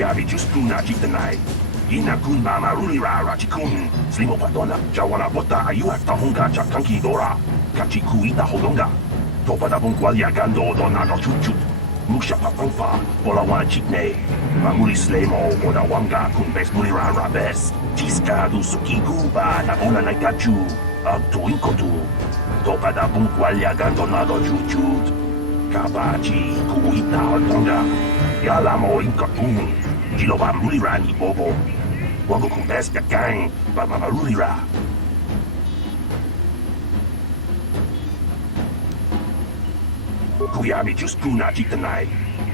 Kuyabi Juskuna Jitanai. Inakun Mama Rulira Rachikun. Slimo Patona. Jawana Bota Ayuak Tahunga Chakanki Dora. Kachikuita Hodonga. Topadabung Waliagando Donado Chuchut. Musha Papampa. Polawana Chikne. Mamuli Slemo Wodawanga Kunbes Mulira Rabes. Tiska du Suki Guba Nagona Naikachu. Abtuinkotu. Topadabung Waliagando Nado Chuchut. Kabachi Kuita Hodonga. Yalamo Inkatun. Jiloba Mulira ni Bobo. Wago Kumbes Gang. Bama Mulira. Kuyami Juskuna Jitanai.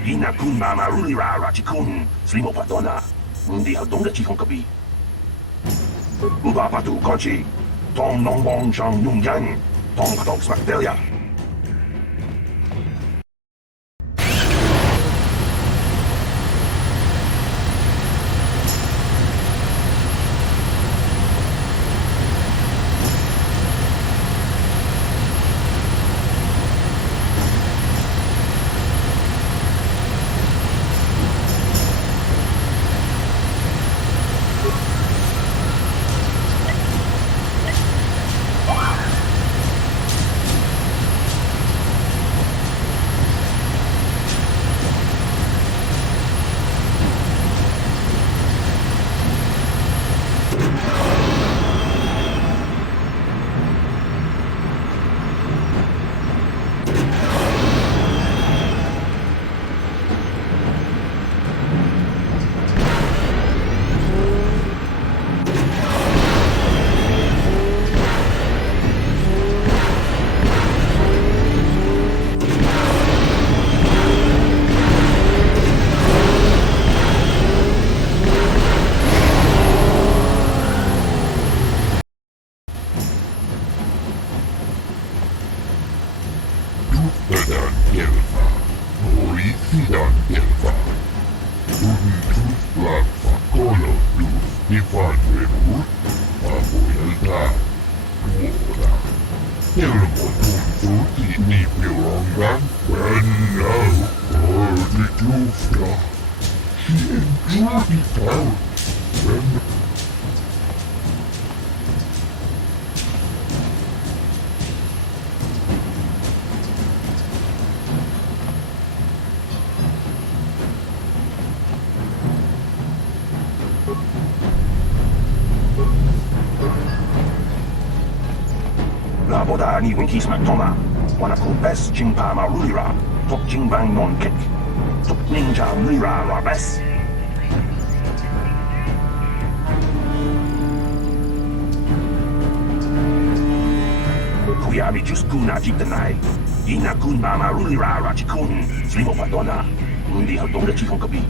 Inakun Mama Rulira Rachikun. Slimo Patona. Mundi Hadonga Chihonkabi. Ubapatu Kochi. Tong Nongbong Chang Nung Yang. Tong Kadok Smakdelia. Laboda ni Winky Smaktoma. Wanaku Bes Jingpa Marulira. Tok Jingbang Non Kick. Tok Ninja Mulira Rabes. Kuyami Juskuna Jitanai. Inakun Mama Rulira Rachikun. Slimo Patona. Mundi Hadonga Chihonkabi.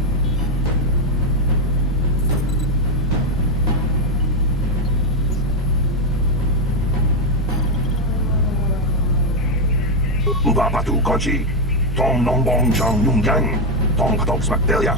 Ubapatu Kochi. Tong Nongbong Chang Nung Yang. Tong Kadok Smakdelia.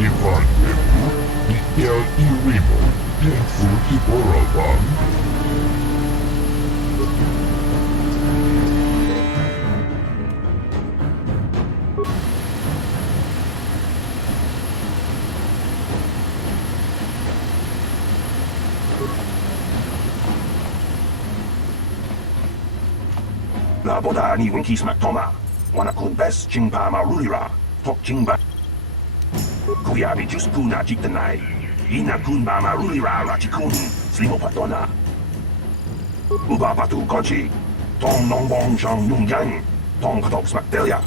Divine boda ni winki smaktoma. Wana kun bes chingpa marulira. Tok chingba. Kuyabi just puna jiktanai. Ina kun ba marulira rachikun. Slimo patona. Uba patu kochi. Tong nong bong shang nung yang. Tong katok smaktelia.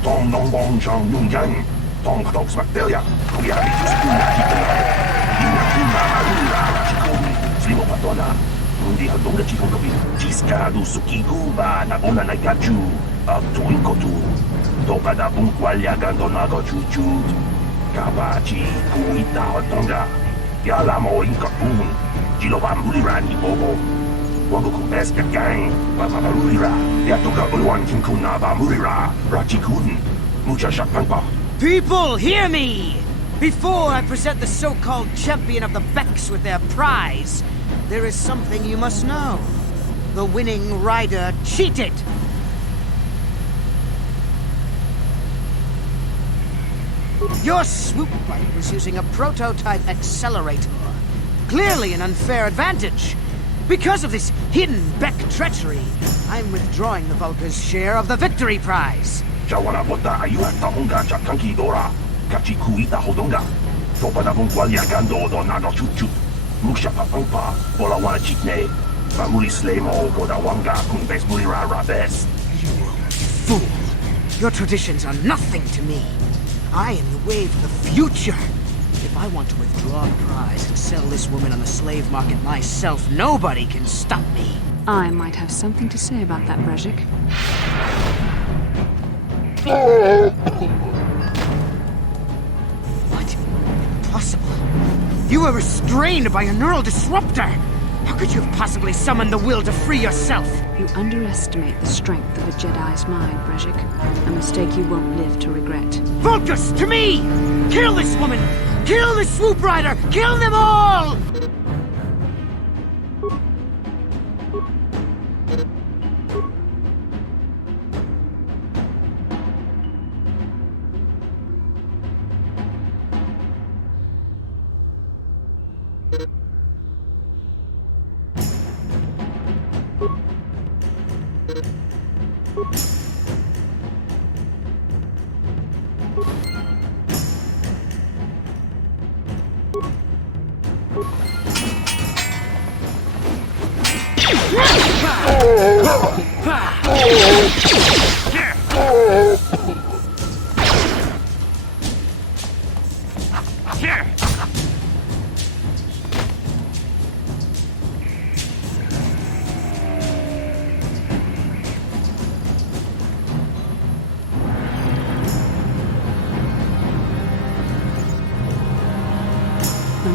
Tong nong bong chang nung yang. Tong katok smaktelia. Kuyabi just puna jiktanai. Ina kuna marulira rachikun. Slimo patona. Mundi hadonga chikokobi. Jiskadu sukiku ba nabona naikachu. Abtuin kotu. Topada bung kwalya gandonago chuchut. Kabachi kuita hadonga. Yalamo inkapun. Jiloba mulira ni bobo. Wagoku eska gang. Baba marulira. Yatoka ulwan kinkuna ba mulira. Rachikun. Mucha shakpanpa. People, hear me! Before I present the so-called champion of the Vex with their prize, there is something you must know. The winning rider cheated! Your swoop bike was using a prototype accelerator. Clearly an unfair advantage. Because of this hidden Beck treachery, I'm withdrawing the Vulca's share of the victory prize. Jawana bota ayuat tahonga chakanki dora. Kachi kuita hodonga. Topada bung kwalya gando donado chuchut. Musha papampa. Bola wana chitne. Mamuli slemo boda wanga kun bes mulira rabes. You fool. Your traditions are nothing to me. I am the way for the future. If I want to withdraw the prize and sell this woman on the slave market myself, nobody can stop me. I might have something to say about that, Brezhik. What? Impossible. You were restrained by a neural disruptor. How could you have possibly summoned the will to free yourself? You underestimate the strength of a Jedi's mind, Brezhik. A mistake you won't live to regret. Vulcus, to me! Kill this woman! Kill the swoop rider! Kill them all!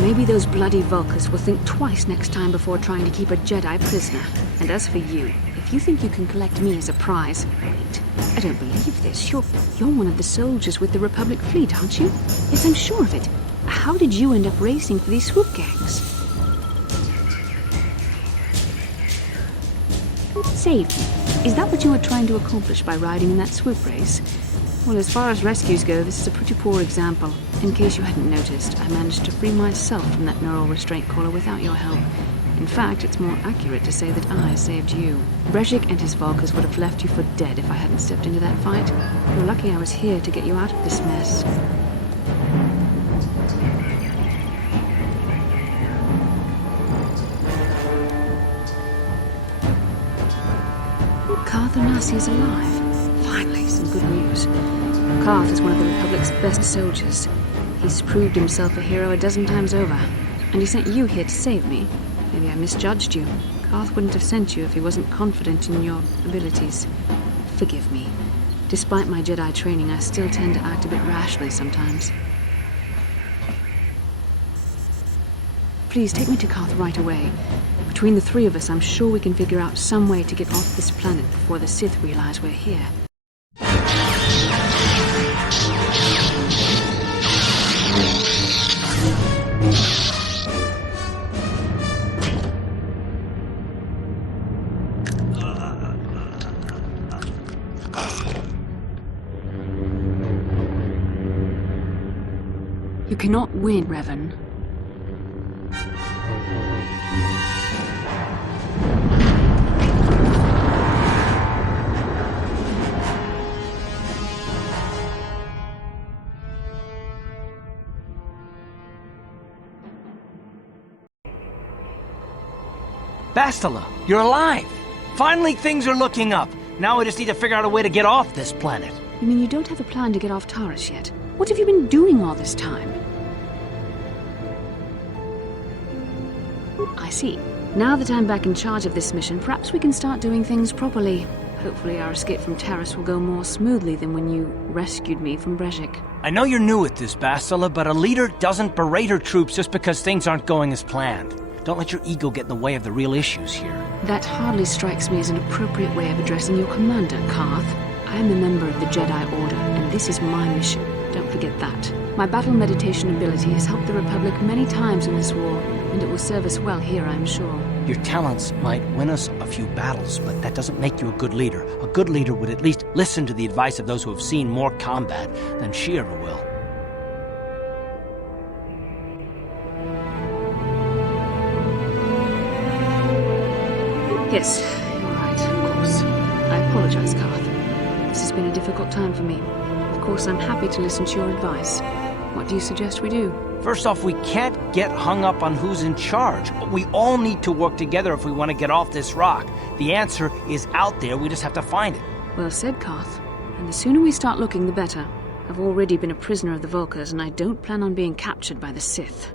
Maybe those bloody Vulcans will think twice next time before trying to keep a Jedi prisoner. And as for you, if you think you can collect me as a prize... Wait, I don't believe this. You're one of the soldiers with the Republic fleet, aren't you? Yes, I'm sure of it. How did you end up racing for these swoop gangs? Save me. Is that what you were trying to accomplish by riding in that swoop race? Well, as far as rescues go, this is a pretty poor example. In case you hadn't noticed, I managed to free myself from that neural restraint collar without your help. In fact, it's more accurate to say that I saved you. Brezhik and his Volkers would have left you for dead if I hadn't stepped into that fight. You're lucky I was here to get you out of this mess. Karth Onasi is alive. Finally, some good news. Karth is one of the Republic's best soldiers. He's proved himself a hero a dozen times over. And he sent you here to save me. Maybe I misjudged you. Karth wouldn't have sent you if he wasn't confident in your abilities. Forgive me. Despite my Jedi training, I still tend to act a bit rashly sometimes. Please, take me to Karth right away. Between the three of us, I'm sure we can figure out some way to get off this planet before the Sith realize we're here. You cannot win, Revan. Bastila, you're alive! Finally, things are looking up. Now we just need to figure out a way to get off this planet. You mean you don't have a plan to get off Taurus yet? What have you been doing all this time? I see. Now that I'm back in charge of this mission, perhaps we can start doing things properly. Hopefully our escape from Taurus will go more smoothly than when you rescued me from Brezhik. I know you're new at this, Bastila, but a leader doesn't berate her troops just because things aren't going as planned. Don't let your ego get in the way of the real issues here. That hardly strikes me as an appropriate way of addressing your commander, Karth. I am a member of the Jedi Order, and this is my mission. Don't forget that. My battle meditation ability has helped the Republic many times in this war, and it will serve us well here, I'm sure. Your talents might win us a few battles, but that doesn't make you a good leader. A good leader would at least listen to the advice of those who have seen more combat than she ever will. Yes, you're right, of course. I apologize, Karth. This has been a difficult time for me. Of course, I'm happy to listen to your advice. What do you suggest we do? First off, we can't get hung up on who's in charge. We all need to work together if we want to get off this rock. The answer is out there, we just have to find it. Well said, Karth. And the sooner we start looking, the better. I've already been a prisoner of the Volkers, and I don't plan on being captured by the Sith.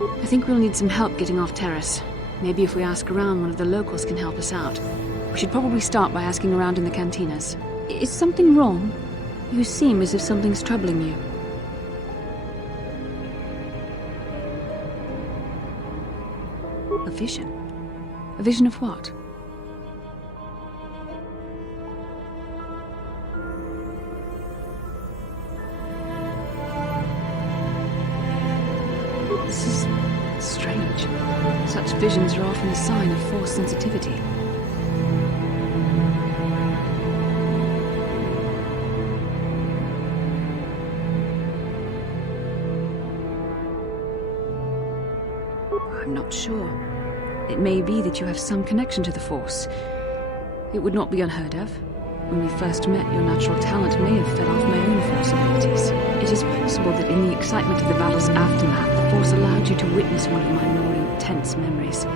I think we'll need some help getting off Taurus. Maybe if we ask around, one of the locals can help us out. We should probably start by asking around in the cantinas. Is something wrong? You seem as if something's troubling you. A vision? A vision of what? This is strange. Such visions are often a sign of Force sensitivity. I'm not sure. It may be that you have some connection to the Force. It would not be unheard of. When we first met, your natural talent may have fed off my own Force abilities. It is possible that in the excitement of the battle's aftermath, the Force allowed you to witness one of my more intense memories.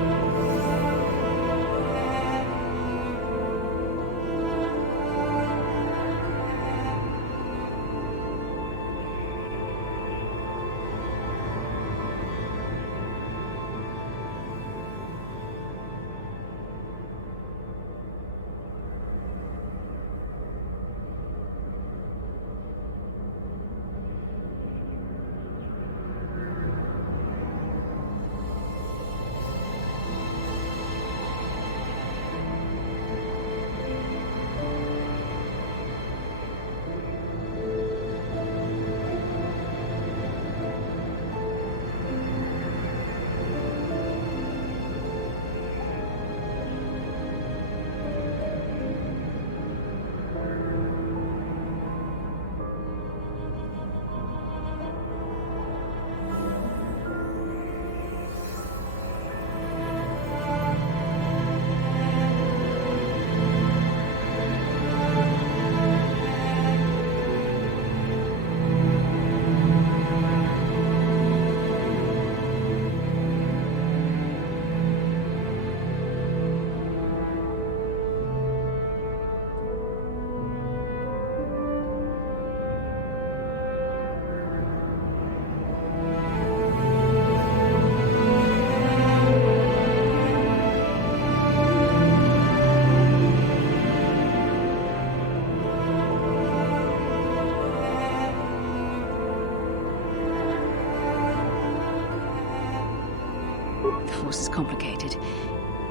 The Force is complicated.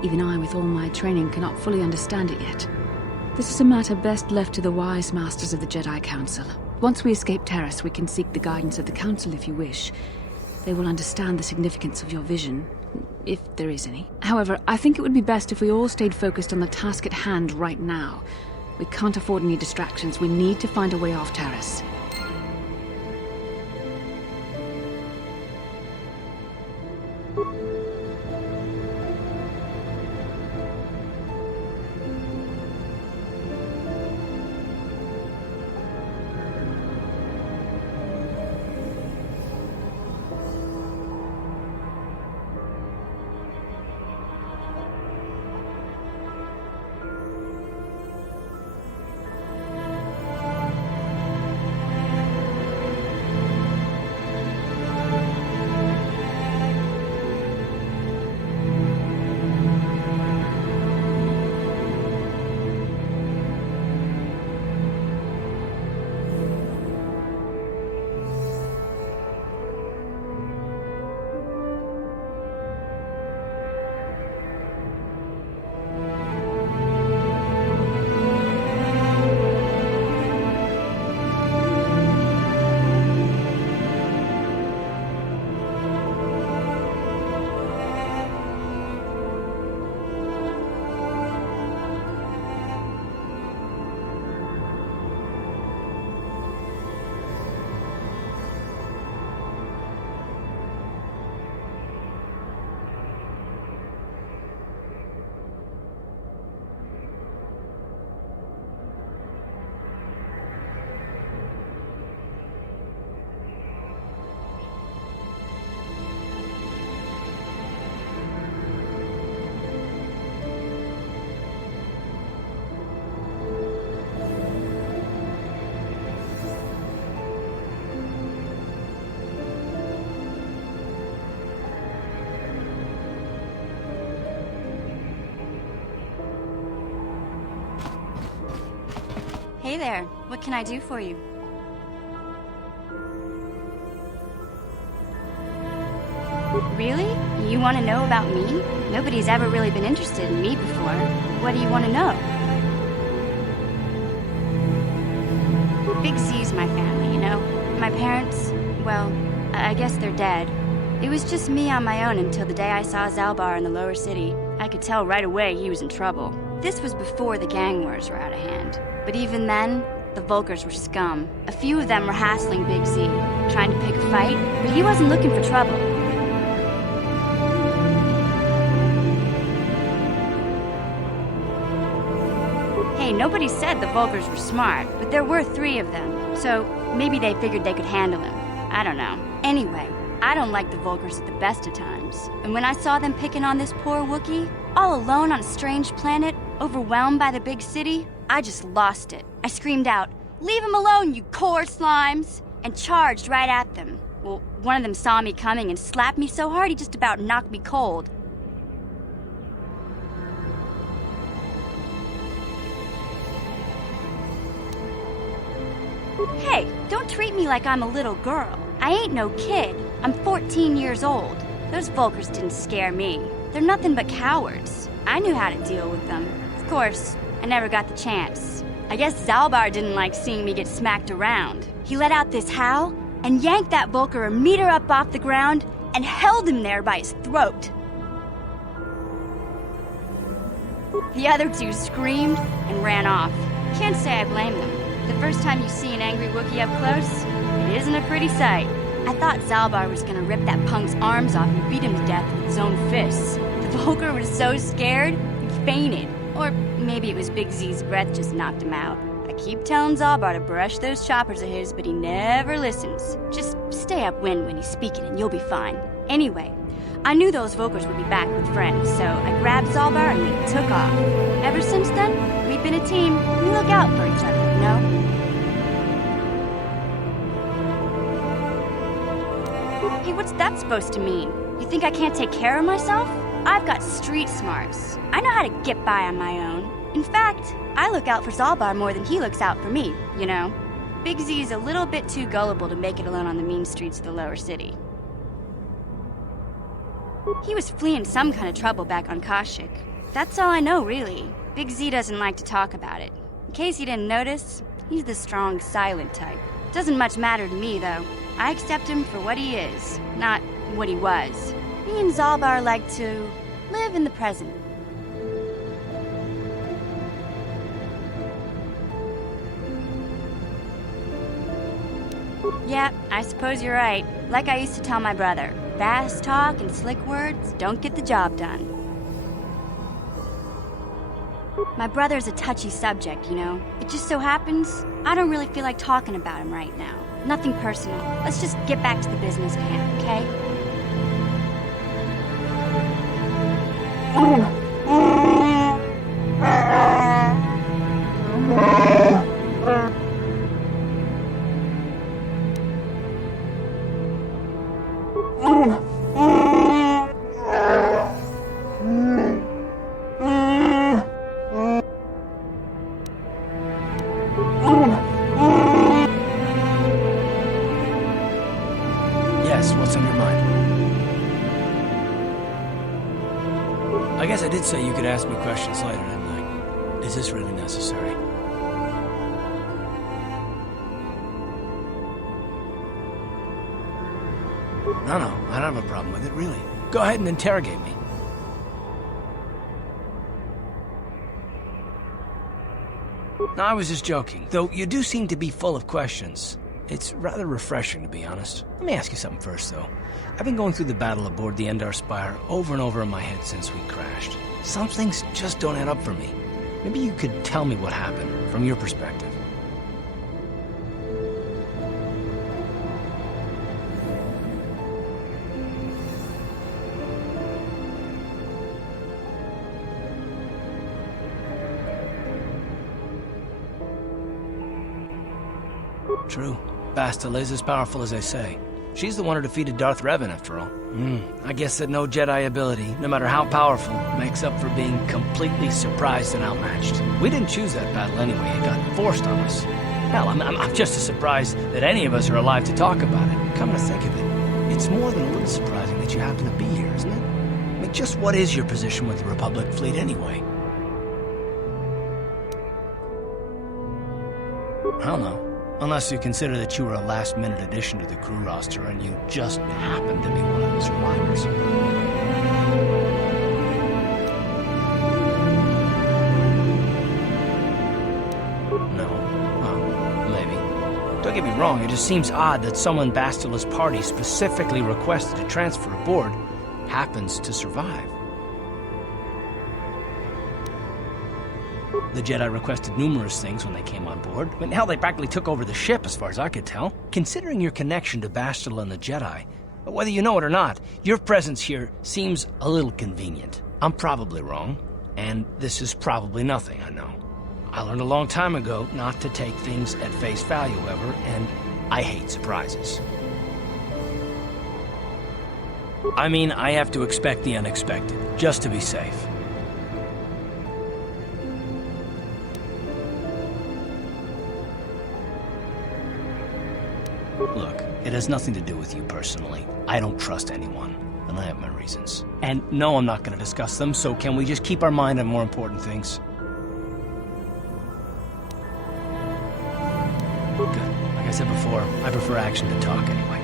Even I, with all my training, cannot fully understand it yet. This is a matter best left to the wise masters of the Jedi Council. Once we escape Terrace, we can seek the guidance of the Council if you wish. They will understand the significance of your vision, if there is any. However, I think it would be best if we all stayed focused on the task at hand right now. We can't afford any distractions. We need to find a way off Terrace. Hey there, what can I do for you? Really? You want to know about me? Nobody's ever really been interested in me before. What do you want to know? Big Z's my family, you know? My parents, well, I guess they're dead. It was just me on my own until the day I saw Zalbar in the lower city. I could tell right away he was in trouble. This was before the gang wars were out of hand. But even then, the Vulkars were scum. A few of them were hassling Big Z, trying to pick a fight, but he wasn't looking for trouble. Hey, nobody said the Vulkars were smart, but there were 3 of them, so maybe they figured they could handle him. I don't know. Anyway, I don't like the Vulkars at the best of times. And when I saw them picking on this poor Wookiee, all alone on a strange planet, overwhelmed by the big city, I just lost it. I screamed out, "Leave him alone, you core slimes!" and charged right at them. Well, one of them saw me coming and slapped me so hard he just about knocked me cold. Hey, don't treat me like I'm a little girl. I ain't no kid. I'm 14 years old. Those Vulkars didn't scare me. They're nothing but cowards. I knew how to deal with them. Of course, I never got the chance. I guess Zalbar didn't like seeing me get smacked around. He let out this howl and yanked that Vulkar a meter up off the ground and held him there by his throat. The other 2 screamed and ran off. Can't say I blame them. The first time you see an angry Wookiee up close, it isn't a pretty sight. I thought Zalbar was gonna rip that punk's arms off and beat him to death with his own fists. The Vulkar was so scared, he fainted. Or maybe it was Big Z's breath just knocked him out. I keep telling Zalbar to brush those choppers of his, but he never listens. Just stay upwind when he's speaking and you'll be fine. Anyway, I knew those Vulkars would be back with friends, so I grabbed Zalbar and we took off. Ever since then, we've been a team. We look out for each other, you know? Hey, what's that supposed to mean? You think I can't take care of myself? I've got street smarts. I know how to get by on my own. In fact, I look out for Zalbar more than he looks out for me, you know? Big Z's a little bit too gullible to make it alone on the mean streets of the lower city. He was fleeing some kind of trouble back on Kashyyyk. That's all I know, really. Big Z doesn't like to talk about it. In case you didn't notice, he's the strong, silent type. Doesn't much matter to me, though. I accept him for what he is, not what he was. Me and Zalbar like to live in the present. Yeah, I suppose you're right. Like I used to tell my brother, fast talk and slick words don't get the job done. My brother's a touchy subject, you know. It just so happens, I don't really feel like talking about him right now. Nothing personal. Let's just get back to the business camp, okay? Yes, what's on your mind? I guess I did say you could ask me questions later, didn't I? Is this really necessary? No, I don't have a problem with it, really. Go ahead and interrogate me. No, I was just joking, though you do seem to be full of questions. It's rather refreshing, to be honest. Let me ask you something first, though. I've been going through the battle aboard the Endar Spire over and over in my head since we crashed. Some things just don't add up for me. Maybe you could tell me what happened, from your perspective. True. Bastila is as powerful as they say. She's the one who defeated Darth Revan, after all. I guess that no Jedi ability, no matter how powerful, makes up for being completely surprised and outmatched. We didn't choose that battle anyway. It got forced on us. Hell, I'm just as surprised that any of us are alive to talk about it. Come to think of it, it's more than a little surprising that you happen to be here, isn't it? I mean, just what is your position with the Republic fleet anyway? I don't know. Unless you consider that you were a last-minute addition to the crew roster and you just happened to be one of the survivors. No? Well, maybe. Don't get me wrong, it just seems odd that someone Bastila's party specifically requested to transfer aboard happens to survive. The Jedi requested numerous things when they came on board. I mean, hell, they practically took over the ship, as far as I could tell. Considering your connection to Bastila and the Jedi, whether you know it or not, your presence here seems a little convenient. I'm probably wrong, and this is probably nothing, I know. I learned a long time ago not to take things at face value, however, and I hate surprises. I mean, I have to expect the unexpected, just to be safe. Look, it has nothing to do with you personally. I don't trust anyone, and I have my reasons. And no, I'm not going to discuss them, so can we just keep our mind on more important things? Good. Like I said before, I prefer action to talk anyway.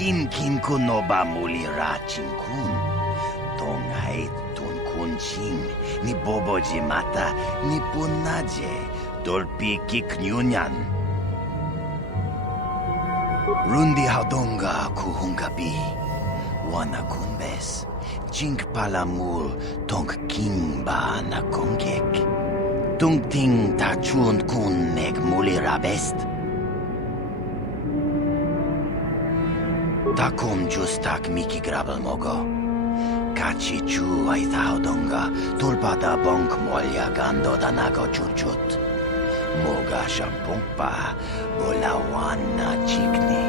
Kin kun no ba mulira chinkun. Tongay tun kun ching. Ni bobo jimata ni punaje. Dolpi kiknyunyan. Rundi haudonga kuhungabi. Wana kunbes. Chink palamul tong king ba na kongek. Tung ting ta chun kun neg mulira best. Takum justak miki grabel mogo. Kachi chu ay thaudonga tulpada bonk molya gando danago churchut. Moga shampongpa bolawan na chikni.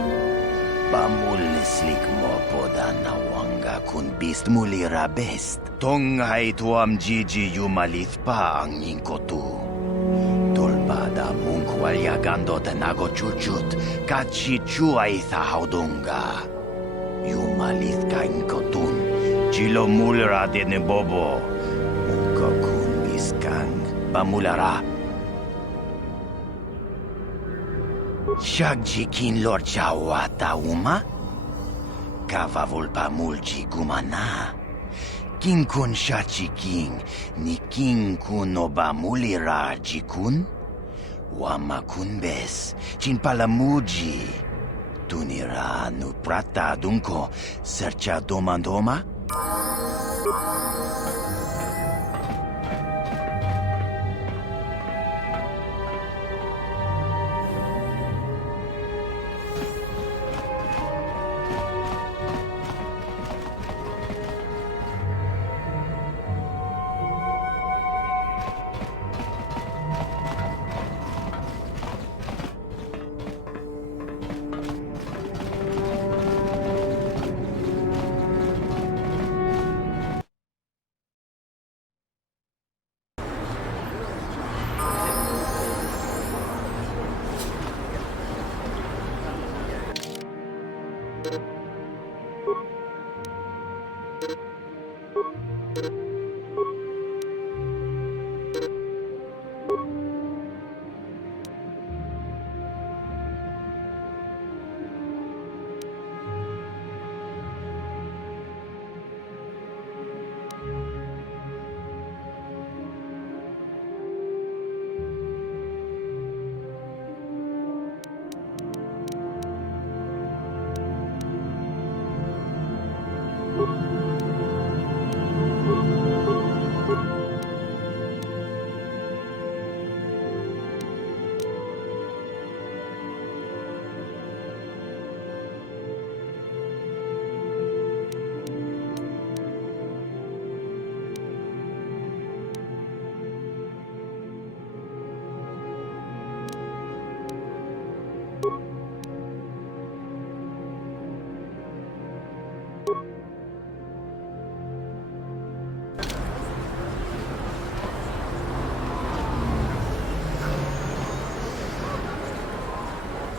Bamul slik mo poda na wanga kun bist mulira best. Tong ay tuam jiji yumalith pa ang yingkotu. Tulpada bonk molya gando danago churchut. Kachi chu ay thaudonga. Yumalith ka inkotun. Chilo mulira de ne bobo. Unka kun biskang. Bamulara. Shagjikin lor chawa tauma? Kavavulpa mulji gumana. King kun shachi king. Ni king kun oba mulira jikun? Wama kun bes. Chinpalamuji. Tunira nu prata dunko sercha domandoma?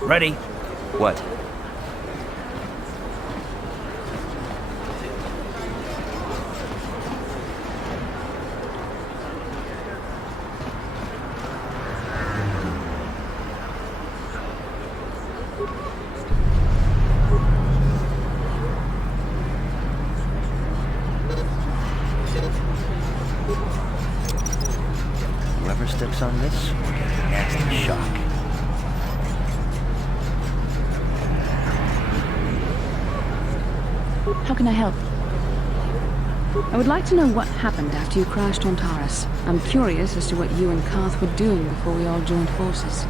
Ready? What? Whoever steps on this will get a nasty shock. How can I help? I would like to know what happened after you crashed on Taurus. I'm curious as to what you and Karth were doing before we all joined forces.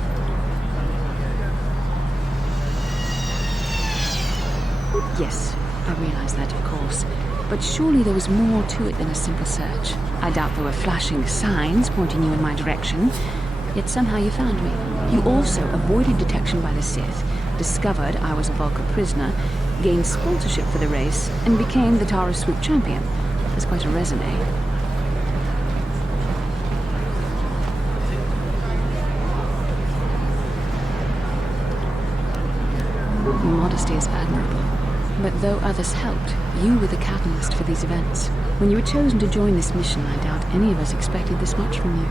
Yes, I realize that, of course. But surely there was more to it than a simple search. I doubt there were flashing signs pointing you in my direction. Yet somehow you found me. You also avoided detection by the Sith, discovered I was a Vulcan prisoner, gained sponsorship for the race, and became the Taurus Swoop champion. That's quite a resume. Your modesty is admirable. But though others helped, you were the catalyst for these events. When you were chosen to join this mission, I doubt any of us expected this much from you.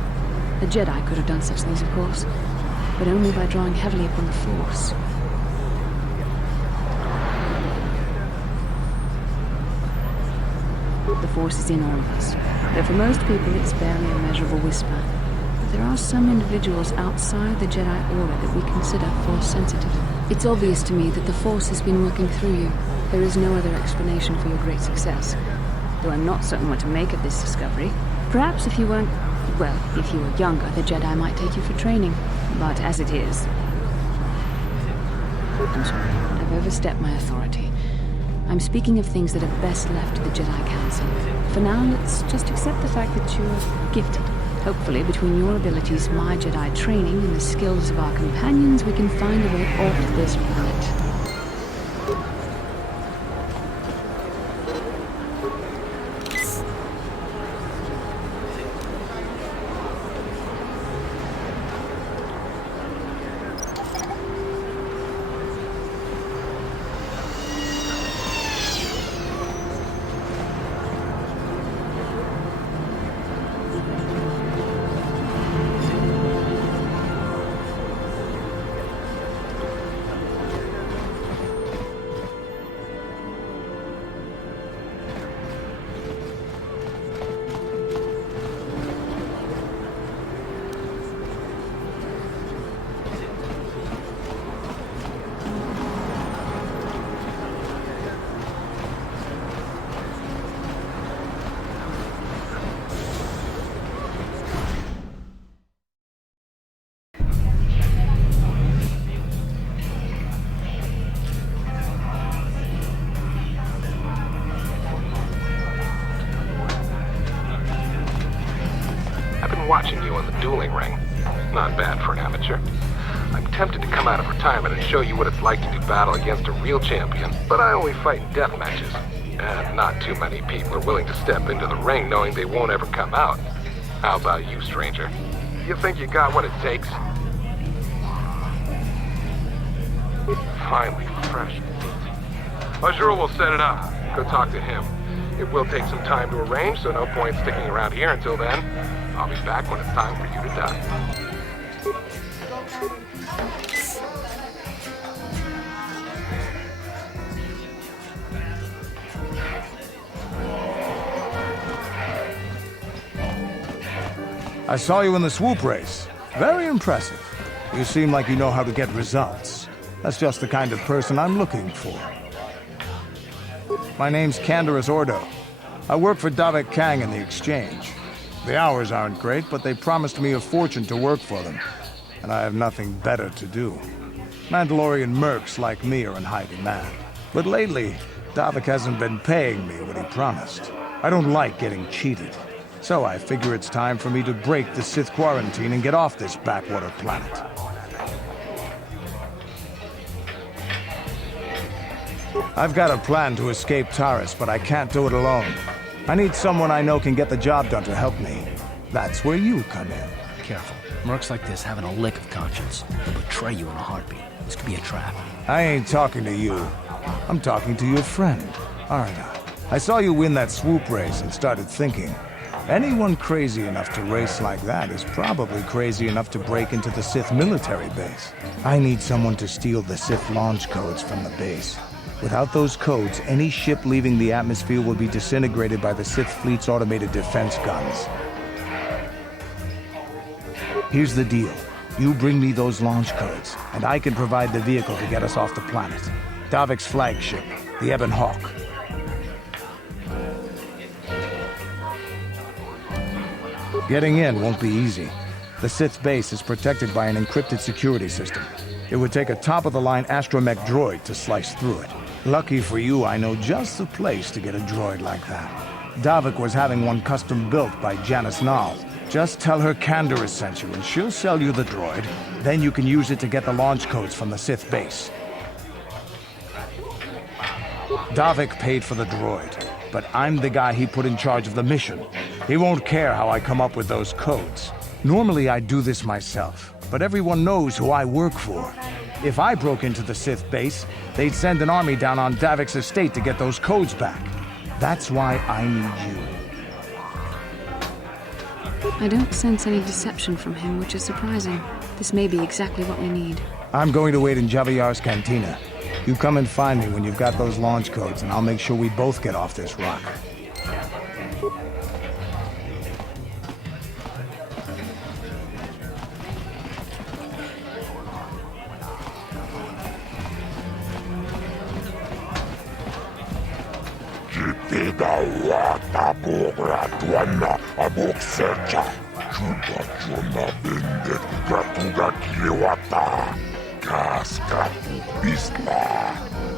A Jedi could have done such things, of course, but only by drawing heavily upon the Force. The Force is in all of us. Though for most people it's barely a measurable whisper. But there are some individuals outside the Jedi Order that we consider Force-sensitive. It's obvious to me that the Force has been working through you. There is no other explanation for your great success. Though I'm not certain what to make of this discovery. Perhaps if you weren't... well, if you were younger, the Jedi might take you for training. But as it is... I'm sorry, I've overstepped my authority. I'm speaking of things that are best left to the Jedi Council. For now, let's just accept the fact that you're gifted. Hopefully, between your abilities, my Jedi training, and the skills of our companions, we can find a way off this planet. Watching you in the dueling ring. Not bad for an amateur. I'm tempted to come out of retirement and show you what it's like to do battle against a real champion, but I only fight in death matches. And not too many people are willing to step into the ring knowing they won't ever come out. How about you, stranger? You think you got what it takes? Finally, fresh. Ashura will set it up. Go talk to him. It will take some time to arrange, so no point sticking around here until then. I'll be back when it's time for you to die. I saw you in the swoop race. Very impressive. You seem like you know how to get results. That's just the kind of person I'm looking for. My name's Canderous Ordo. I work for Davik Kang in the Exchange. The hours aren't great, but they promised me a fortune to work for them. And I have nothing better to do. Mandalorian mercs like me are in high demand. But lately, Davik hasn't been paying me what he promised. I don't like getting cheated. So I figure it's time for me to break the Sith quarantine and get off this backwater planet. I've got a plan to escape Taris, but I can't do it alone. I need someone I know can get the job done to help me. That's where you come in. Careful. Mercs like this haven't a lick of conscience. They'll betray you in a heartbeat. This could be a trap. I ain't talking to you. I'm talking to your friend, aren't I? I saw you win that swoop race and started thinking, anyone crazy enough to race like that is probably crazy enough to break into the Sith military base. I need someone to steal the Sith launch codes from the base. Without those codes, any ship leaving the atmosphere will be disintegrated by the Sith Fleet's automated defense guns. Here's the deal. You bring me those launch codes, and I can provide the vehicle to get us off the planet. Davik's flagship, the Ebon Hawk. Getting in won't be easy. The Sith base is protected by an encrypted security system. It would take a top-of-the-line astromech droid to slice through it. Lucky for you, I know just the place to get a droid like that. Davik was having one custom built by Janice Nall. Just tell her Canderous sent you and she'll sell you the droid. Then you can use it to get the launch codes from the Sith base. Davik paid for the droid, but I'm the guy he put in charge of the mission. He won't care how I come up with those codes. Normally I'd do this myself, but everyone knows who I work for. If I broke into the Sith base, they'd send an army down on Davik's estate to get those codes back. That's why I need you. I don't sense any deception from him, which is surprising. This may be exactly what we need. I'm going to wait in Javiar's cantina. You come and find me when you've got those launch codes, and I'll make sure we both get off this rock. Padawan tuana abok sercha. Chupa chona bendet gratuga kilewata. Kaskratu bisla.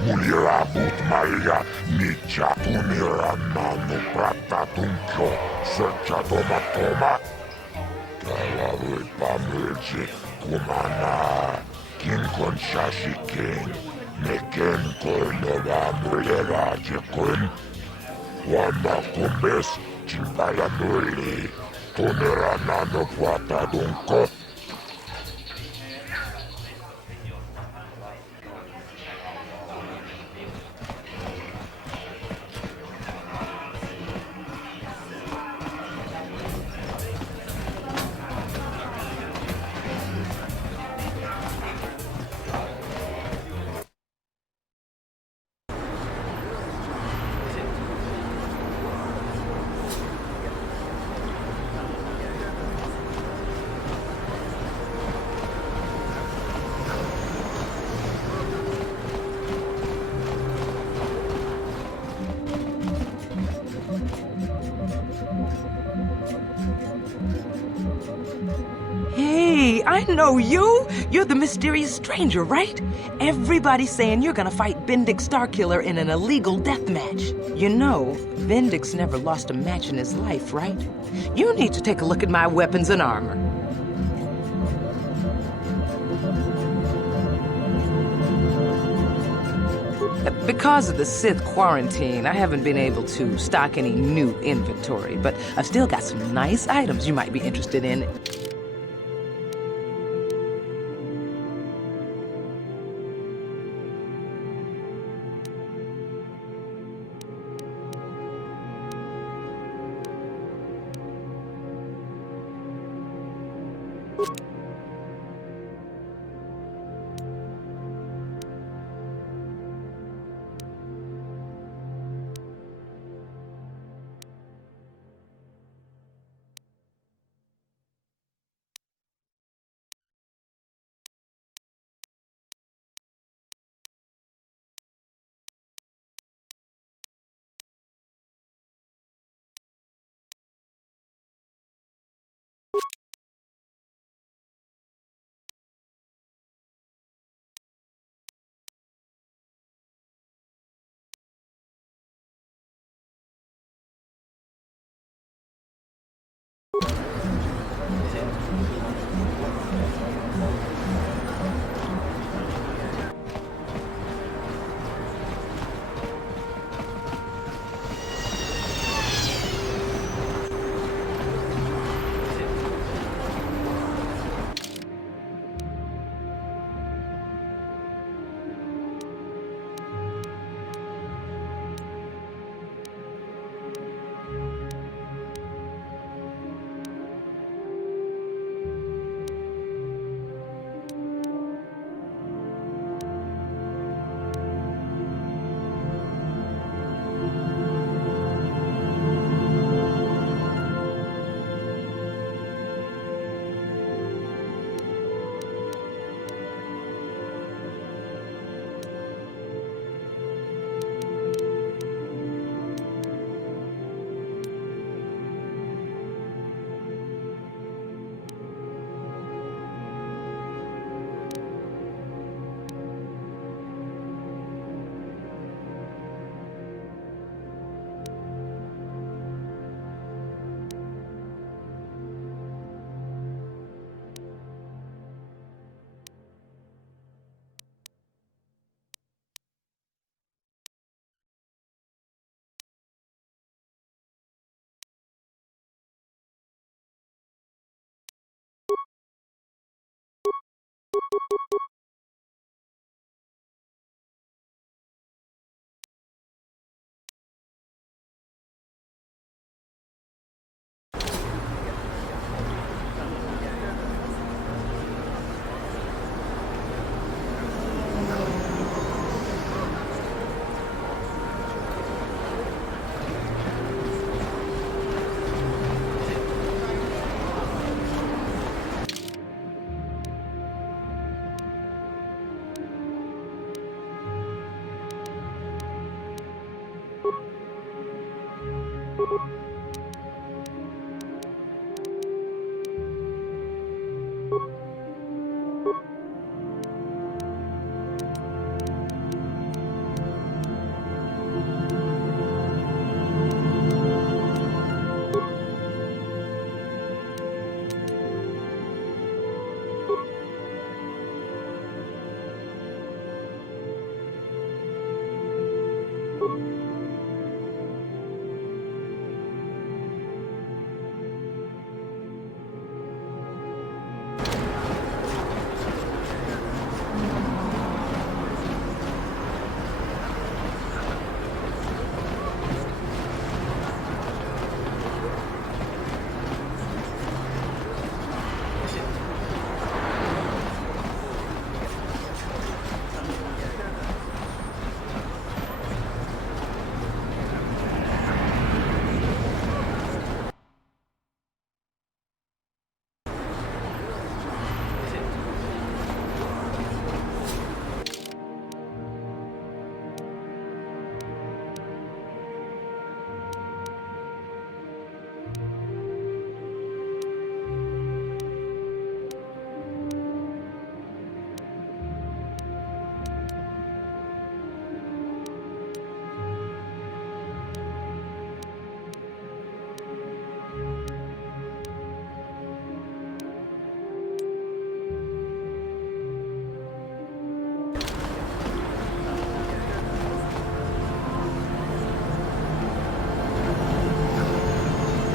Mulira but maria nicha tunira nano prata tunkyo. Sercha toma toma. Talawe pamerje kumana. Kinkon shashiken. Meken koinova mulira jekon. Wama kumbes chimpala muli. Tunira nano prata tunko. Hey, I know you! You're the mysterious stranger, right? Everybody's saying you're gonna fight Bendix Starkiller in an illegal death match. You know, Bendix never lost a match in his life, right? You need to take a look at my weapons and armor. Because of the Sith quarantine, I haven't been able to stock any new inventory, but I've still got some nice items you might be interested in.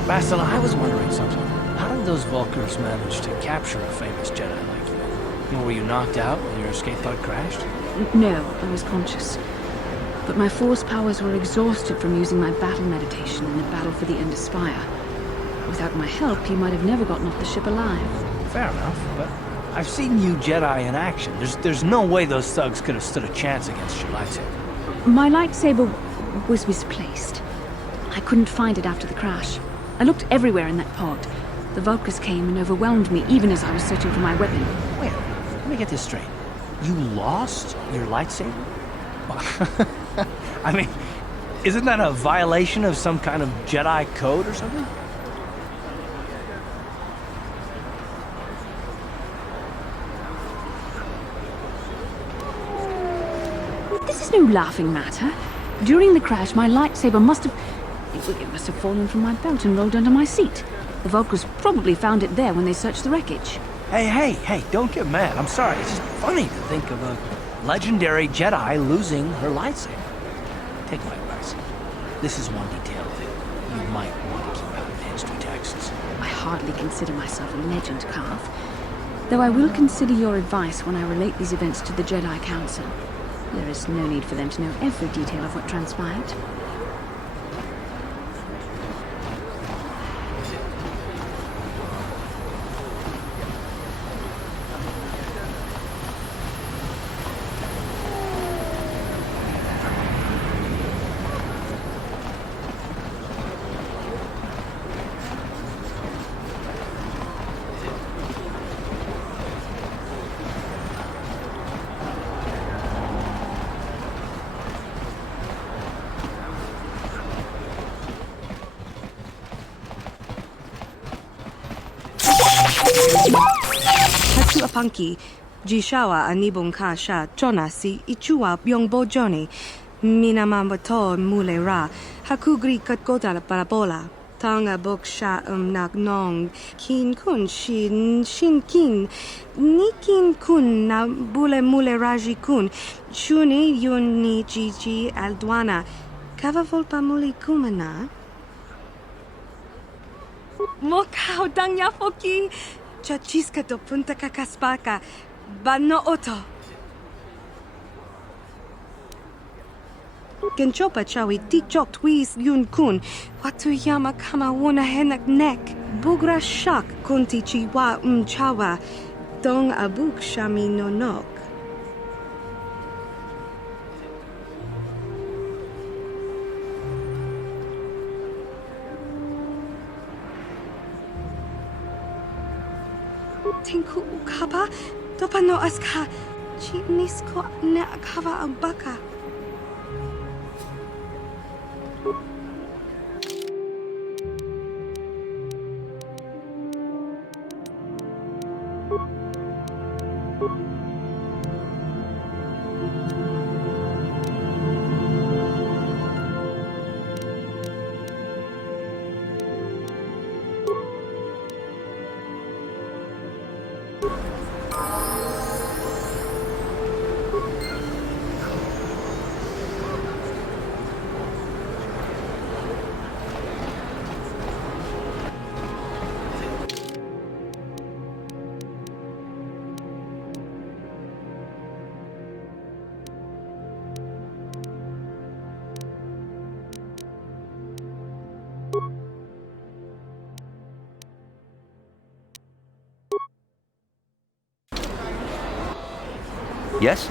Bastila, I was wondering something. How did those Vulkars manage to capture a famous Jedi like you? Were you knocked out when your escape pod crashed? No, I was conscious. But my force powers were exhausted from using my battle meditation in the battle for the Ender Spire. Without my help, you might have never gotten off the ship alive. Fair enough, but I've seen you Jedi in action. There's no way those thugs could have stood a chance against your lightsaber. My lightsaber was misplaced. I couldn't find it after the crash. I looked everywhere in that pod. The Vulkars came and overwhelmed me even as I was searching for my weapon. Wait, let me get this straight. You lost your lightsaber? I mean, isn't that a violation of some kind of Jedi code or something? This is no laughing matter. During the crash, my lightsaber must have fallen from my belt and rolled under my seat. The Vulkars probably found it there when they searched the wreckage. Hey, don't get mad. I'm sorry. It's just funny to think of a legendary Jedi losing her lightsaber. Take my advice. This is one detail that you might want to keep out of history texts. I hardly consider myself a legend, Carth. Though I will consider your advice when I relate these events to the Jedi Council. There is no need for them to know every detail of what transpired. Hatu apanki, jishawa anibong kasha, chonasi, ichua byongbo joni, minamamato mule ra, hakugri katgota parabola, tanga boksha nak nong, kin kun shin kin, nikin kun na bule mule raji kun, shuni yuni jiji aldwana, kava volpa muli kumana. Mokau dangya foki. Chachiska do punta kakaspaka, bano oto. Genchopa chawi tikchok twis yun kun, watu yama kama wona henak nek, bugra shak kunti chiwa chawa, dong abuk shami no nok. Tinku ukaba, dopano aska, chinisko ne akava ambaka. Yes?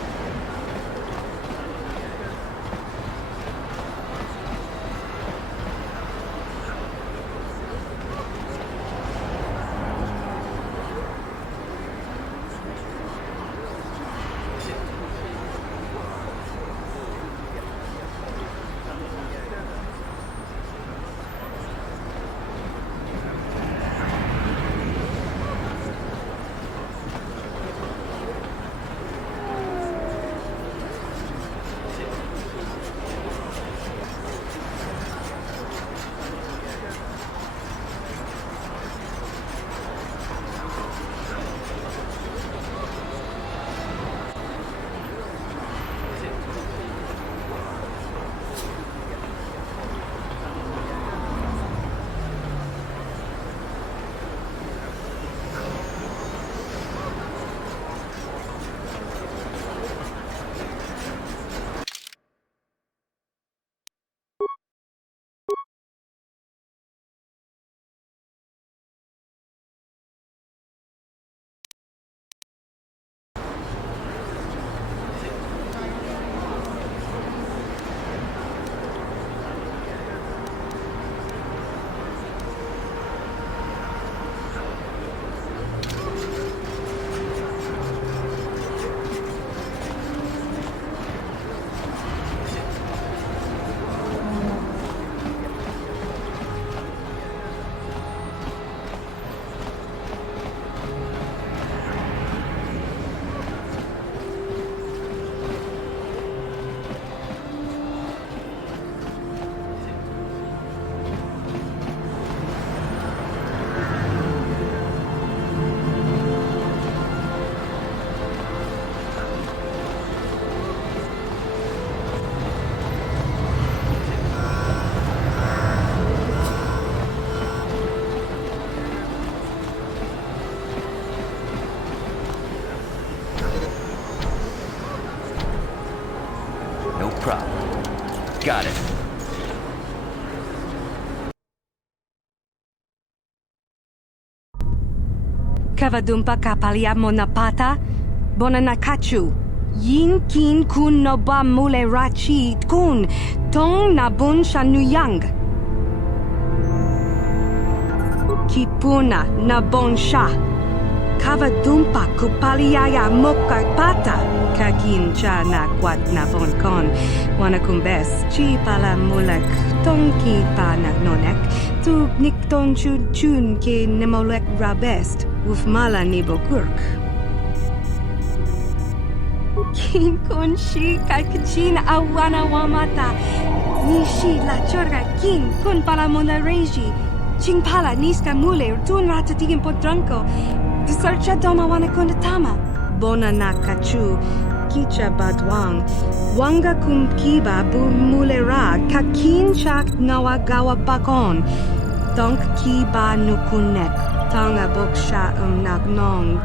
No problem. Got it. Kavadumpa kapalia monapata, bonanakachu. Yin kin kun no ba mule rachi kun, tong nabun shanuyang. Kipuna nabon sha. Kavadumpa kupaliaya mokapata. Kakin cha na kwat nabon kon. Wanakumbes chi pala mulek tong ki pa na nonek. Tu nikton chun chun ke nemolek rabest. Ufmala nibokurk. Kin kun shi kalkachin awana wamata. Nishi la chorga kin kun pala mona reji. Ching pala niska mule tun ratatigin potranko. Sarcha doma wana kundatama. Bona nakachu. Kicha badwang. Wanga kumkiba bu mulera. Kakin chak nawagawa bakon. Donk kiba nukunek. Tanga boksha nagnong.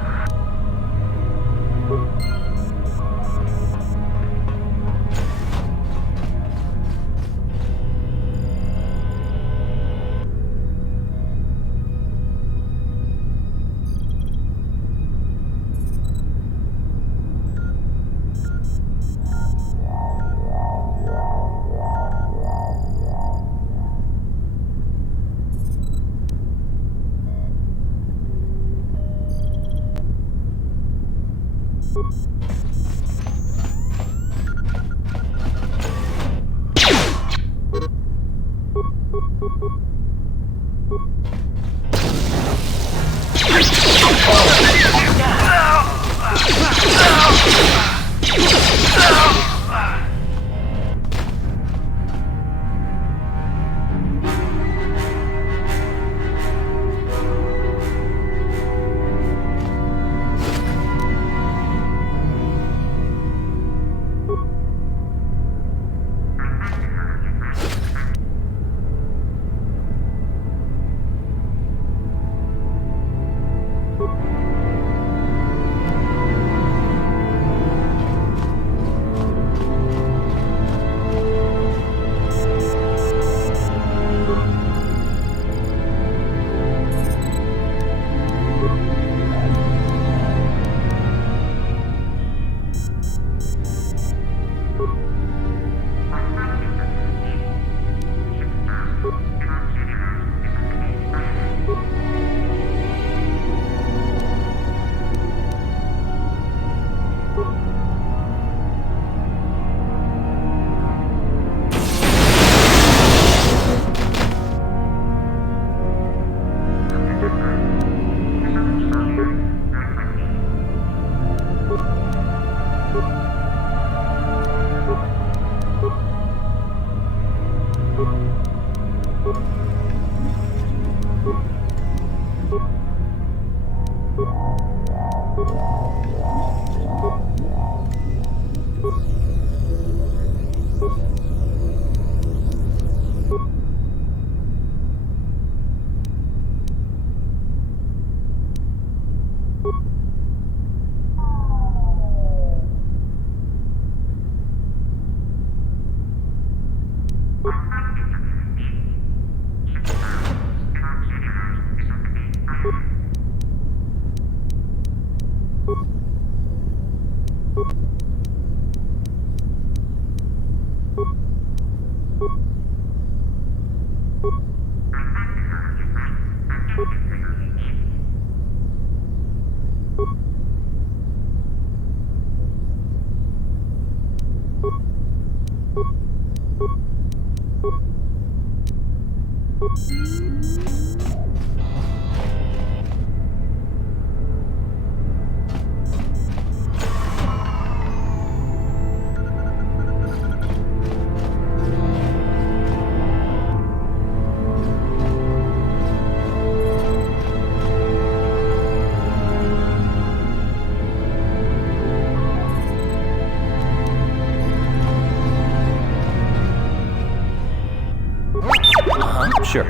Sure.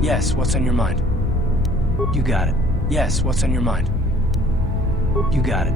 Yes, what's on your mind? You got it. Yes, what's on your mind? You got it.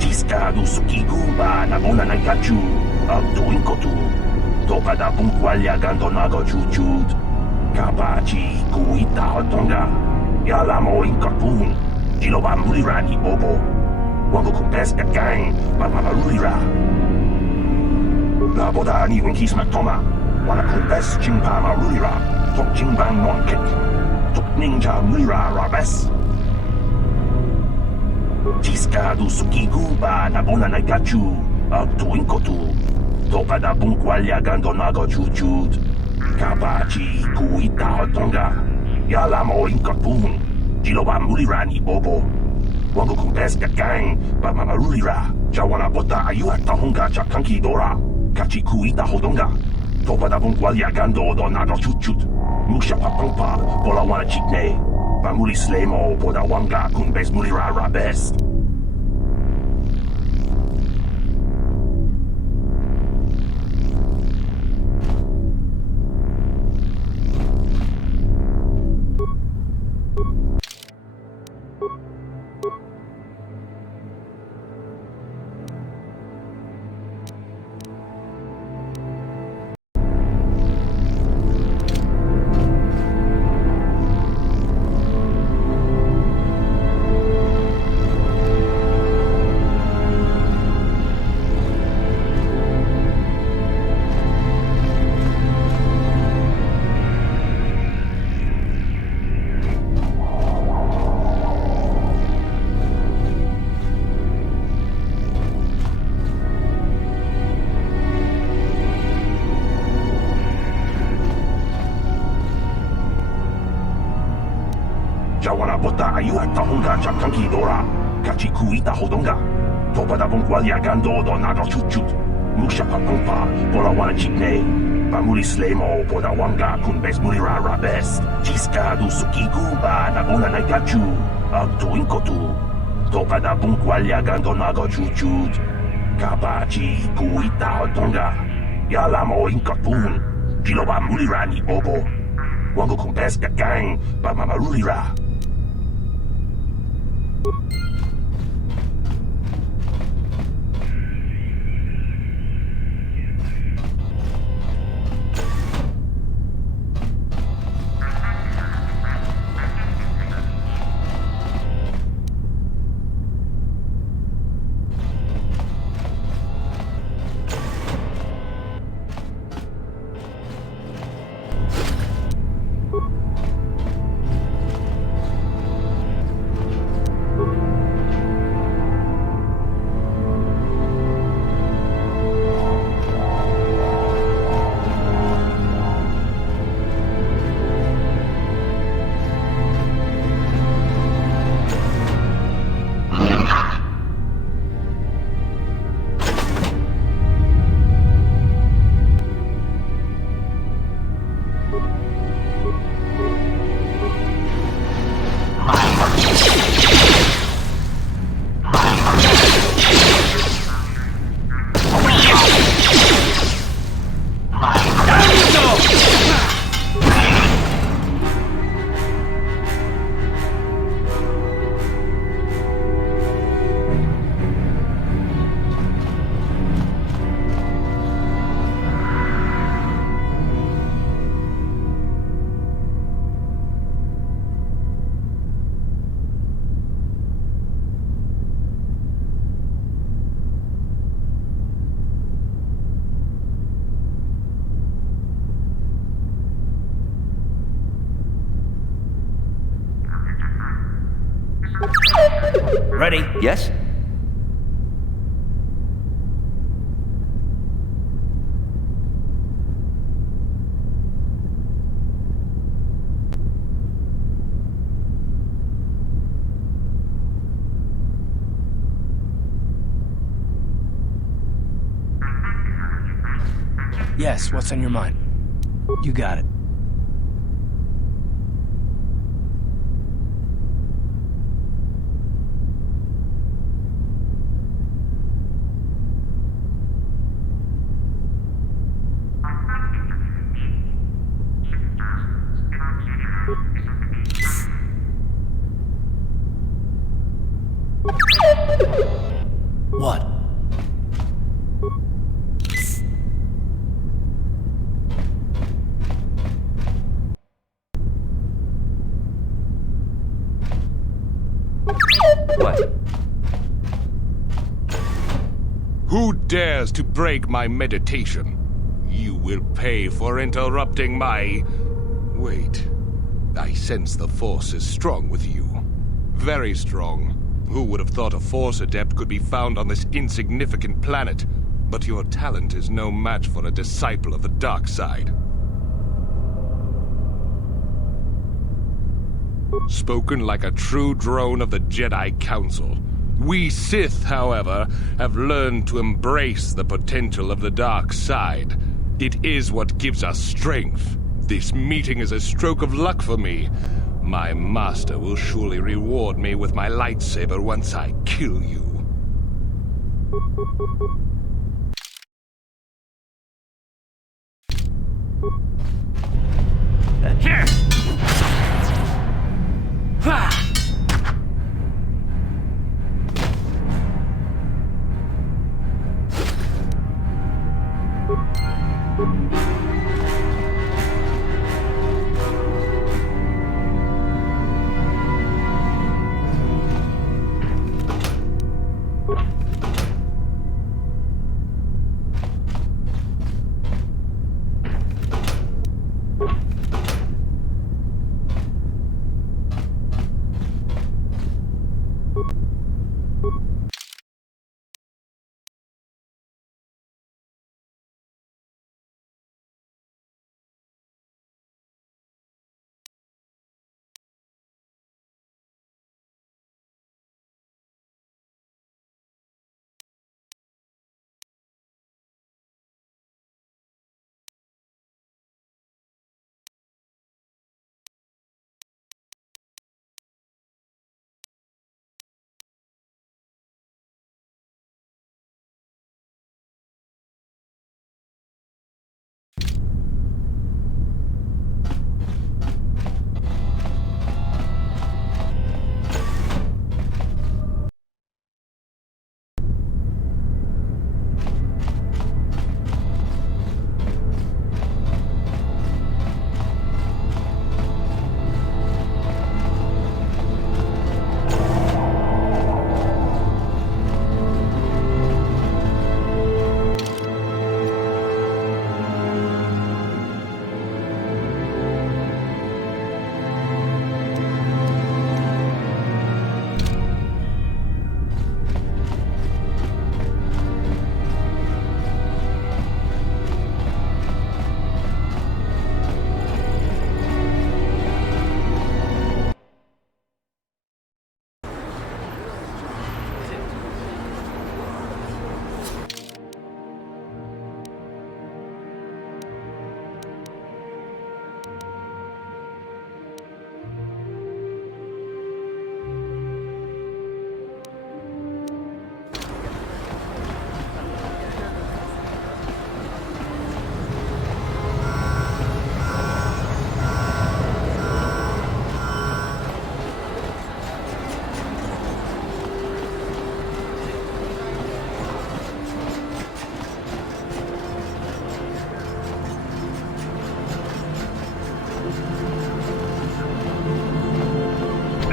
Tiskadu sukiguba na bona na gachu abduin kotu topada punkwalya gandonago chuchut kapachi kuita hotonga yalamo inkapun jilobambulirani bobo wango kumpeska gang mamamarulira la boda ni winkisma toma wana kumpes chimpa marulira tok chimbang nonkik tok ninja mulira rabes Tiskadu sukiguba na bona na gachu abduin kotu topada punkwalya gandonago chuchut kapachi kuita hotonga yalamo inkapun jilobambulirani bobo wango kumpeska gang mamamarulira jawana bota ayuat tahunga chakanki dora kachi kuita hodonga topada punkwalya gandonago chuchut musha papampa bola wana chikne Pamuli slemo poda wanga kumbes mulira rabes. Jawana bota ayuat tahunga chakanki dora kachi kuita hodonga topada punkwalya gandonago chuchut musha papampa bola wana chikne Pamuli slemo poda wanga kumbes mulira rabes. Tiskadu sukiguba na bona na gachu abduin kotu topada punkwalya gandonago chuchut kapachi kuita hodonga yalamo inkapun jilobambulirani bobo wango kumpeska gang mamamarulira Ready? Yes? Yes, what's on your mind? You got it. What? What? Who dares to break my meditation? You will pay for interrupting my... Wait. I sense the Force is strong with you. Very strong. Who would have thought a Force adept could be found on this insignificant planet? But your talent is no match for a disciple of the dark side. Spoken like a true drone of the Jedi Council. We Sith, however, have learned to embrace the potential of the dark side. It is what gives us strength. This meeting is a stroke of luck for me. My master will surely reward me with my lightsaber once I kill you. Here!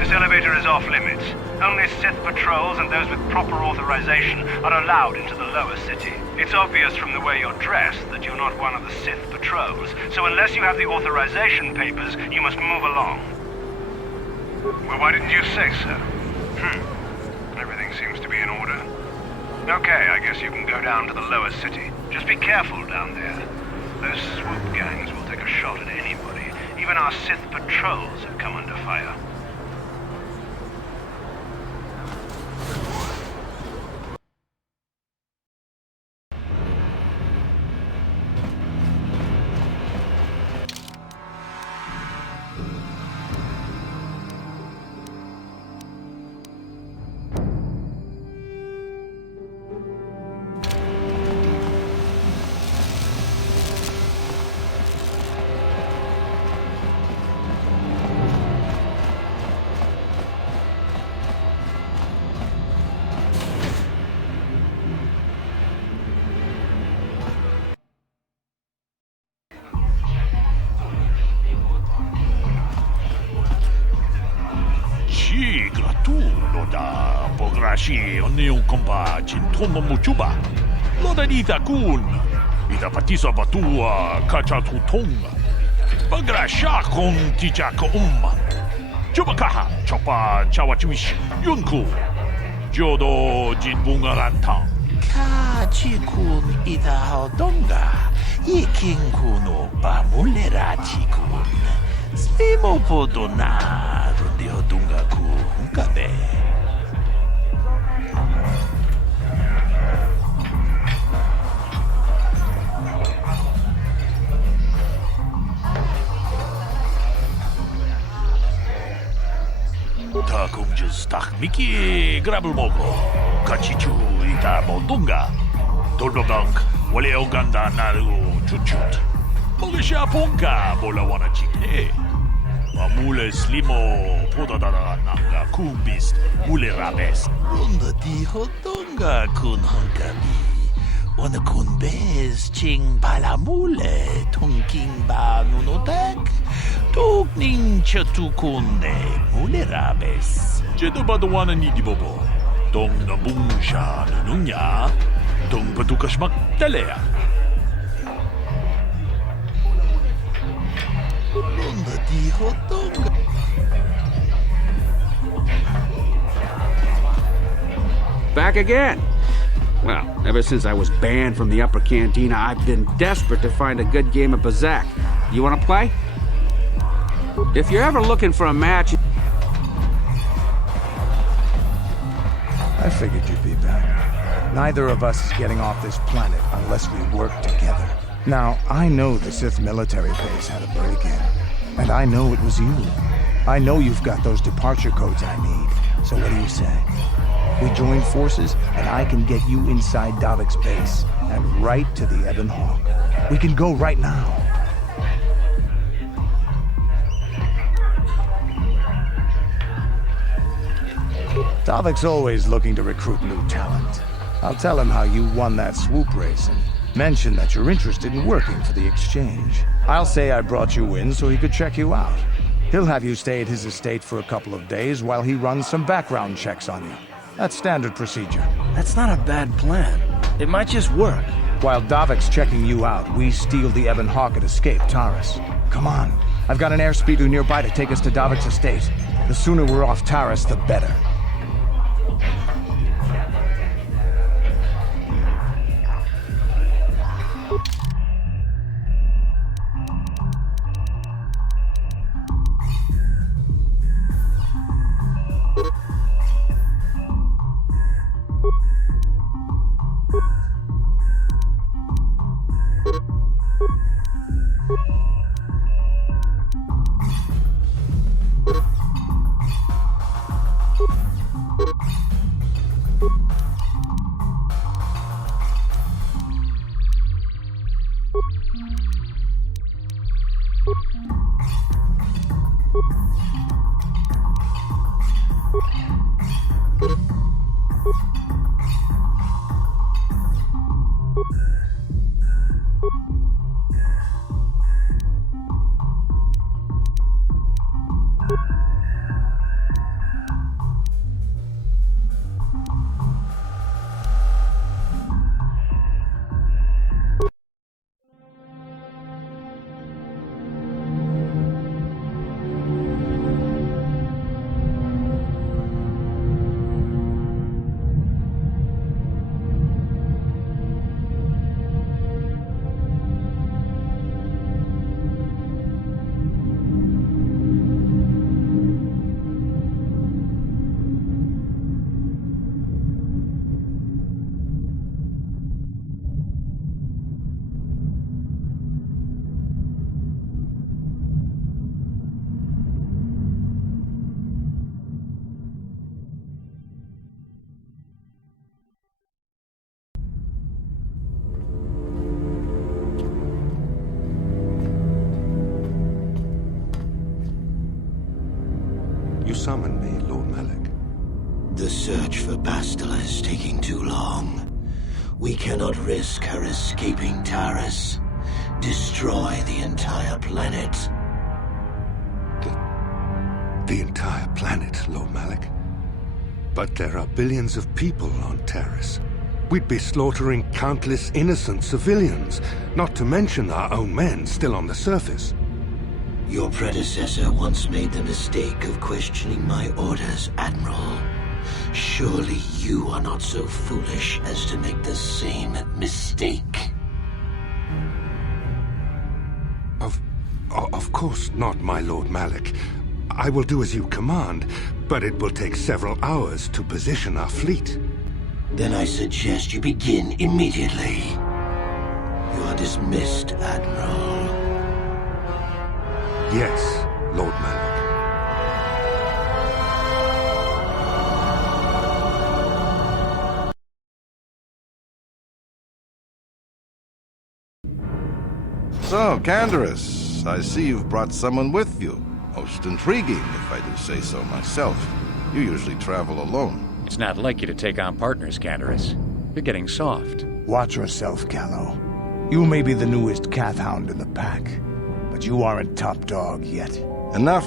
This elevator is off limits. Only Sith patrols and those with proper authorization are allowed into the lower city. It's obvious from the way you're dressed that you're not one of the Sith patrols, so unless you have the authorization papers, you must move along. Well, why didn't you say so? I Everything seems to be in order. Okay, I guess you can go down to the lower city. Just be careful down there. Those swoop gangs will take a shot at anybody. Even our Sith patrols have come under fire. Da pograshi oneu kompa cintomo muchuba. Loda dita kun. Ita patisa batua kacha tutonga. Pagrasha kon tija ko Chubakaha chopa chawachuish yunku. Jodo jinbunga lantang. Kachi kun ita hodonga. Ikin kuno bamulerati kun. Slimo podona rundi hodunga ku hunkabe. Takumjus takmiki grabel mogo. Kachichu ita modunga. Toldobank wale oganda naru chuchut. Mogisha ponka bola wana chikne. Mule slimo podadada nanga kumbis mule rabes. Runda di hodonga kun hunkabi. Wana kun bez ching palamule tunking ba nunotak. Tukning chatukunde mule rabes. Jedo Padawan ni bobo. Tong nabungsha nunya. Tong patukasmak talea. Runda di hodonga. Back again. Well, ever since I was banned from the upper cantina, I've been desperate to find a good game of Bazak. You want to play? If you're ever looking for a match... I figured you'd be back. Neither of us is getting off this planet unless we work together. Now, I know the Sith military base had a break-in. And I know it was you. I know you've got those departure codes I need. So what do you say? We join forces, and I can get you inside Davik's base, and right to the Ebon Hawk. We can go right now. Davik's always looking to recruit new talent. I'll tell him how you won that swoop race, and mention that you're interested in working for the exchange. I'll say I brought you in so he could check you out. He'll have you stay at his estate for a couple of days while he runs some background checks on you. That's standard procedure. That's not a bad plan. It might just work. While Davik's checking you out, we steal the Ebon Hawk and escape Taris. Come on. I've got an airspeeder nearby to take us to Davik's estate. The sooner we're off Taris, the better. The search for Bastila is taking too long. We cannot risk her escaping Taris. Destroy the entire planet. The entire planet, Lord Malik? But there are billions of people on Taris. We'd be slaughtering countless innocent civilians, not to mention our own men still on the surface. Your predecessor once made the mistake of questioning my orders, Admiral. Surely you are not so foolish as to make the same mistake. Of course not, my Lord Malik. I will do as you command, but it will take several hours to position our fleet. Then I suggest you begin immediately. You are dismissed, Admiral. Yes, Lord Malik. So, Canderous, I see you've brought someone with you. Most intriguing, if I do say so myself. You usually travel alone. It's not like you to take on partners, Canderous. You're getting soft. Watch yourself, Callow. You may be the newest Cath Hound in the pack, but you aren't top dog yet. Enough.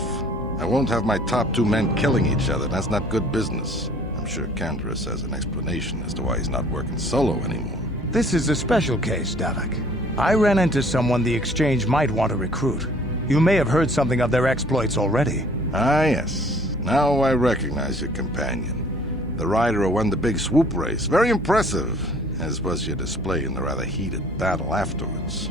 I won't have my top 2 men killing each other. That's not good business. I'm sure Canderous has an explanation as to why he's not working solo anymore. This is a special case, Davik. I ran into someone the Exchange might want to recruit. You may have heard something of their exploits already. Ah, yes. Now I recognize your companion. The rider who won the big swoop race. Very impressive, as was your display in the rather heated battle afterwards.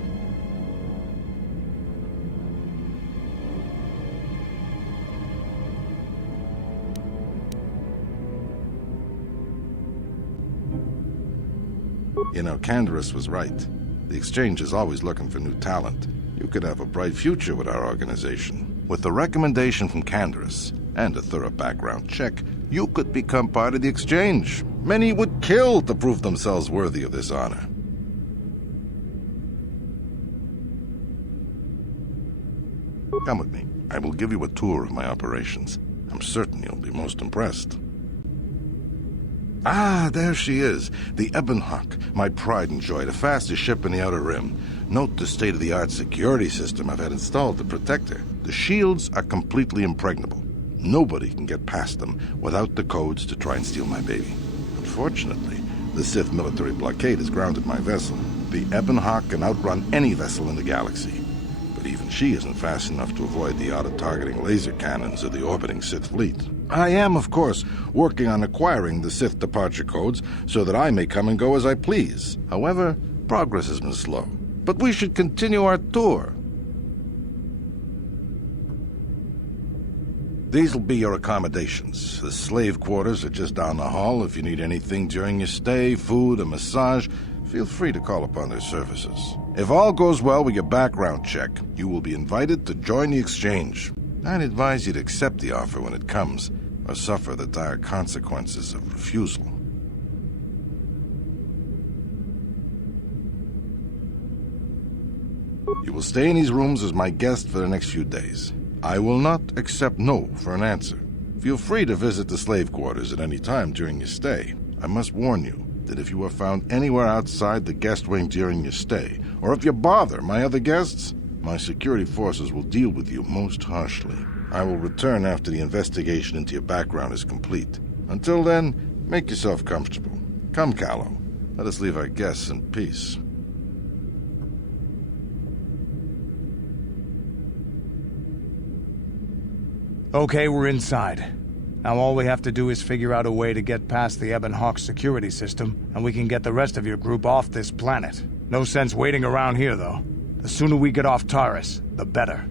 You know, Canderous was right. The Exchange is always looking for new talent. You could have a bright future with our organization. With the recommendation from Canderous and a thorough background check, you could become part of the Exchange. Many would kill to prove themselves worthy of this honor. Come with me. I will give you a tour of my operations. I'm certain you'll be most impressed. Ah, there she is. The Ebonhawk, my pride and joy, the fastest ship in the Outer Rim. Note the state-of-the-art security system I've had installed to protect her. The shields are completely impregnable. Nobody can get past them without the codes to try and steal my baby. Unfortunately, the Sith military blockade has grounded my vessel. The Ebonhawk can outrun any vessel in the galaxy. But even she isn't fast enough to avoid the auto-targeting laser cannons of the orbiting Sith Fleet. I am, of course, working on acquiring the Sith departure codes so that I may come and go as I please. However, progress has been slow. But we should continue our tour. These will be your accommodations. The slave quarters are just down the hall. If you need anything during your stay, food, a massage, feel free to call upon their services. If all goes well with your background check, you will be invited to join the Exchange. I'd advise you to accept the offer when it comes, or suffer the dire consequences of refusal. You will stay in these rooms as my guest for the next few days. I will not accept no for an answer. Feel free to visit the slave quarters at any time during your stay. I must warn you that if you are found anywhere outside the guest wing during your stay, or if you bother my other guests, my security forces will deal with you most harshly. I will return after the investigation into your background is complete. Until then, make yourself comfortable. Come, Callow. Let us leave our guests in peace. Okay, we're inside. Now all we have to do is figure out a way to get past the Ebonhawk security system, and we can get the rest of your group off this planet. No sense waiting around here, though. The sooner we get off Taris, the better.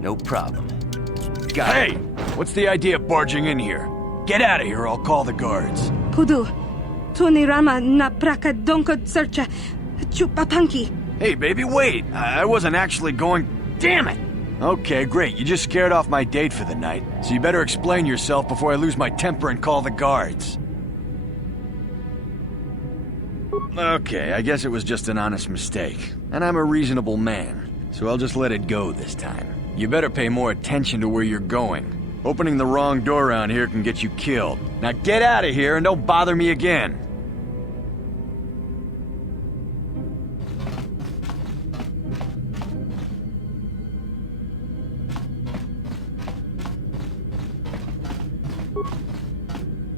No problem. Hey! What's the idea of barging in here? Get out of here or I'll call the guards. Pudu, Tunirama na praka donko searcha chupapanki. Hey, baby, wait! I wasn't actually going... Damn it! Okay, great. You just scared off my date for the night. So you better explain yourself before I lose my temper and call the guards. Okay, I guess it was just an honest mistake. And I'm a reasonable man, so I'll just let it go this time. You better pay more attention to where you're going. Opening the wrong door around here can get you killed. Now get out of here and don't bother me again.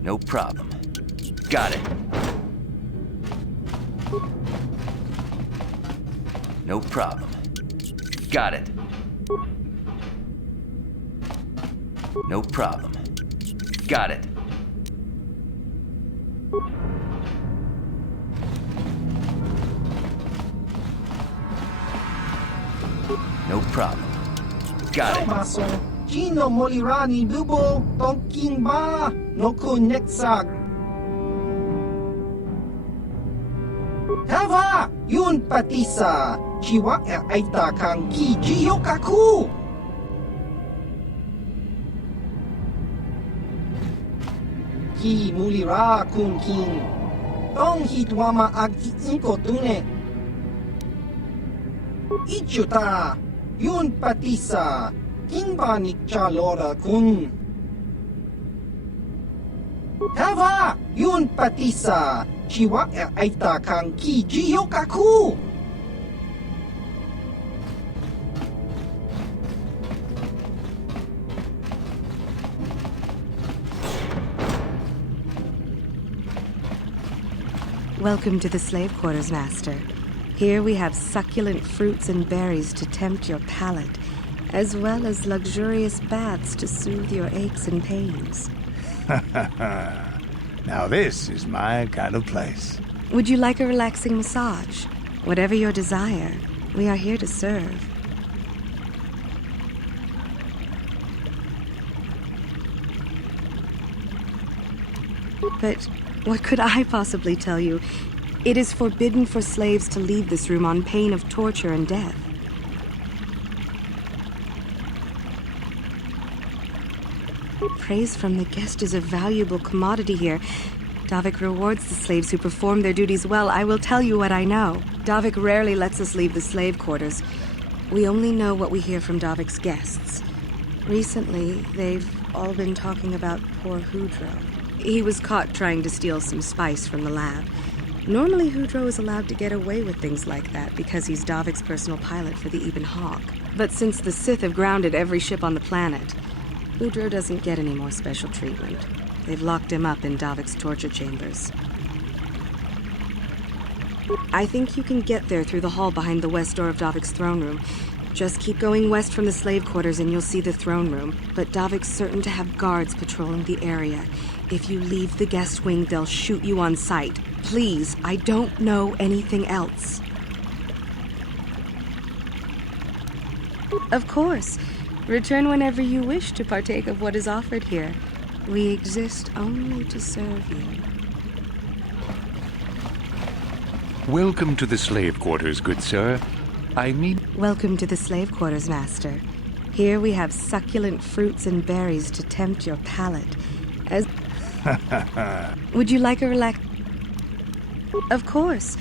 No problem. Got it. No problem. Got it. No problem. Got it. No problem. Got it. Gino Molirani Lubo Tonking Ba Noku Nexag Hava Yun Patisa Chiwa Aita Kang Ki Jiyokaku Ki Mulira Kun King Tong Hitwama Agti Inko Tune Ichuta Yun Patisa Kimba Nikchalora Kun Hava Yun Patisa Chiwa Aita Kang Ki Jiyokaku Welcome to the slave quarters, Master. Here we have succulent fruits and berries to tempt your palate, as well as luxurious baths to soothe your aches and pains. Now this is my kind of place. Would you like a relaxing massage? Whatever your desire, we are here to serve. But what could I possibly tell you? It is forbidden for slaves to leave this room on pain of torture and death. Praise from the guest is a valuable commodity here. Davik rewards the slaves who perform their duties well. I will tell you what I know. Davik rarely lets us leave the slave quarters. We only know what we hear from Davik's guests. Recently, they've all been talking about poor Hudro. He was caught trying to steal some spice from the lab. Normally, Hudro is allowed to get away with things like that because he's Davik's personal pilot for the Ebon Hawk. But since the Sith have grounded every ship on the planet, Hudro doesn't get any more special treatment. They've locked him up in Davik's torture chambers. I think you can get there through the hall behind the west door of Davik's throne room. Just keep going west from the slave quarters and you'll see the throne room. But Davik's certain to have guards patrolling the area. If you leave the guest wing, they'll shoot you on sight. Please, I don't know anything else. Of course. Return whenever you wish to partake of what is offered here. We exist only to serve you. Welcome to the slave quarters, good sir. Welcome to the slave quarters, Master. Here we have succulent fruits and berries to tempt your palate. Would you like a relax... Of course.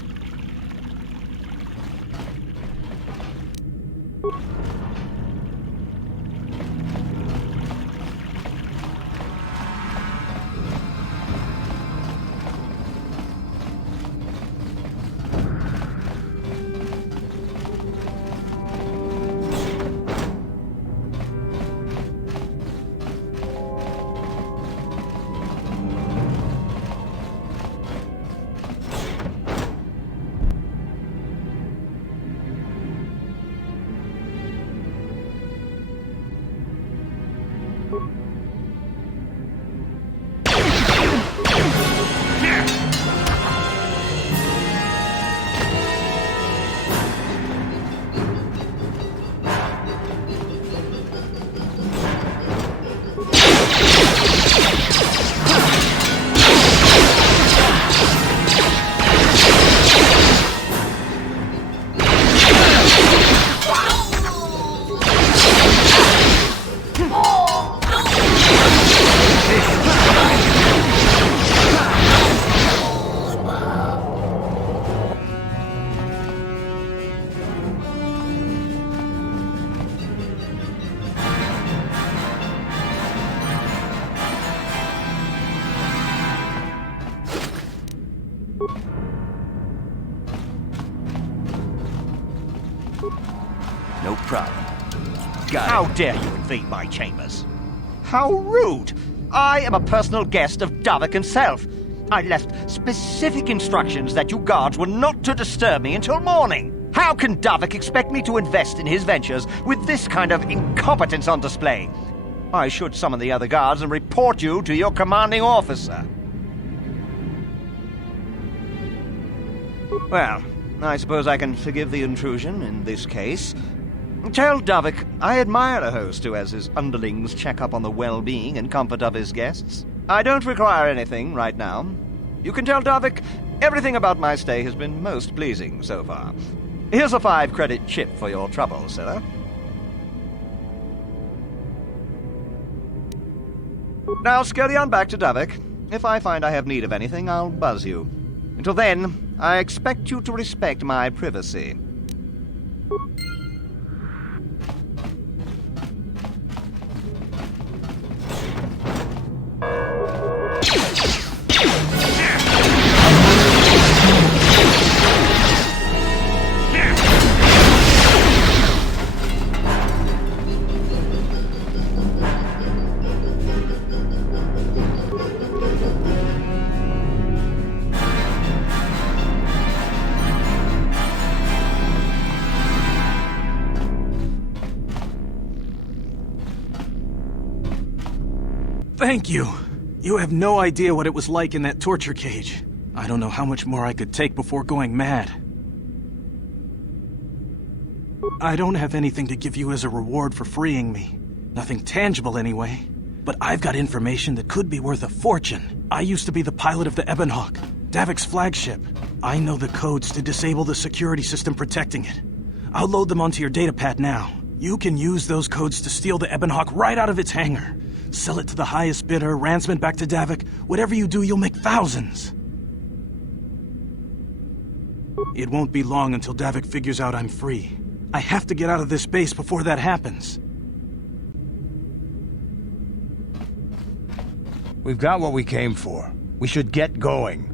got How it. dare you invade my chambers? How rude! I am a personal guest of Davik himself. I left specific instructions that you guards were not to disturb me until morning. How can Davik expect me to invest in his ventures with this kind of incompetence on display? I should summon the other guards and report you to your commanding officer. Well, I suppose I can forgive the intrusion in this case. Tell Davik I admire a host who has his underlings check up on the well-being and comfort of his guests. I don't require anything right now. You can tell Davik everything about my stay has been most pleasing so far. Here's a 5-credit chip for your trouble, sir. Now scurry on back to Davik. If I find I have need of anything, I'll buzz you. Until then, I expect you to respect my privacy. Thank you. You have no idea what it was like in that torture cage. I don't know how much more I could take before going mad. I don't have anything to give you as a reward for freeing me. Nothing tangible anyway. But I've got information that could be worth a fortune. I used to be the pilot of the Ebonhawk, Davik's flagship. I know the codes to disable the security system protecting it. I'll load them onto your datapad now. You can use those codes to steal the Ebonhawk right out of its hangar. Sell it to the highest bidder, ransom it back to Davik. Whatever you do, you'll make thousands. It won't be long until Davik figures out I'm free. I have to get out of this base before that happens. We've got what we came for. We should get going.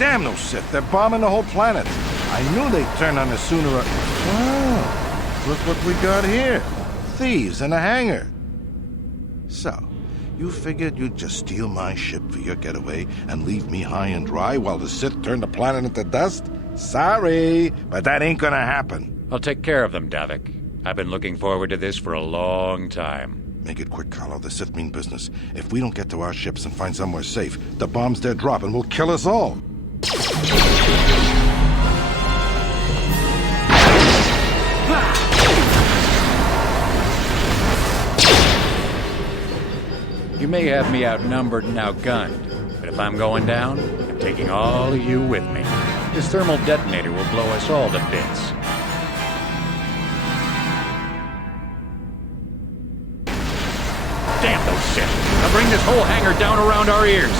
Damn those Sith, they're bombing the whole planet. I knew they'd turn on us sooner or... Oh, look what we got here. Thieves in a hangar. So, you figured you'd just steal my ship for your getaway and leave me high and dry while the Sith turn the planet into dust? Sorry, but that ain't gonna happen. I'll take care of them, Davik. I've been looking forward to this for a long time. Make it quick, Carlo. The Sith mean business. If we don't get to our ships and find somewhere safe, the bombs they're dropping will kill us all. You may have me outnumbered and outgunned, but if I'm going down, I'm taking all of you with me. This thermal detonator will blow us all to bits. Damn those Sith! I'll bring this whole hangar down around our ears!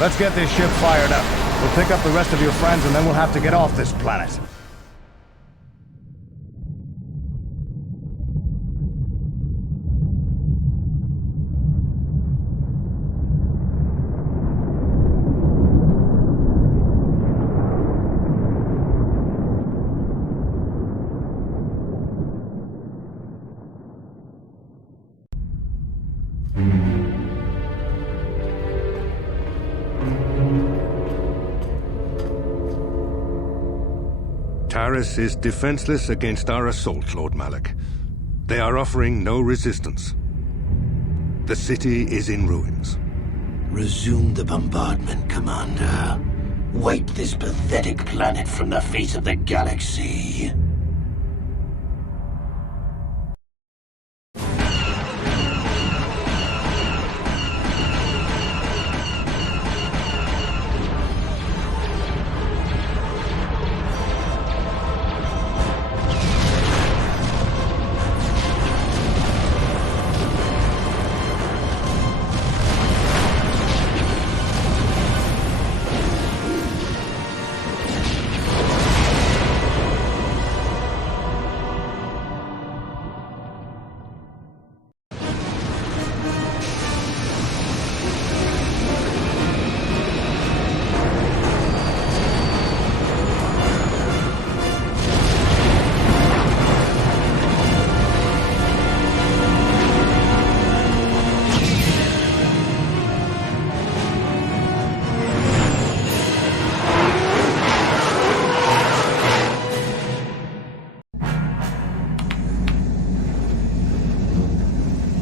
Let's get this ship fired up. We'll pick up the rest of your friends and then we'll have to get off this planet. Taris is defenseless against our assault, Lord Malak. They are offering no resistance. The city is in ruins. Resume the bombardment, Commander. Wipe this pathetic planet from the face of the galaxy.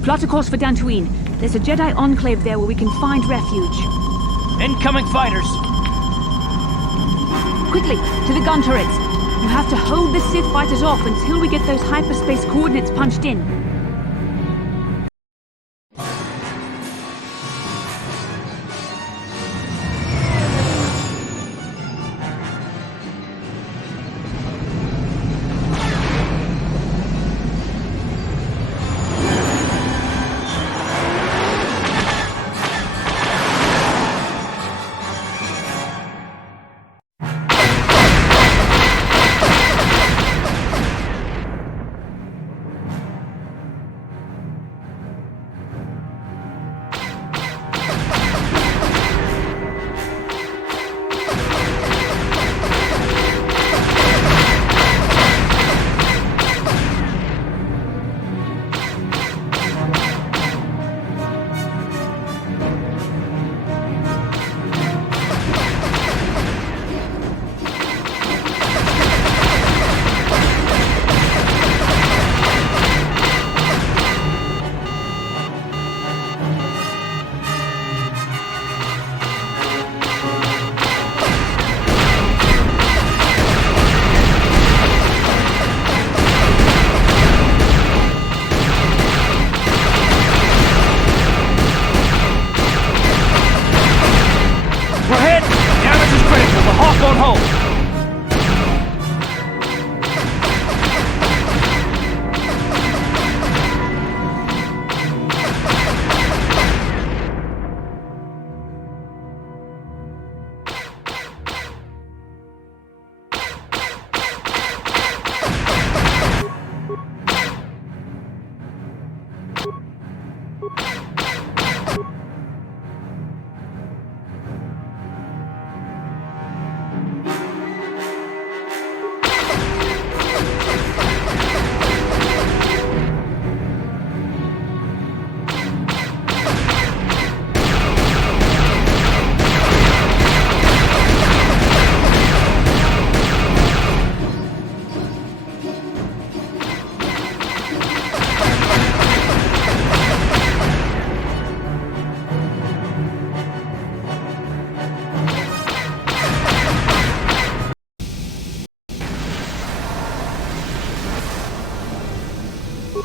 Plot a course for Dantooine. There's a Jedi enclave there where we can find refuge. Incoming fighters! Quickly, to the gun turrets. You have to hold the Sith fighters off until we get those hyperspace coordinates punched in.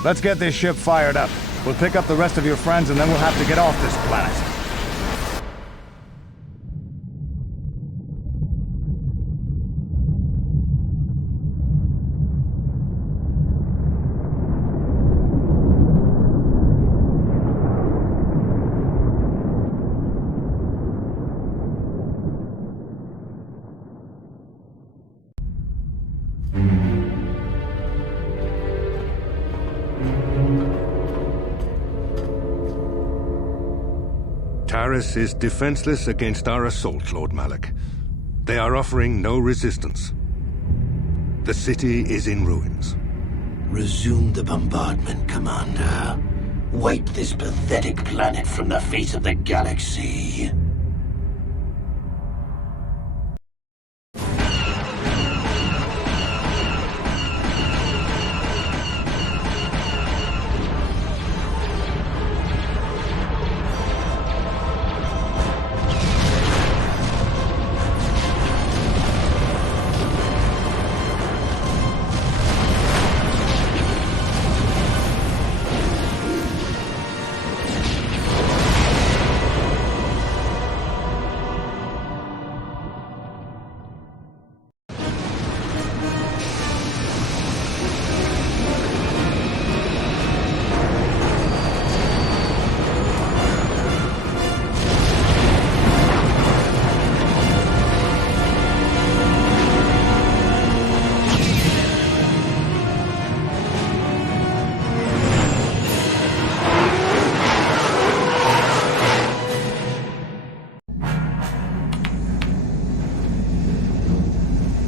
Let's get this ship fired up. We'll pick up the rest of your friends and then we'll have to get off this planet. Taris is defenseless against our assault, Lord Malak. They are offering no resistance. The city is in ruins. Resume the bombardment, Commander. Wipe this pathetic planet from the face of the galaxy.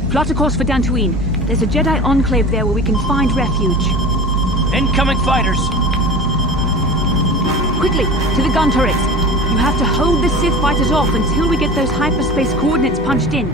Plot a course for Dantooine. There's a Jedi enclave there where we can find refuge. Incoming fighters! Quickly, to the gun turrets. You have to hold the Sith fighters off until we get those hyperspace coordinates punched in.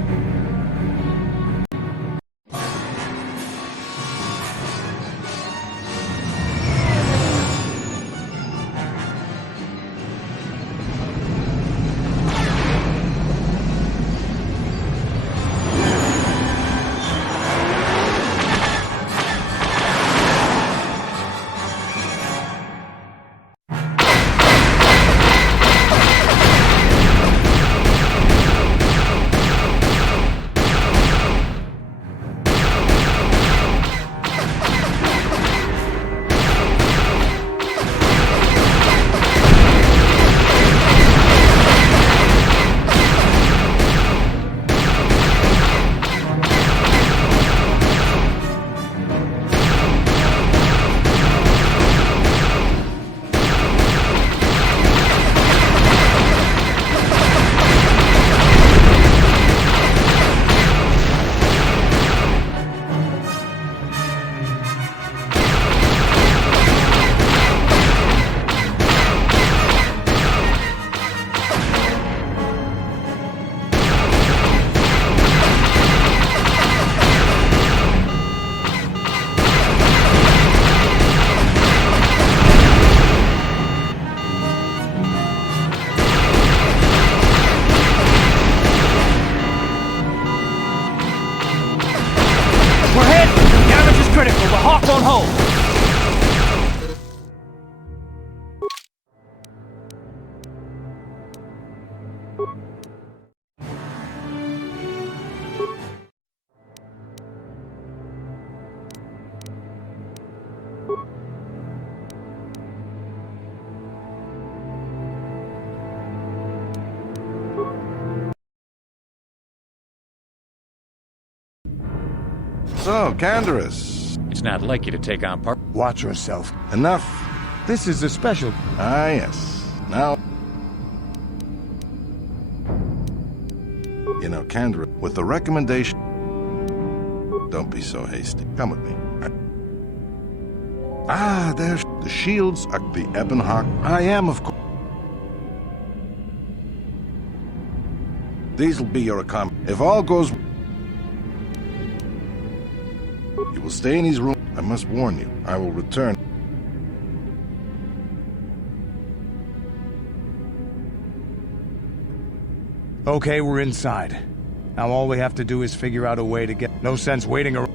So, Canderous. It's not like you to take on part. Watch yourself. Enough. This is a special... Ah, yes. Now... You know, Canderous, with the recommendation... Don't be so hasty. Come with me. Ah, there's... The shields are the Ebon Hawk. I am, of course. These will be your accompaniment. If all goes... You will stay in these rooms. I must warn you, I will return. Okay, we're inside. Now all we have to do is figure out a way to get... No sense waiting around.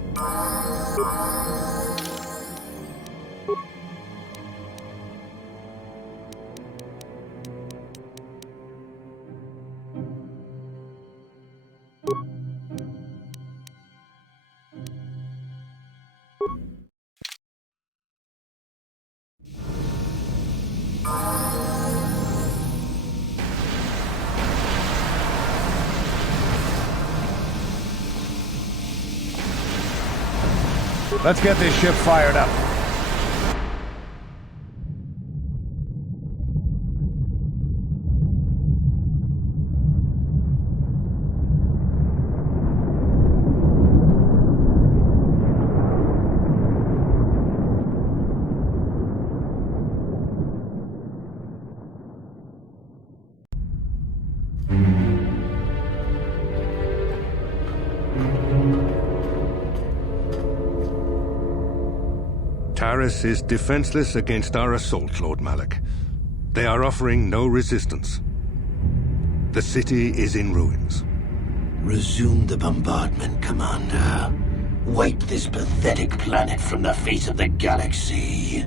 Let's get this ship fired up. Taris is defenseless against our assault, Lord Malik. They are offering no resistance. The city is in ruins. Resume the bombardment, Commander. Wipe this pathetic planet from the face of the galaxy.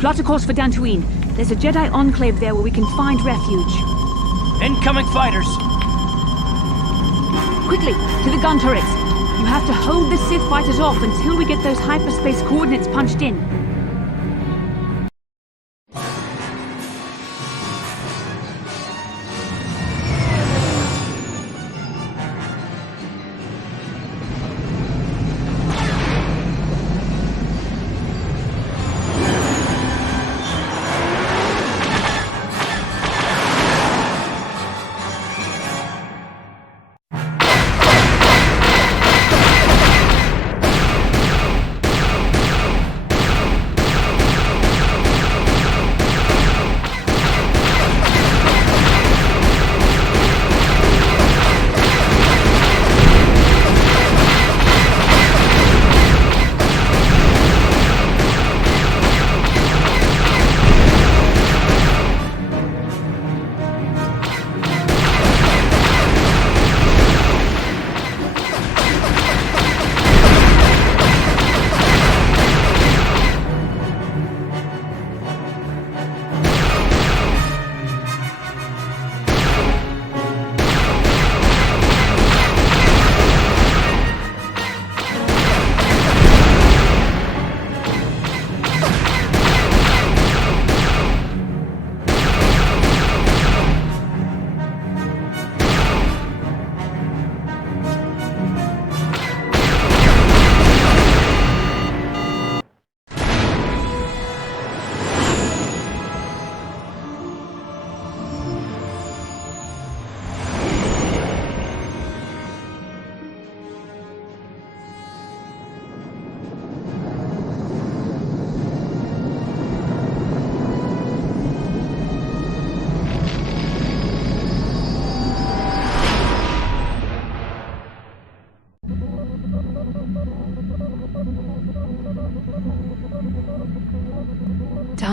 Plot a course for Dantooine. There's a Jedi enclave there where we can find refuge. Incoming fighters! Quickly, to the gun turrets. You have to hold the Sith fighters off until we get those hyperspace coordinates punched in.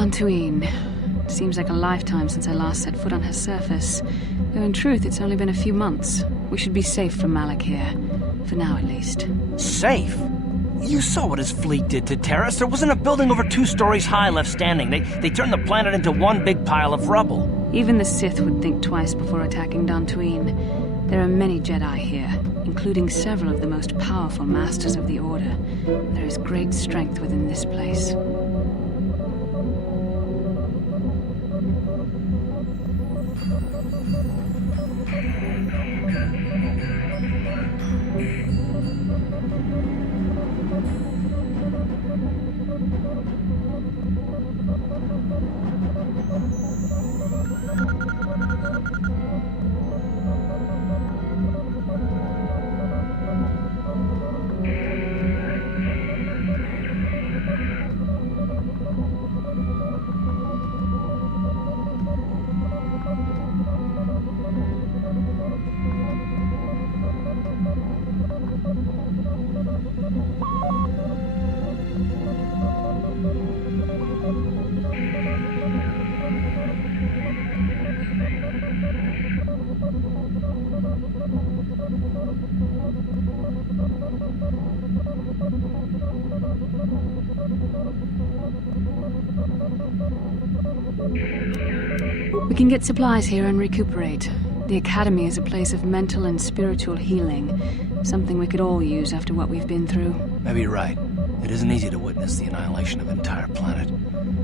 Dantooine. Seems like a lifetime since I last set foot on her surface. Though in truth, it's only been a few months. We should be safe from Malik here. For now, at least. Safe? You saw what his fleet did to Terrace. There wasn't a building over 2 stories high left standing. They turned the planet into one big pile of rubble. Even the Sith would think twice before attacking Dantooine. There are many Jedi here, including several of the most powerful masters of the Order. There is great strength within this place. We can get supplies here and recuperate. The Academy is a place of mental and spiritual healing. Something we could all use after what we've been through. Maybe you're right. It isn't easy to witness the annihilation of an entire planet.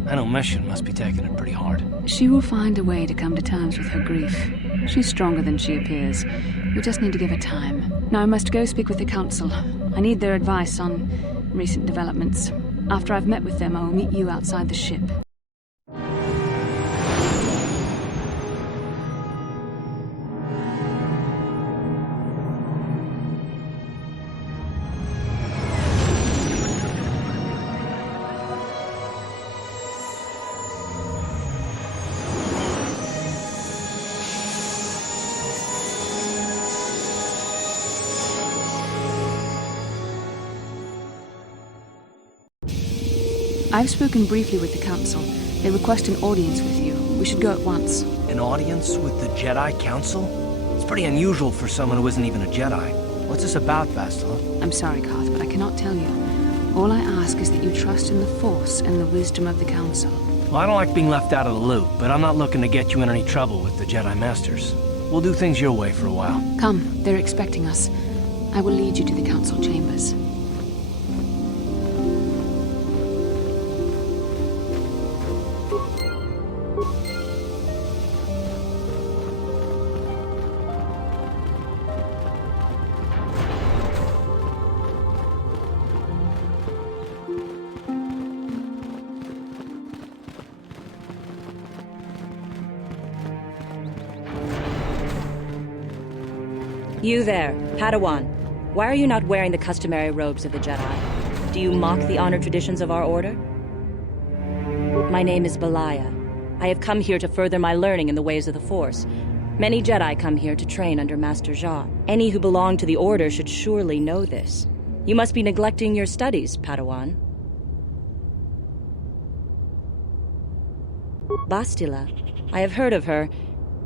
I know Mission must be taking it pretty hard. She will find a way to come to terms with her grief. She's stronger than she appears. We just need to give her time. Now I must go speak with the Council. I need their advice on recent developments. After I've met with them, I will meet you outside the ship. I've spoken briefly with the Council. They request an audience with you. We should go at once. An audience with the Jedi Council? It's pretty unusual for someone who isn't even a Jedi. What's this about, Bastila? I'm sorry, Carth, but I cannot tell you. All I ask is that you trust in the Force and the wisdom of the Council. Well, I don't like being left out of the loop, but I'm not looking to get you in any trouble with the Jedi Masters. We'll do things your way for a while. Come, they're expecting us. I will lead you to the Council chambers. You there, Padawan. Why are you not wearing the customary robes of the Jedi? Do you mock the honored traditions of our order? My name is Belaya. I have come here to further my learning in the ways of the Force. Many Jedi come here to train under Master Jha. Any who belong to the Order should surely know this. You must be neglecting your studies, Padawan. Bastila. I have heard of her.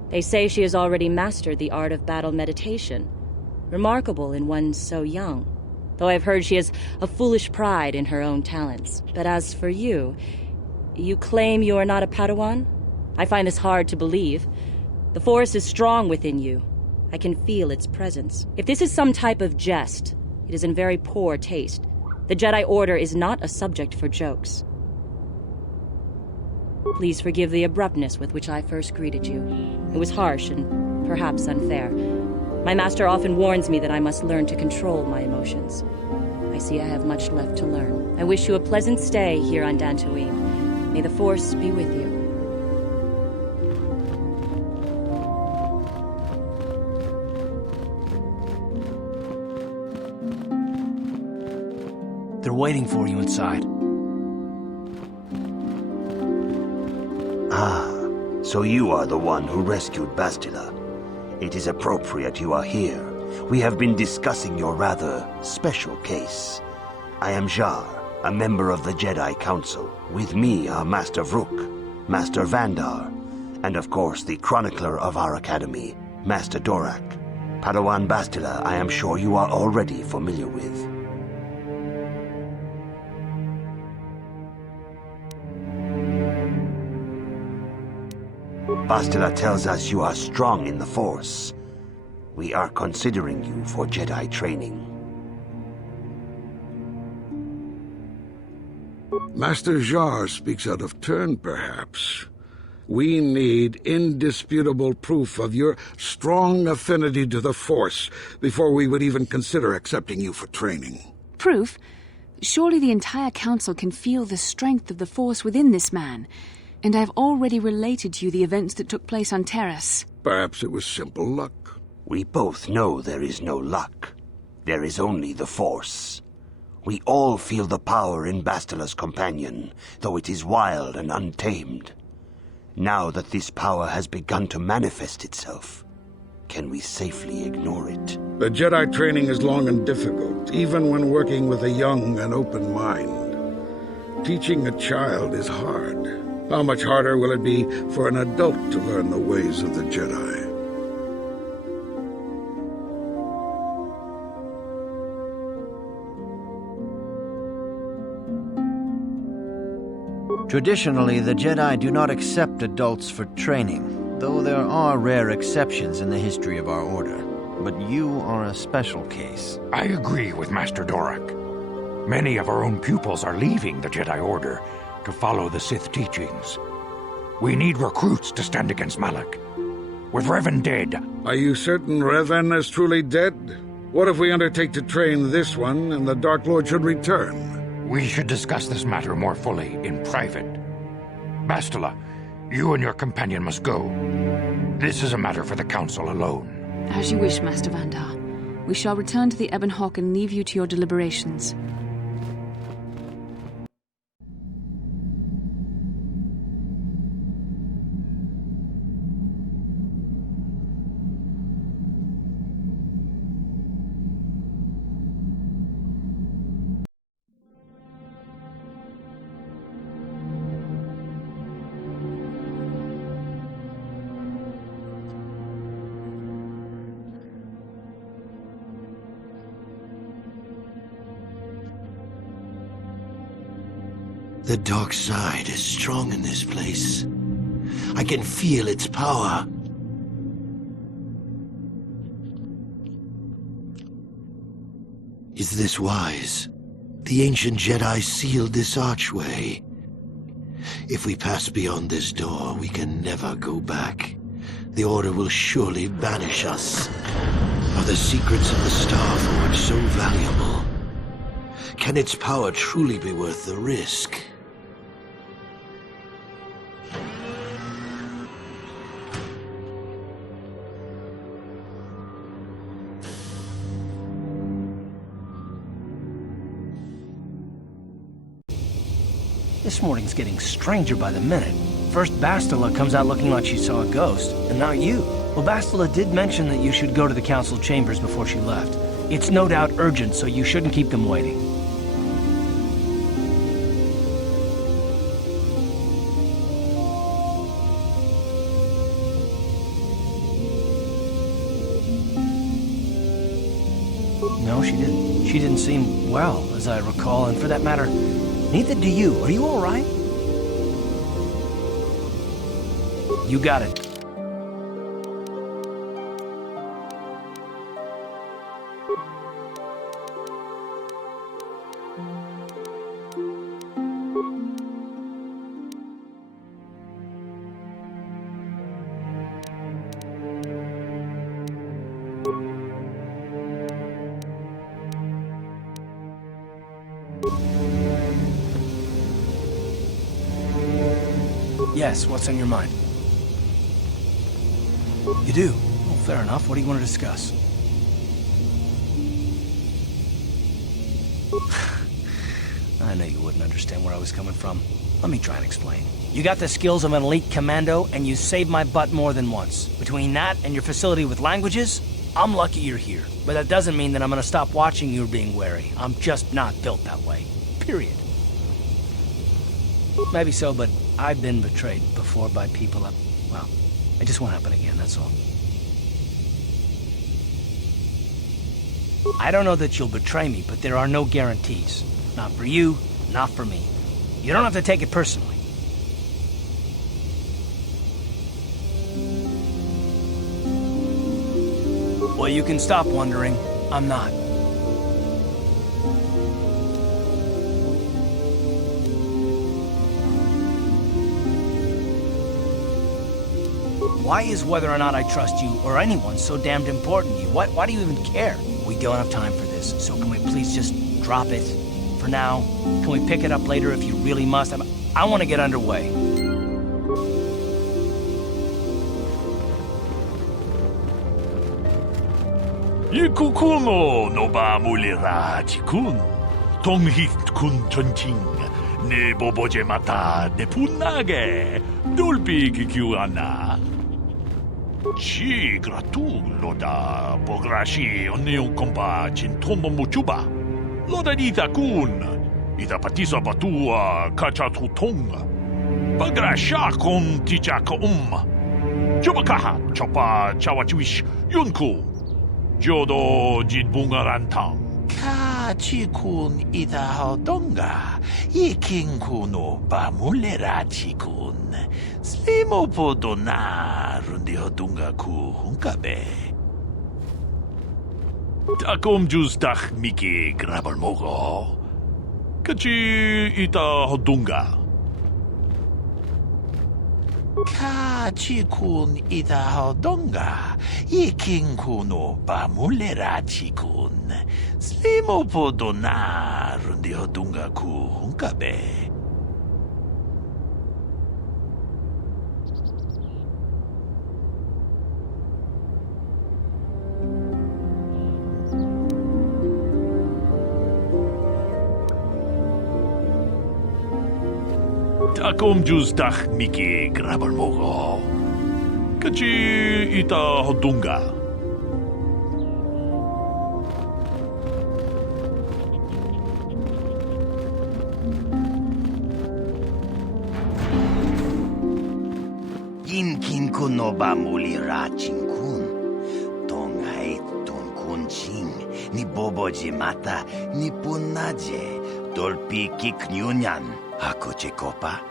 They say she has already mastered the art of battle meditation. Remarkable in one so young. Though I've heard she has a foolish pride in her own talents. But as for you, you claim you are not a Padawan? I find this hard to believe. The Force is strong within you. I can feel its presence. If this is some type of jest, it is in very poor taste. The Jedi Order is not a subject for jokes. Please forgive the abruptness with which I first greeted you. It was harsh and perhaps unfair. My master often warns me that I must learn to control my emotions. I see I have much left to learn. I wish you a pleasant stay here on Dantooine. May the Force be with you. They're waiting for you inside. Ah, so you are the one who rescued Bastila. It is appropriate you are here. We have been discussing your rather special case. I am Jha, a member of the Jedi Council. With me are Master Vrook, Master Vandar, and of course the chronicler of our academy, Master Dorak. Padawan Bastila, I am sure you are already familiar with. Bastila tells us you are strong in the Force. We are considering you for Jedi training. Master Jar speaks out of turn, perhaps. We need indisputable proof of your strong affinity to the Force before we would even consider accepting you for training. Proof? Surely the entire Council can feel the strength of the Force within this man. And I've already related to you the events that took place on Terrace. Perhaps it was simple luck. We both know there is no luck. There is only the Force. We all feel the power in Bastila's companion, though it is wild and untamed. Now that this power has begun to manifest itself, can we safely ignore it? The Jedi training is long and difficult, even when working with a young and open mind. Teaching a child is hard. How much harder will it be for an adult to learn the ways of the Jedi? Traditionally, the Jedi do not accept adults for training, though there are rare exceptions in the history of our order. But you are a special case. I agree with Master Dorak. Many of our own pupils are leaving the Jedi Order to follow the Sith teachings. We need recruits to stand against Malak. With Revan dead... Are you certain Revan is truly dead? What if we undertake to train this one and the Dark Lord should return? We should discuss this matter more fully in private. Bastila, you and your companion must go. This is a matter for the Council alone. As you wish, Master Vandar. We shall return to the Ebon Hawk and leave you to your deliberations. The dark side is strong in this place. I can feel its power. Is this wise? The ancient Jedi sealed this archway. If we pass beyond this door, we can never go back. The Order will surely banish us. Are the secrets of the Star Forge so valuable? Can its power truly be worth the risk? This morning's getting stranger by the minute. First Bastila comes out looking like she saw a ghost, and now you. Well, Bastila did mention that you should go to the Council chambers before she left. It's no doubt urgent, so you shouldn't keep them waiting. No, she didn't. She didn't seem well, as I recall, and for that matter, neither do you. Are you all right? You got it. Yes, what's on your mind? You do? Well, fair enough. What do you want to discuss? I knew you wouldn't understand where I was coming from. Let me try and explain. You got the skills of an elite commando, and you saved my butt more than once. Between that and your facility with languages, I'm lucky you're here. But that doesn't mean that I'm gonna stop watching you being wary. I'm just not built that way. Period. Maybe so, but I've been betrayed before by people well, it just won't happen again, that's all. I don't know that you'll betray me, but there are no guarantees. Not for you, not for me. You don't have to take it personally. Well, you can stop wondering. I'm not. Why is whether or not I trust you or anyone so damned important to you? Why do you even care? We don't have time for this, so can we please just drop it for now? Can we pick it up later if you really must? I want to get underway. Ikukuno no ba mulira chikun. Tonghit kun chonching. Ne boboje mata de punage. Dolpi kikiuana. Chi gratulo da pograshi onneun kompa chintomo muchuba. Loda dita kun. Ita patisa batua kachatu tonga. Pagrasha kon tichaka Chubakaha chopa chawachiwish yunku. Jodo jitbungarantang. Kachikun ita hodonga. Ikinkuno bamulera chikun. Slimo podona rundi hodunga ku hunkabe. Takom justach miki grabalmogo. Kachi ita hodunga. Kachikun ita hodonga. Ikinkuno bamulera chikun. Slimo podona rundi hodunga ku hunkabe. Takom justach miki grabalmogo. Kachi ita hodunga. Kin kuno ba mulira chinkun. Tonga etun kunching. Ni boboji mata ni punaje. Dolpi kiknyunyan. Ako chekopa.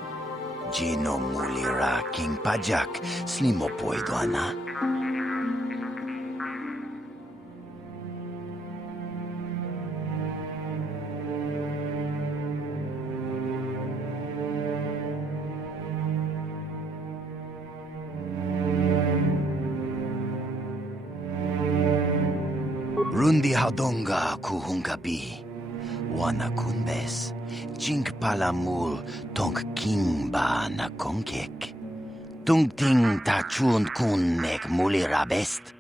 Gino mulira king pajak. Slimo poidoana. Rundi hadonga kuhungabi. Wana kunbes. Jink palamul tonk king ba na konkek. Tung ting ta chun kun nek mulira best.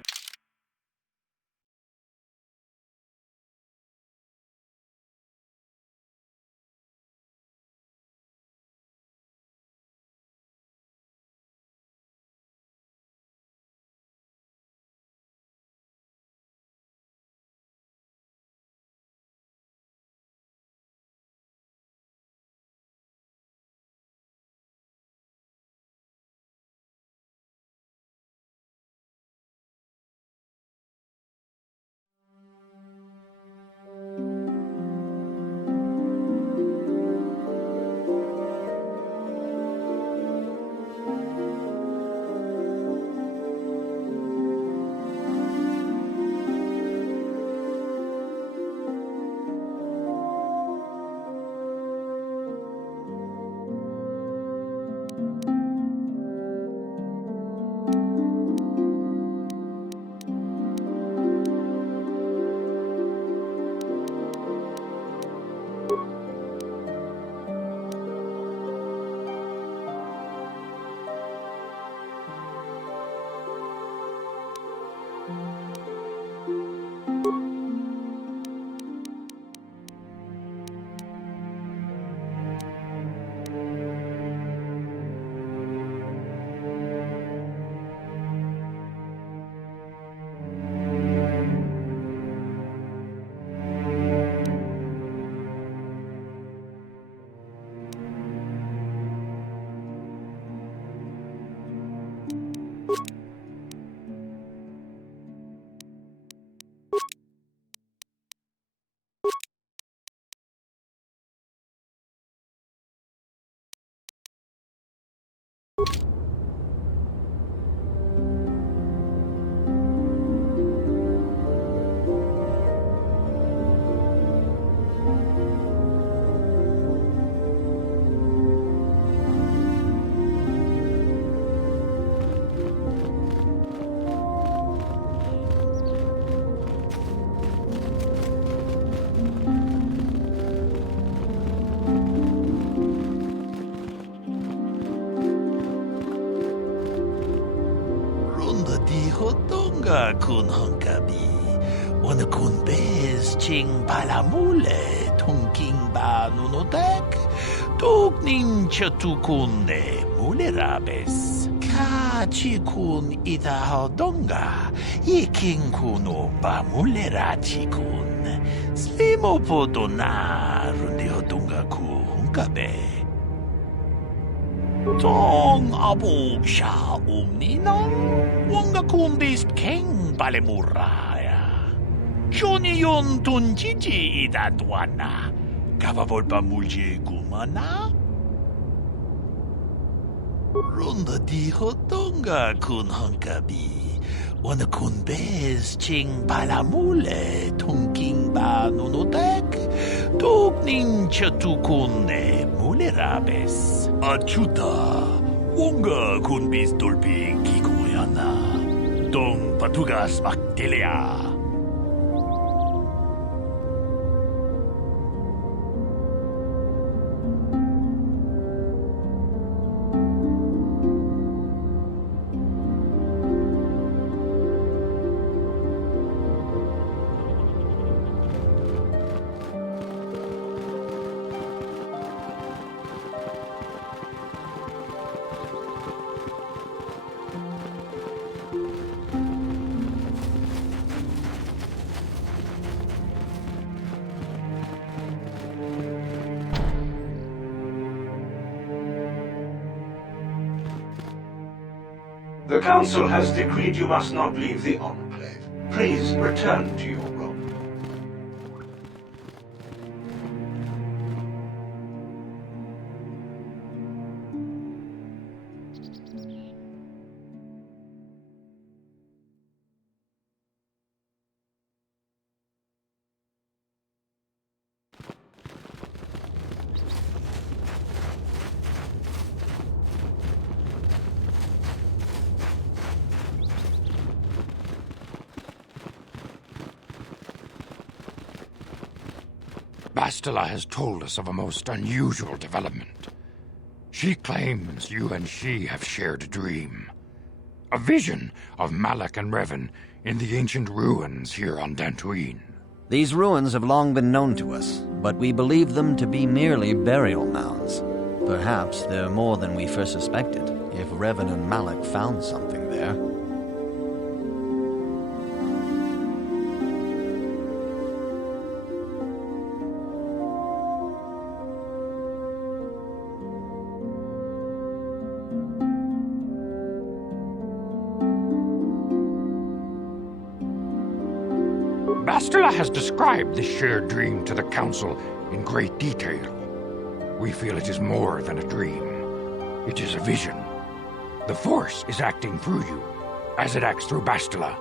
dihotonga kun honkabi. Wana kun bez ching palamule tungking ba nunotek. Tukning chatukunne mulerabes. Kachi kun itahodonga. Iking kuno ba mulerachi kun. Slimo podona rundihodonga ku hunkabe. Tong abog siya ninang wanga kumbist king balemuraya. Johnny yon tunjiji idadwana. Kavavol pa mulje kumana? Ronda di hotonga kun hankabi. Wana kun bez ching palamule tungking ba nunotek. Tukning chatukunne mulerabes. Achuta, wonga kun bis dolpi kikuyana. Dong patugas maktelea. The Council has decreed you must not leave the Enclave. Please return to your room. Bastila has told us of a most unusual development. She claims you and she have shared a dream. A vision of Malak and Revan in the ancient ruins here on Dantooine. These ruins have long been known to us, but we believe them to be merely burial mounds. Perhaps they're more than we first suspected, if Revan and Malak found something there. Bastila has described this shared dream to the Council in great detail. We feel it is more than a dream. It is a vision. The Force is acting through you, as it acts through Bastila.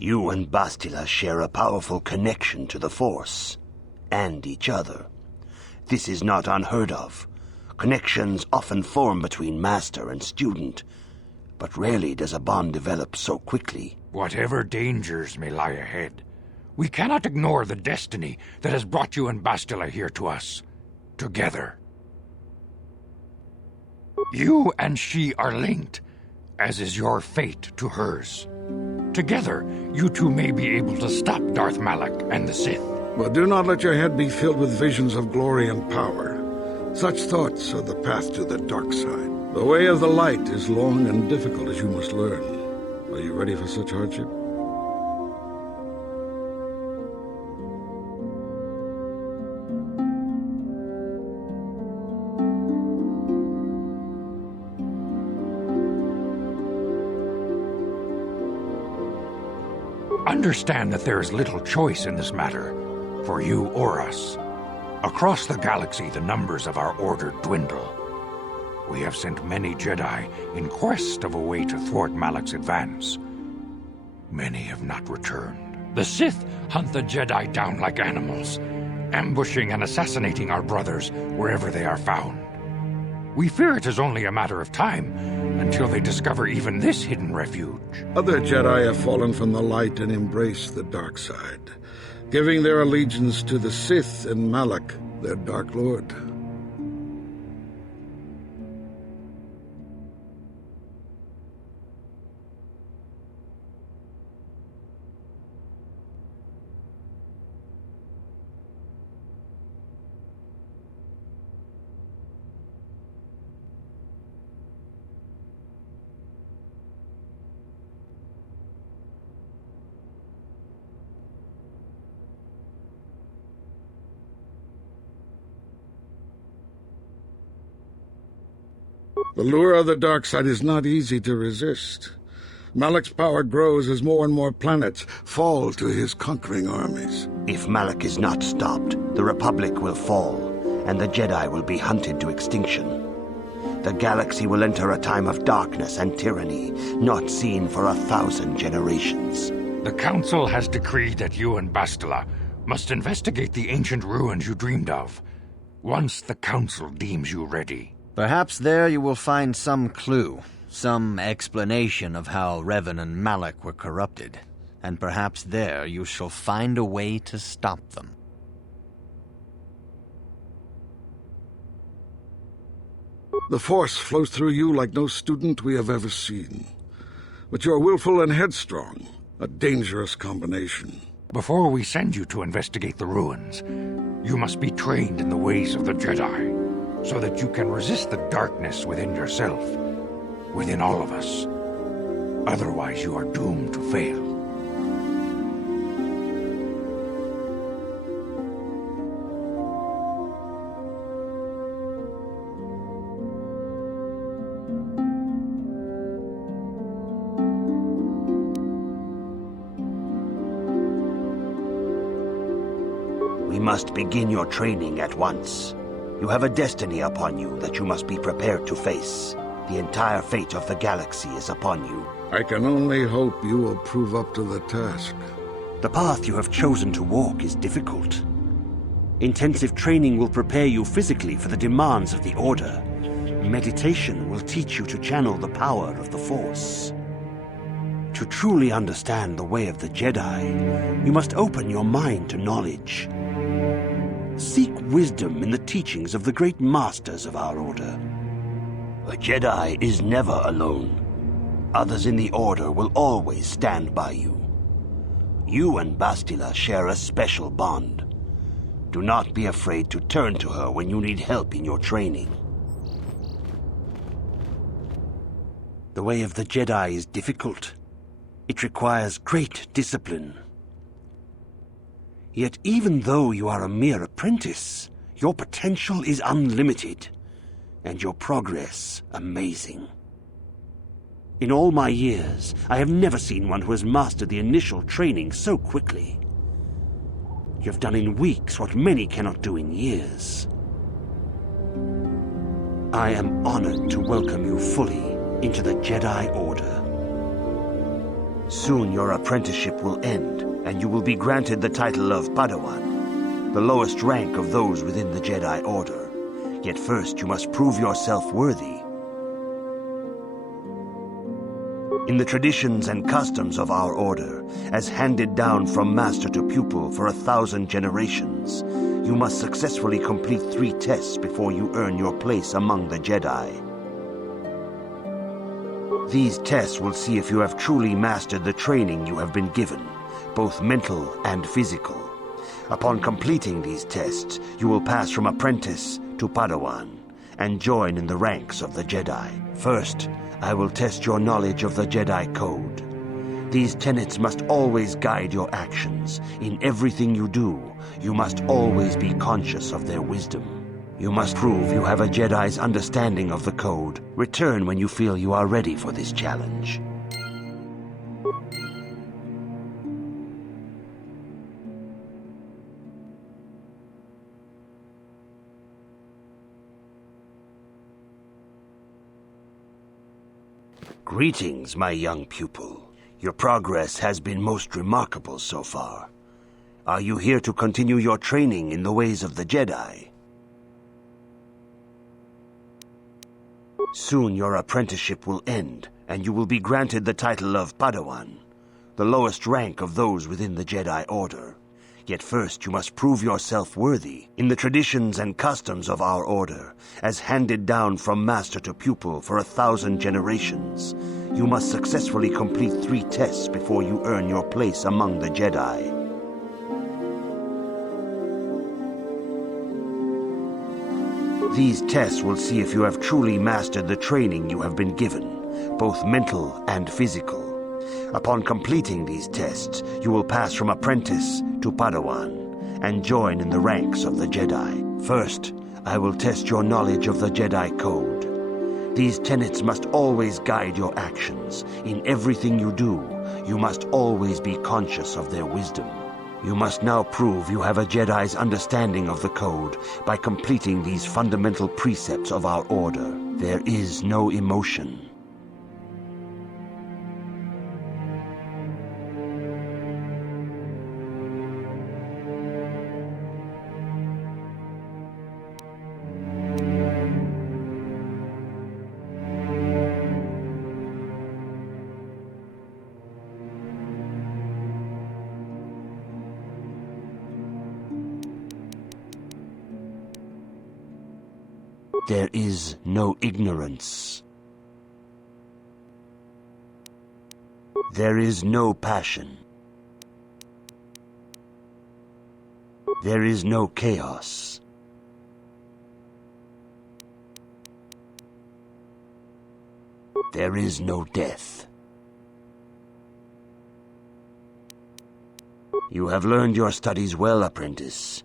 You and Bastila share a powerful connection to the Force, and each other. This is not unheard of. Connections often form between master and student, but rarely does a bond develop so quickly. Whatever dangers may lie ahead, we cannot ignore the destiny that has brought you and Bastila here to us, together. You and she are linked, as is your fate to hers. Together, you two may be able to stop Darth Malak and the Sith. But do not let your head be filled with visions of glory and power. Such thoughts are the path to the dark side. The way of the light is long and difficult, as you must learn. Are you ready for such hardship? Understand that there is little choice in this matter, for you or us. Across the galaxy, the numbers of our order dwindle. We have sent many Jedi in quest of a way to thwart Malak's advance. Many have not returned. The Sith hunt the Jedi down like animals, ambushing and assassinating our brothers wherever they are found. We fear it is only a matter of time until they discover even this hidden refuge. Other Jedi have fallen from the light and embraced the dark side, giving their allegiance to the Sith and Malak, their Dark Lord. The lure of the dark side is not easy to resist. Malak's power grows as more and more planets fall to his conquering armies. If Malak is not stopped, the Republic will fall, and the Jedi will be hunted to extinction. The galaxy will enter a time of darkness and tyranny, not seen for 1,000 generations. The Council has decreed that you and Bastila must investigate the ancient ruins you dreamed of, once the Council deems you ready. Perhaps there you will find some clue, some explanation of how Revan and Malak were corrupted, and perhaps there you shall find a way to stop them. The Force flows through you like no student we have ever seen. But you're willful and headstrong, a dangerous combination. Before we send you to investigate the ruins, you must be trained in the ways of the Jedi, so that you can resist the darkness within yourself, within all of us. Otherwise, you are doomed to fail. We must begin your training at once. You have a destiny upon you that you must be prepared to face. The entire fate of the galaxy is upon you. I can only hope you will prove up to the task. The path you have chosen to walk is difficult. Intensive training will prepare you physically for the demands of the Order. Meditation will teach you to channel the power of the Force. To truly understand the way of the Jedi, you must open your mind to knowledge. Seek wisdom in the teachings of the great masters of our Order. A Jedi is never alone. Others in the Order will always stand by you. You and Bastila share a special bond. Do not be afraid to turn to her when you need help in your training. The way of the Jedi is difficult. It requires great discipline. Yet even though you are a mere apprentice, your potential is unlimited, and your progress amazing. In all my years, I have never seen one who has mastered the initial training so quickly. You have done in weeks what many cannot do in years. I am honored to welcome you fully into the Jedi Order. Soon your apprenticeship will end, and you will be granted the title of Padawan, the lowest rank of those within the Jedi Order. Yet first you must prove yourself worthy. In the traditions and customs of our Order, as handed down from master to pupil for 1,000 generations, you must successfully complete 3 tests before you earn your place among the Jedi. These tests will see if you have truly mastered the training you have been given, both mental and physical. Upon completing these tests, you will pass from apprentice to Padawan and join in the ranks of the Jedi. First, I will test your knowledge of the Jedi Code. These tenets must always guide your actions. In everything you do, you must always be conscious of their wisdom. You must prove you have a Jedi's understanding of the Code. Return when you feel you are ready for this challenge. Greetings, my young pupil. Your progress has been most remarkable so far. Are you here to continue your training in the ways of the Jedi? Soon your apprenticeship will end, and you will be granted the title of Padawan, the lowest rank of those within the Jedi Order. Yet first you must prove yourself worthy in the traditions and customs of our order, as handed down from master to pupil for 1,000 generations. You must successfully complete 3 tests before you earn your place among the Jedi. These tests will see if you have truly mastered the training you have been given, both mental and physical. Upon completing these tests, you will pass from apprentice to Padawan and join in the ranks of the Jedi. First, I will test your knowledge of the Jedi Code. These tenets must always guide your actions. In everything you do, you must always be conscious of their wisdom. You must now prove you have a Jedi's understanding of the Code by completing these fundamental precepts of our order. There is no emotion. There is no ignorance. There is no passion. There is no chaos. There is no death. You have learned your studies well, apprentice.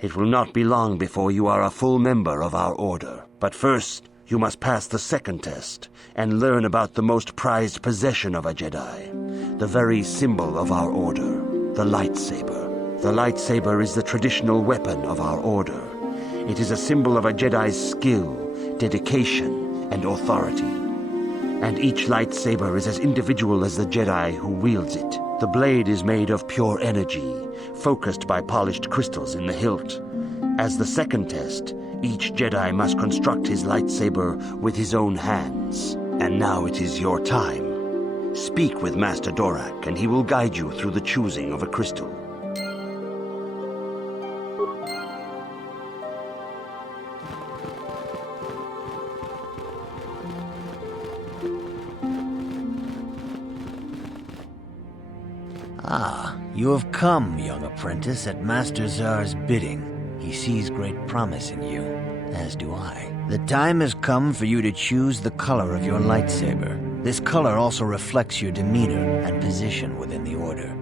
It will not be long before you are a full member of our order. But first, you must pass the second test and learn about the most prized possession of a Jedi, the very symbol of our order, the lightsaber. The lightsaber is the traditional weapon of our order. It is a symbol of a Jedi's skill, dedication, and authority. And each lightsaber is as individual as the Jedi who wields it. The blade is made of pure energy, focused by polished crystals in the hilt. As the second test, each Jedi must construct his lightsaber with his own hands. And now it is your time. Speak with Master Dorak, and he will guide you through the choosing of a crystal. Ah, you have come, young apprentice, at Master Zar's bidding. He sees great promise in you, as do I. The time has come for you to choose the color of your lightsaber. This color also reflects your demeanor and position within the Order.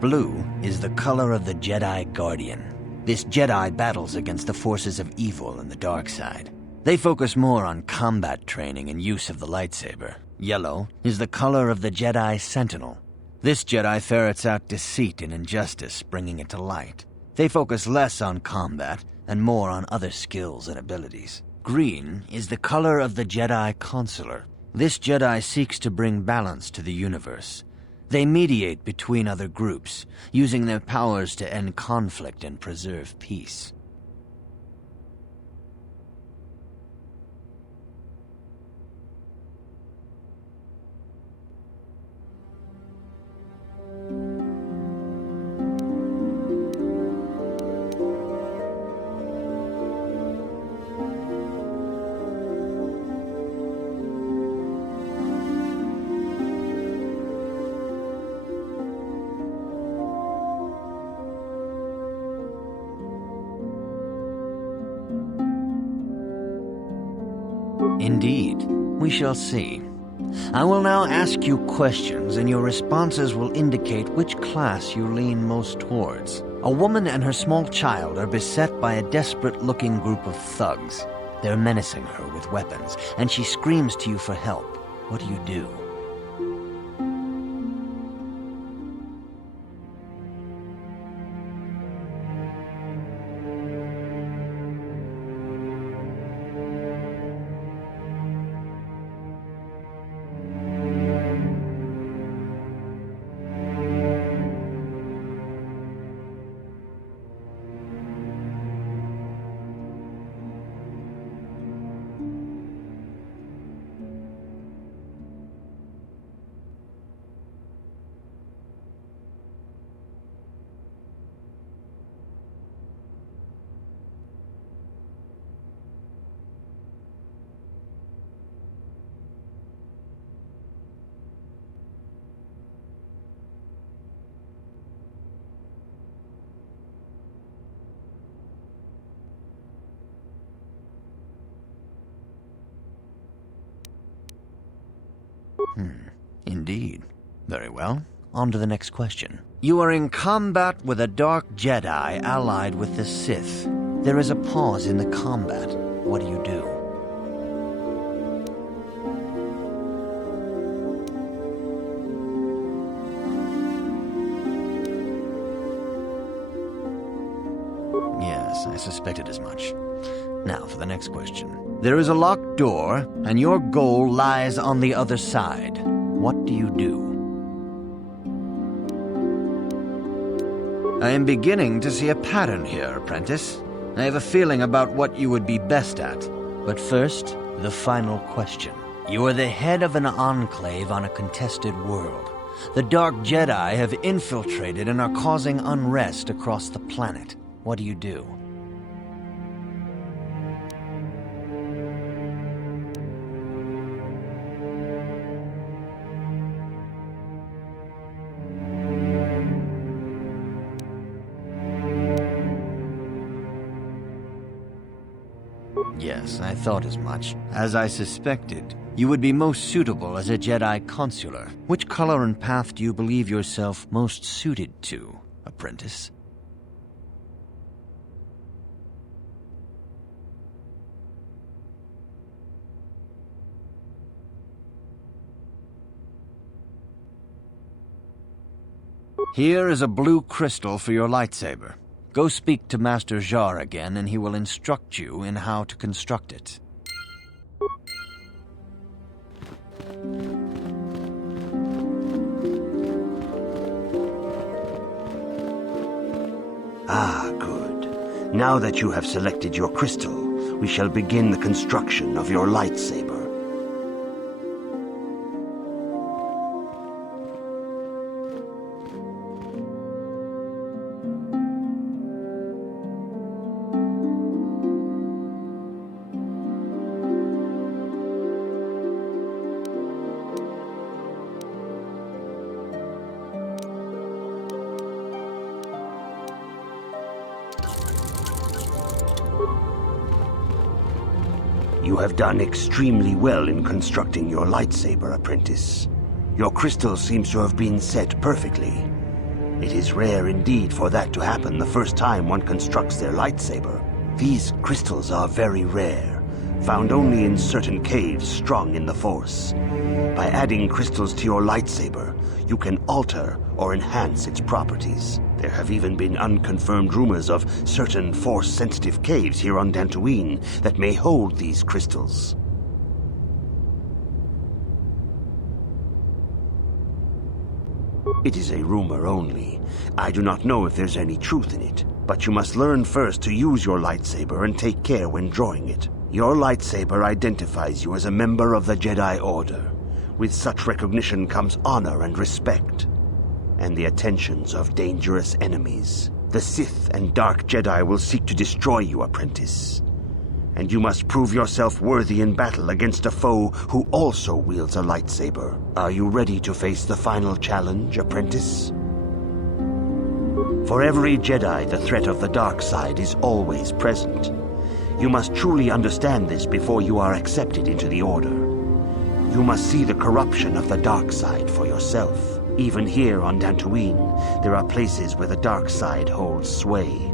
Blue is the color of the Jedi Guardian. This Jedi battles against the forces of evil and the dark side. They focus more on combat training and use of the lightsaber. Yellow is the color of the Jedi Sentinel. This Jedi ferrets out deceit and injustice, bringing it to light. They focus less on combat and more on other skills and abilities. Green is the color of the Jedi Counselor. This Jedi seeks to bring balance to the universe. They mediate between other groups, using their powers to end conflict and preserve peace. Indeed, we shall see. I will now ask you questions, and your responses will indicate which class you lean most towards. A woman and her small child are beset by a desperate-looking group of thugs. They're menacing her with weapons, and she screams to you for help. What do you do? Indeed. Very well. On to the next question. You are in combat with a dark Jedi allied with the Sith. There is a pause in the combat. What do you do? Yes, I suspected as much. Now for the next question. There is a locked door, and your goal lies on the other side. What do you do? I am beginning to see a pattern here, apprentice. I have a feeling about what you would be best at. But first, the final question. You are the head of an enclave on a contested world. The Dark Jedi have infiltrated and are causing unrest across the planet. What do you do? Yes, I thought as much. As I suspected, you would be most suitable as a Jedi Consular. Which color and path do you believe yourself most suited to, apprentice? Here is a blue crystal for your lightsaber. Go speak to Master Jar again, and he will instruct you in how to construct it. Ah, good. Now that you have selected your crystal, we shall begin the construction of your lightsaber. You have done extremely well in constructing your lightsaber, apprentice. Your crystal seems to have been set perfectly. It is rare indeed for that to happen the first time one constructs their lightsaber. These crystals are very rare, found only in certain caves strong in the Force. By adding crystals to your lightsaber, you can alter or enhance its properties. There have even been unconfirmed rumors of certain Force-sensitive caves here on Dantooine that may hold these crystals. It is a rumor only. I do not know if there's any truth in it, but you must learn first to use your lightsaber and take care when drawing it. Your lightsaber identifies you as a member of the Jedi Order. With such recognition comes honor and respect, and the attentions of dangerous enemies. The Sith and Dark Jedi will seek to destroy you, apprentice. And you must prove yourself worthy in battle against a foe who also wields a lightsaber. Are you ready to face the final challenge, apprentice? For every Jedi, the threat of the dark side is always present. You must truly understand this before you are accepted into the Order. You must see the corruption of the dark side for yourself. Even here on Dantooine, there are places where the dark side holds sway,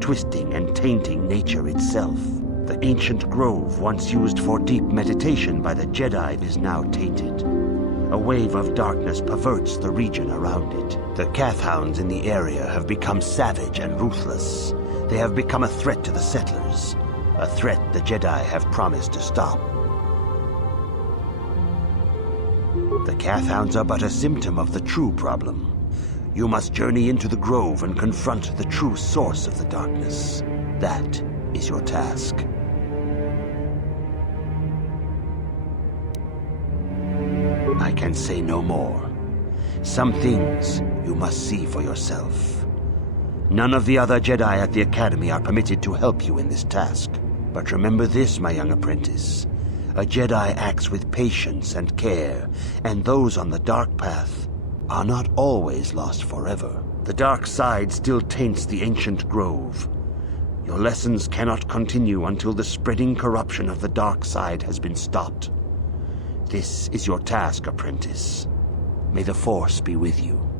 twisting and tainting nature itself. The ancient grove, once used for deep meditation by the Jedi, is now tainted. A wave of darkness perverts the region around it. The Cath Hounds in the area have become savage and ruthless. They have become a threat to the settlers, a threat the Jedi have promised to stop. The Cath Hounds are but a symptom of the true problem. You must journey into the grove and confront the true source of the darkness. That is your task. I can say no more. Some things you must see for yourself. None of the other Jedi at the Academy are permitted to help you in this task. But remember this, my young apprentice. A Jedi acts with patience and care, and those on the dark path are not always lost forever. The dark side still taints the ancient grove. Your lessons cannot continue until the spreading corruption of the dark side has been stopped. This is your task, apprentice. May the Force be with you.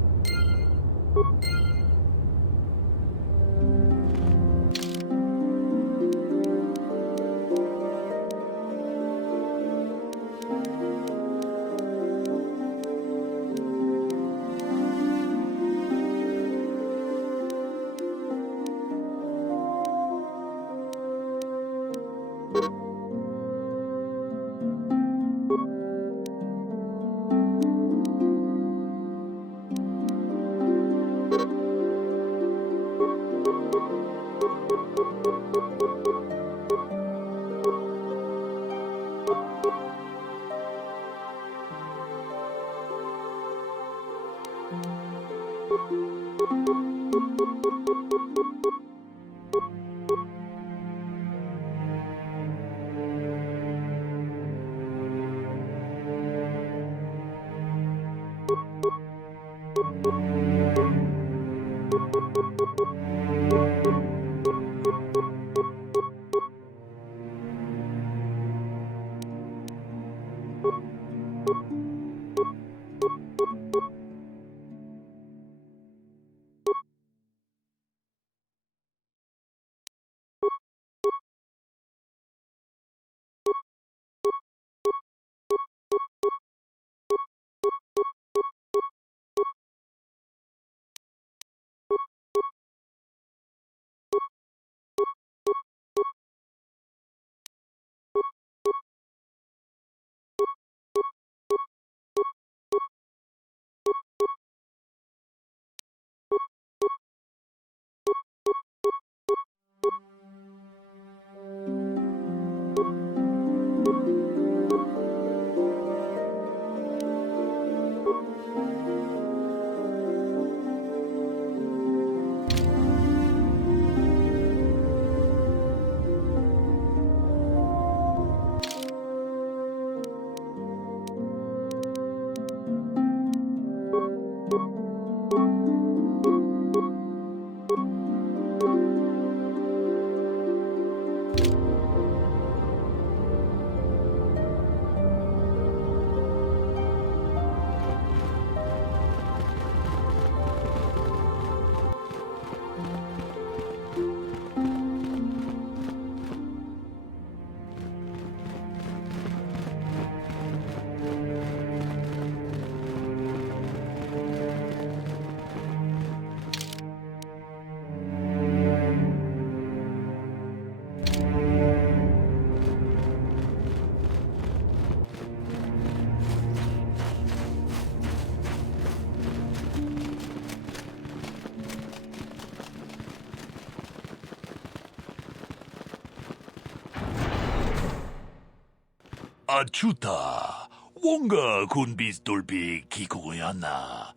아추타, 뭔가 군비스 돌비 기고였나?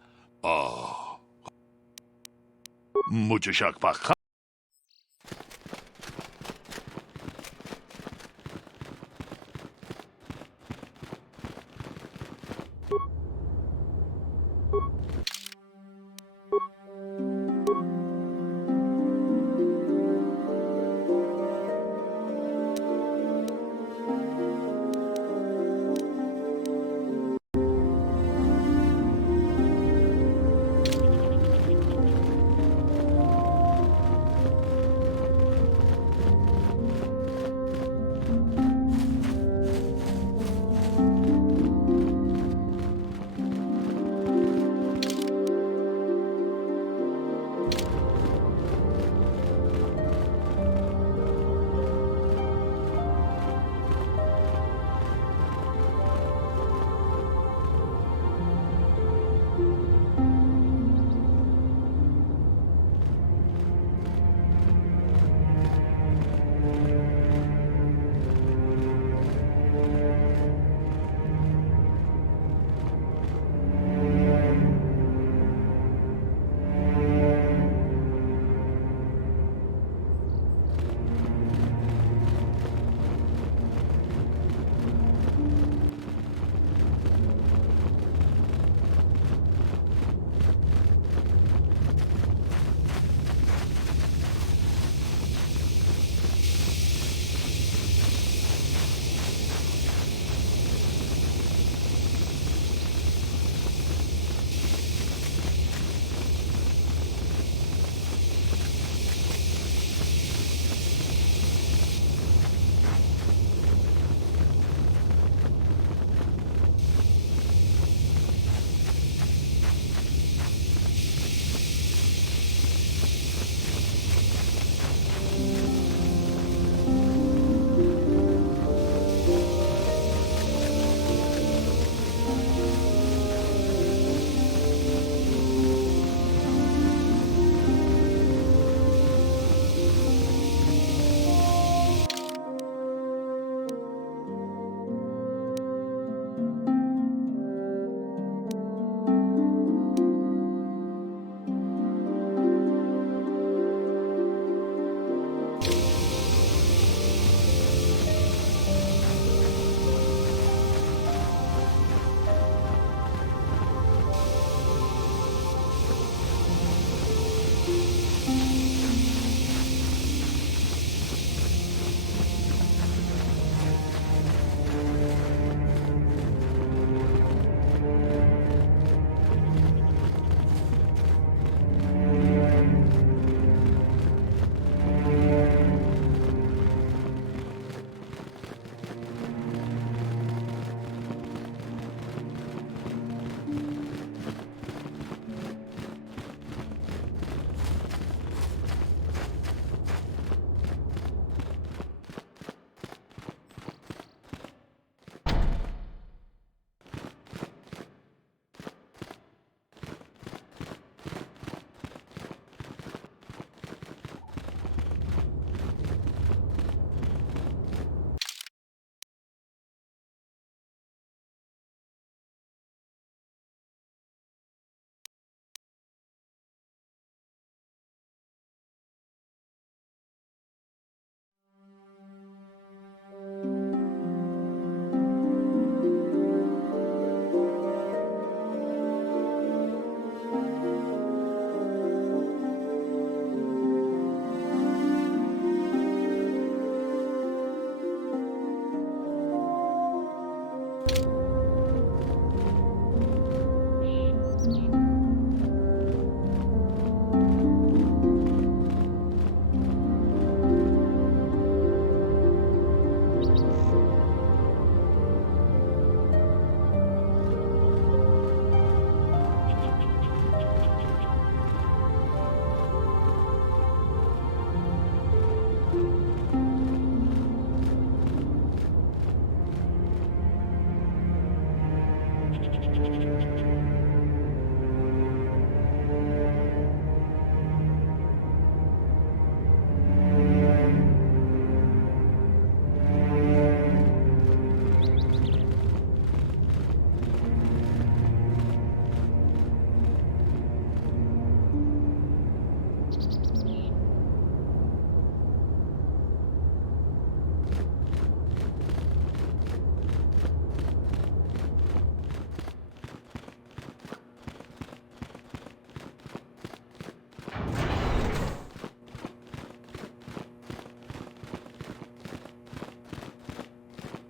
무주샥 바카?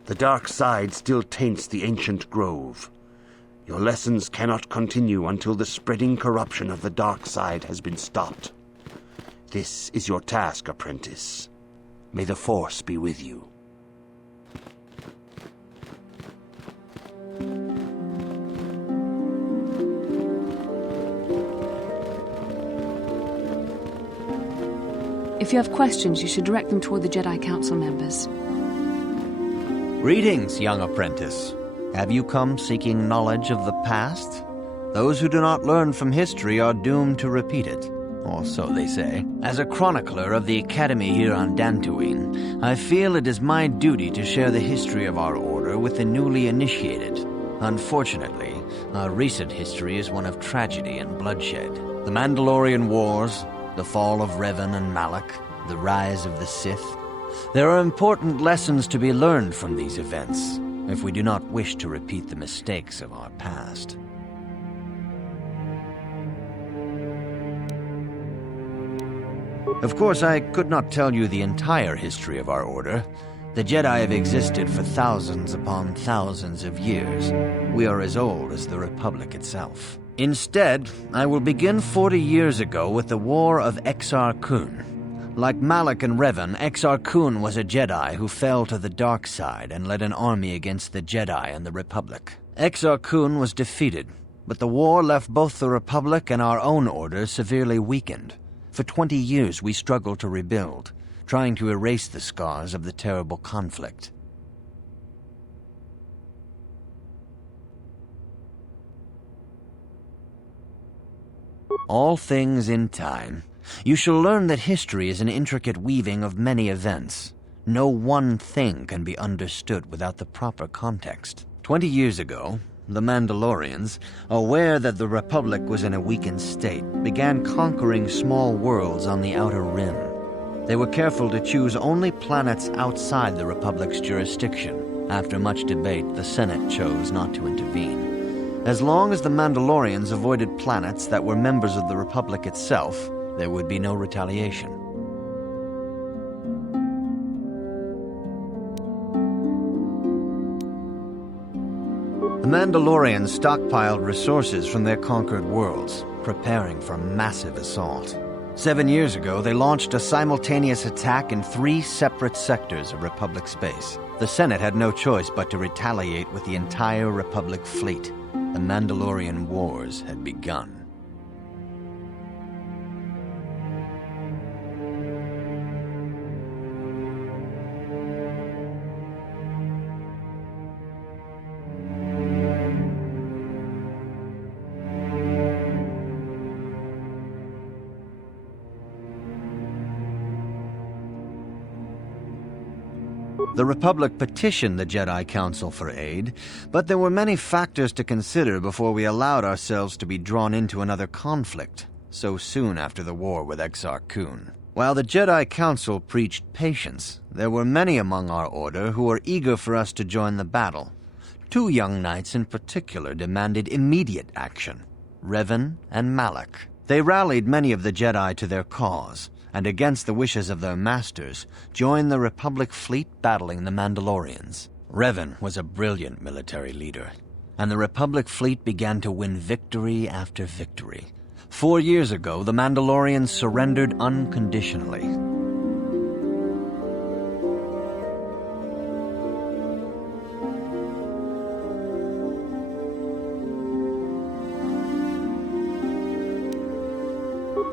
The dark side still taints the ancient grove. Your lessons cannot continue until the spreading corruption of the dark side has been stopped. This is your task, apprentice. May the Force be with you. If you have questions, you should direct them toward the Jedi Council members. Greetings, young apprentice. Have you come seeking knowledge of the past? Those who do not learn from history are doomed to repeat it, or so they say. As a chronicler of the Academy here on Dantooine, I feel it is my duty to share the history of our order with the newly initiated. Unfortunately, our recent history is one of tragedy and bloodshed. The Mandalorian Wars, the fall of Revan and Malak, the rise of the Sith. There are important lessons to be learned from these events, if we do not wish to repeat the mistakes of our past. Of course, I could not tell you the entire history of our order. The Jedi have existed for thousands upon thousands of years. We are as old as the Republic itself. Instead, I will begin 40 years ago with the War of Exar Kun. Like Malak and Revan, Exar Kun was a Jedi who fell to the dark side and led an army against the Jedi and the Republic. Exar Kun was defeated, but the war left both the Republic and our own order severely weakened. For 20 years we struggled to rebuild, trying to erase the scars of the terrible conflict. All things in time. You shall learn that history is an intricate weaving of many events. No one thing can be understood without the proper context. 20 years ago, the Mandalorians, aware that the Republic was in a weakened state, began conquering small worlds on the Outer Rim. They were careful to choose only planets outside the Republic's jurisdiction. After much debate, the Senate chose not to intervene. As long as the Mandalorians avoided planets that were members of the Republic itself, there would be no retaliation. The Mandalorians stockpiled resources from their conquered worlds, preparing for a massive assault. 7 years ago, they launched a simultaneous attack in 3 separate sectors of Republic space. The Senate had no choice but to retaliate with the entire Republic fleet. The Mandalorian Wars had begun. The Republic petitioned the Jedi Council for aid, but there were many factors to consider before we allowed ourselves to be drawn into another conflict, so soon after the war with Exar Kun. While the Jedi Council preached patience, there were many among our order who were eager for us to join the battle. 2 young knights in particular demanded immediate action, Revan and Malak. They rallied many of the Jedi to their cause, and against the wishes of their masters, joined the Republic fleet battling the Mandalorians. Revan was a brilliant military leader, and the Republic fleet began to win victory after victory. 4 years ago, the Mandalorians surrendered unconditionally.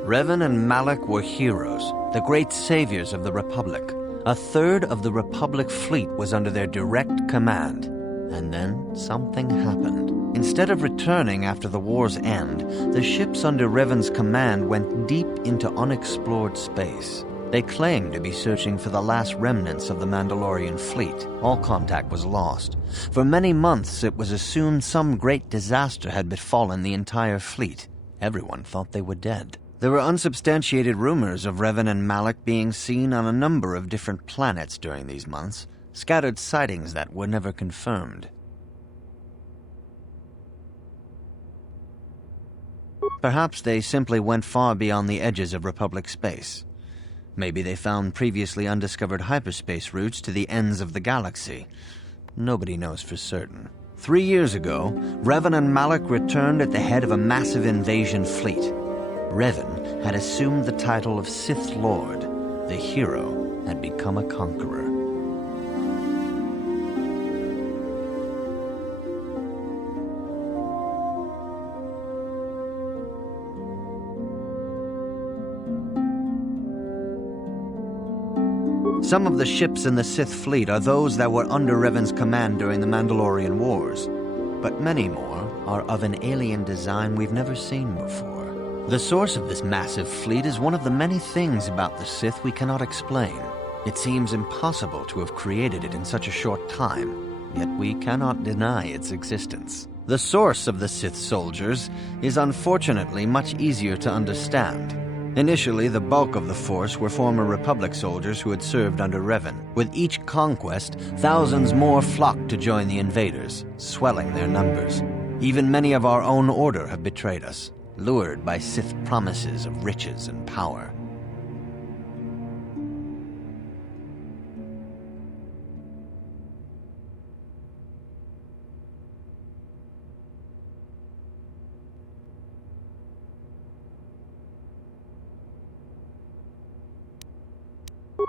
Revan and Malak were heroes, the great saviors of the Republic. 1/3 of the Republic fleet was under their direct command. And then something happened. Instead of returning after the war's end, the ships under Revan's command went deep into unexplored space. They claimed to be searching for the last remnants of the Mandalorian fleet. All contact was lost. For many months it was assumed some great disaster had befallen the entire fleet. Everyone thought they were dead. There were unsubstantiated rumors of Revan and Malak being seen on a number of different planets during these months, scattered sightings that were never confirmed. Perhaps they simply went far beyond the edges of Republic space. Maybe they found previously undiscovered hyperspace routes to the ends of the galaxy. nobody knows for certain. 3 years ago, Revan and Malak returned at the head of a massive invasion fleet. Revan had assumed the title of Sith Lord. The hero had become a conqueror. Some of the ships in the Sith Fleet are those that were under Revan's command during the Mandalorian Wars, but many more are of an alien design we've never seen before. The source of this massive fleet is one of the many things about the Sith we cannot explain. It seems impossible to have created it in such a short time, yet we cannot deny its existence. The source of the Sith soldiers is unfortunately much easier to understand. Initially, the bulk of the force were former Republic soldiers who had served under Revan. With each conquest, thousands more flocked to join the invaders, swelling their numbers. Even many of our own order have betrayed us, lured by Sith promises of riches and power.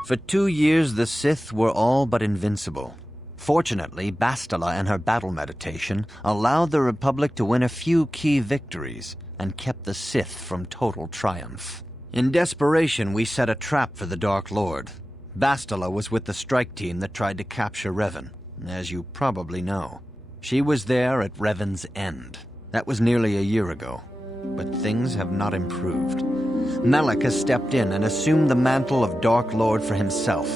For 2 years, the Sith were all but invincible. Fortunately, Bastila and her battle meditation allowed the Republic to win a few key victories and kept the Sith from total triumph. In desperation, we set a trap for the Dark Lord. Bastila was with the strike team that tried to capture Revan, as you probably know. She was there at Revan's end. That was nearly a year ago, but things have not improved. Malak has stepped in and assumed the mantle of Dark Lord for himself,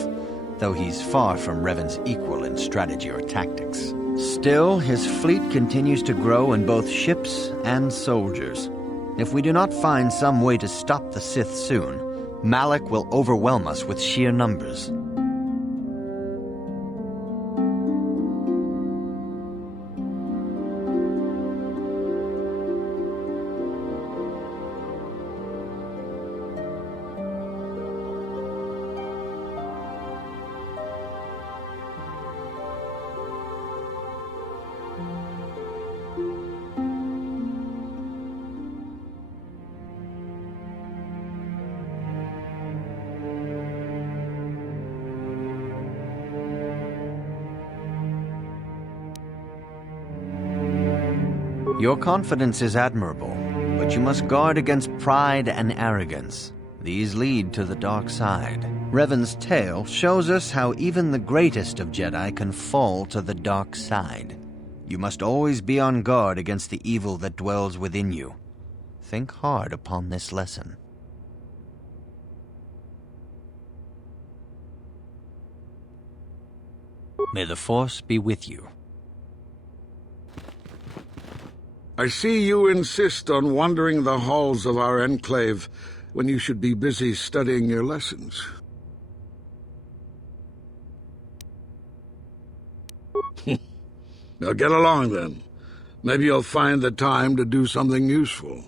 though he's far from Revan's equal in strategy or tactics. Still, his fleet continues to grow in both ships and soldiers. If we do not find some way to stop the Sith soon, Malak will overwhelm us with sheer numbers. Your confidence is admirable, but you must guard against pride and arrogance. These lead to the dark side. Revan's tale shows us how even the greatest of Jedi can fall to the dark side. You must always be on guard against the evil that dwells within you. Think hard upon this lesson. May the Force be with you. I see you insist on wandering the halls of our enclave when you should be busy studying your lessons. Now get along then. Maybe you'll find the time to do something useful.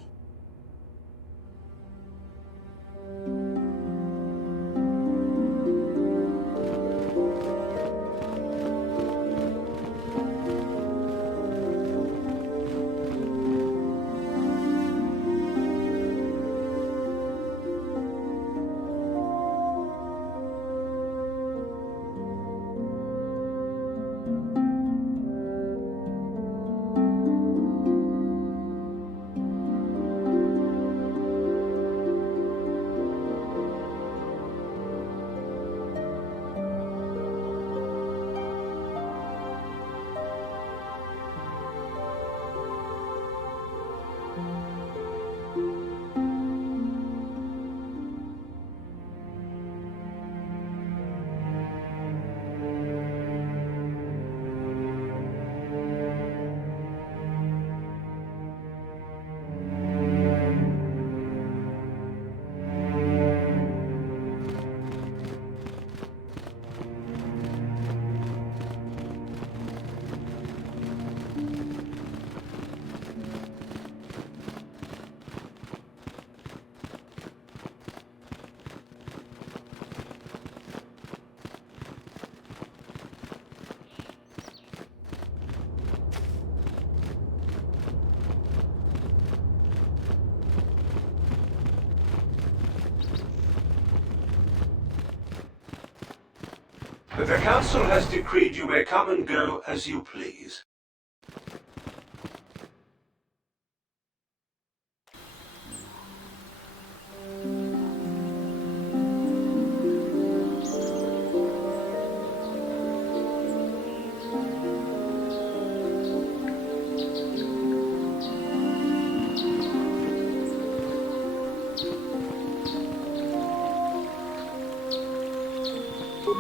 The Council has decreed you may come and go as you please.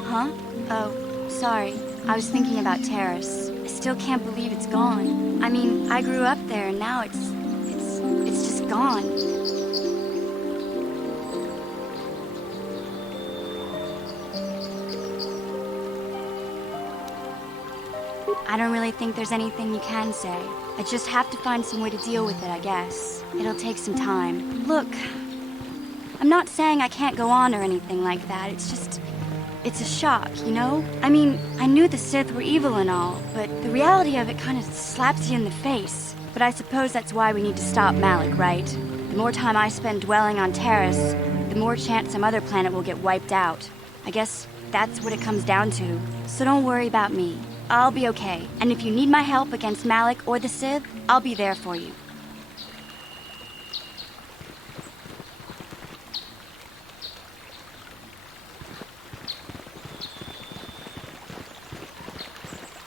Huh? Oh, sorry. I was thinking about Terrace. I still can't believe it's gone. I mean, I grew up there and now it's just gone. I don't really think there's anything you can say. I just have to find some way to deal with it, I guess. It'll take some time. Look, I'm not saying I can't go on or anything like that. It's just... it's a shock, you know? I mean, I knew the Sith were evil and all, but the reality of it kind of slaps you in the face. But I suppose that's why we need to stop Malik, right? The more time I spend dwelling on Terrace, the more chance some other planet will get wiped out. I guess that's what it comes down to. So don't worry about me. I'll be okay. And if you need my help against Malik or the Sith, I'll be there for you.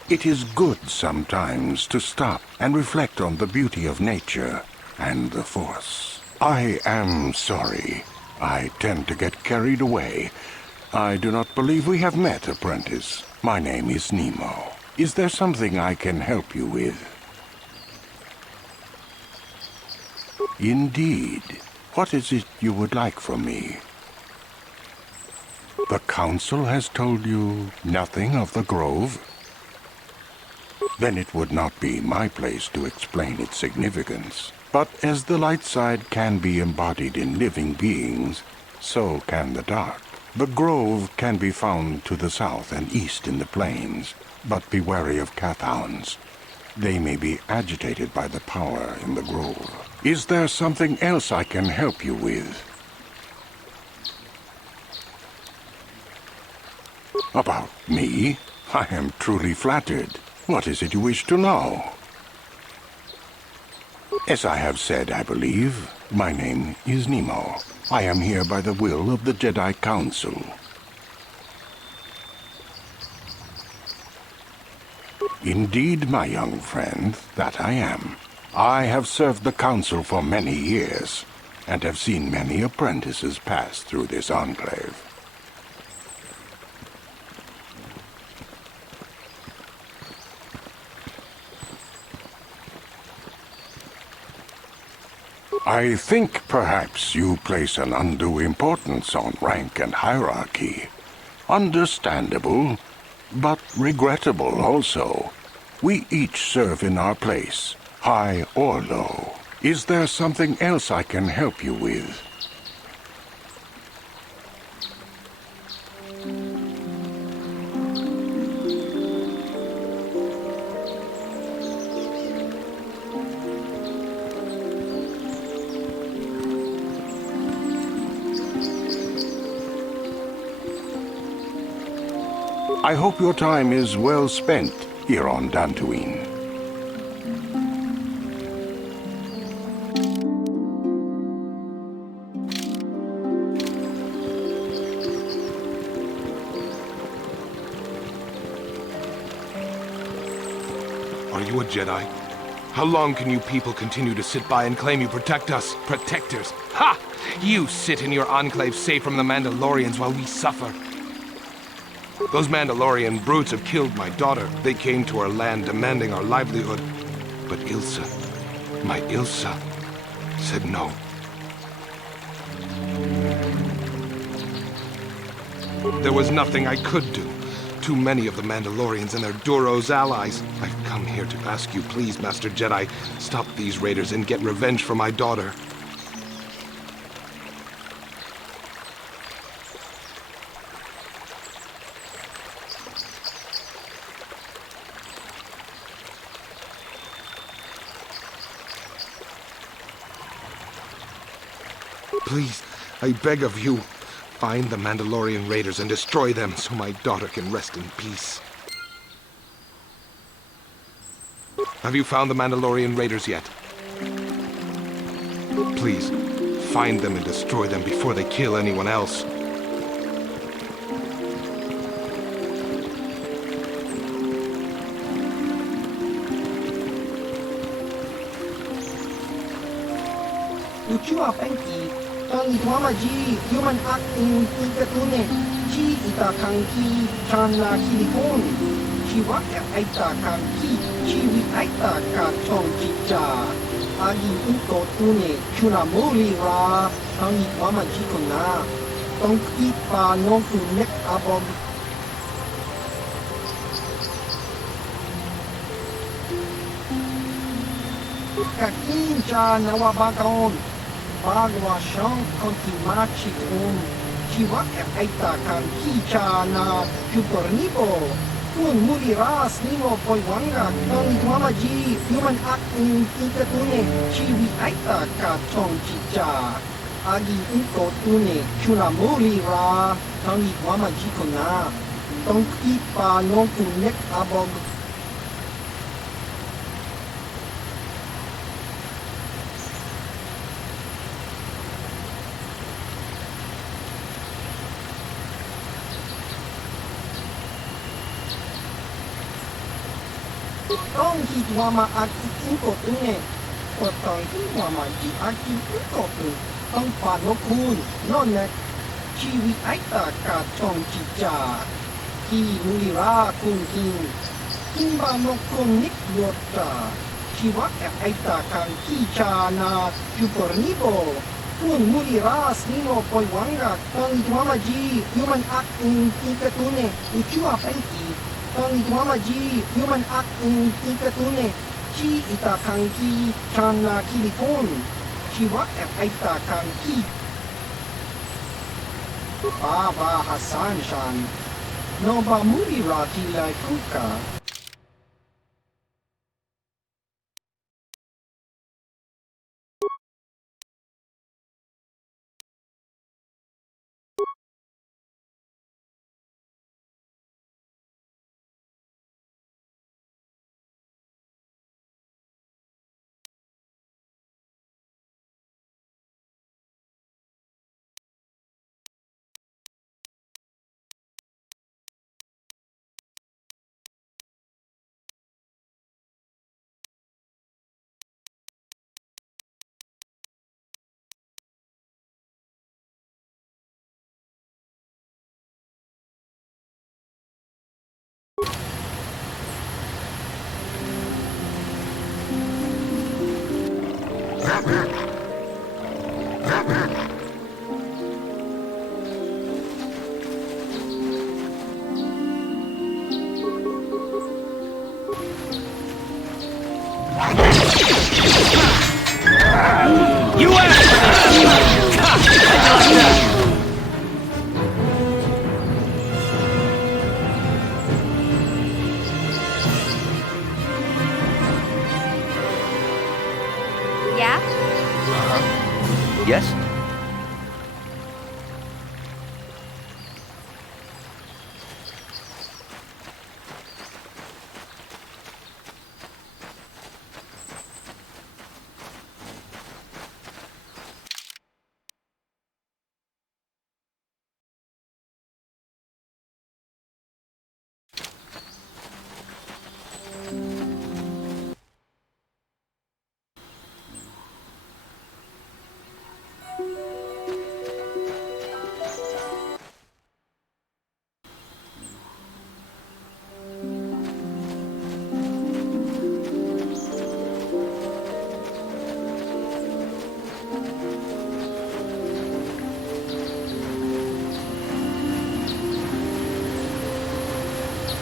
It is good sometimes to stop and reflect on the beauty of nature and the Force. I am sorry. I tend to get carried away. I do not believe we have met, apprentice. My name is Nemo. Is there something I can help you with? Indeed. What is it you would like from me? The Council has told you nothing of the Grove? Then it would not be my place to explain its significance. But as the light side can be embodied in living beings, so can the dark. The Grove can be found to the south and east in the plains, but be wary of Cathounds. They may be agitated by the power in the Grove. Is there something else I can help you with? About me? I am truly flattered. What is it you wish to know? As I have said, I believe, my name is Nemo. I am here by the will of the Jedi Council. Indeed, my young friend, that I am. I have served the Council for many years, and have seen many apprentices pass through this enclave. I think perhaps you place an undue importance on rank and hierarchy. Understandable, but regrettable also. We each serve in our place, high or low. Is there something else I can help you with? I hope your time is well spent here on Dantooine. Are you a Jedi? How long can you people continue to sit by and claim you protect us? Protectors! Ha! You sit in your enclave safe from the Mandalorians while we suffer. Those Mandalorian brutes have killed my daughter. They came to our land demanding our livelihood. But Ilsa, my Ilsa, said no. There was nothing I could do. Too many of the Mandalorians and their Duros allies. I've come here to ask you, please, Master Jedi, stop these raiders and get revenge for my daughter. Please, I beg of you, Find the Mandalorian raiders and destroy them so my daughter can rest in peace. Have you found the Mandalorian raiders yet? Please, find them and destroy them before they kill anyone else. Ucua penki, tangi tuamaji, human acting ikatune, chi ita kanki, chana kilikon, chi waka aita kanki, chi wi aita ka chong chicha, agi uko tune, chuna moli ra, tangi tuamaji kona, tong ipa nonku nek abog. Kakincha nawabagaon. Bagwa shang konti machit chiwaka aita kan kicha na chupornipo kun muli ras nimo poiwanga tong tuamaji human acting ikatune chiwi aita ka tong chicha agi uko tune chuna muli ra tong tuamaji kona tong ipa nonku nek abog. Tong hitwama aki inko tune, o tong hitwama ji aki inko tune, tong panokun, nonek, chiwi aita ka tong chicha, ki mulira kun king, kimba nokun nik yota, chiwaka aita kan kicha na chupornibo, kun muliras nimo poiwanga, tong hitwama ji human acting ikatune, uchua penki, tong tuamaji human acting ikatune chi ita kanki chana kilikon chi waka aita kanki Baba Hassan shan no ba muri rati lai kuka. Yes?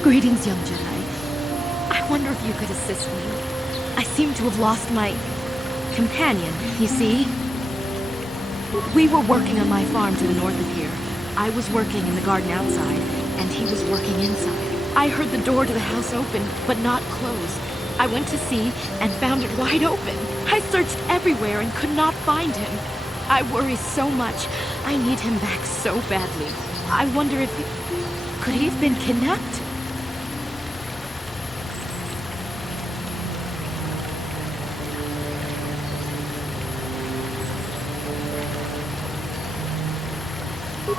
Greetings, young Jedi. I wonder if you could assist me. I seem to have lost my companion, you see? We were working on my farm to the north of here. I was working in the garden outside, and he was working inside. I heard the door to the house open, but not close. I went to see and found it wide open. I searched everywhere and could not find him. I worry so much. I need him back so badly. I wonder if could he have been kidnapped?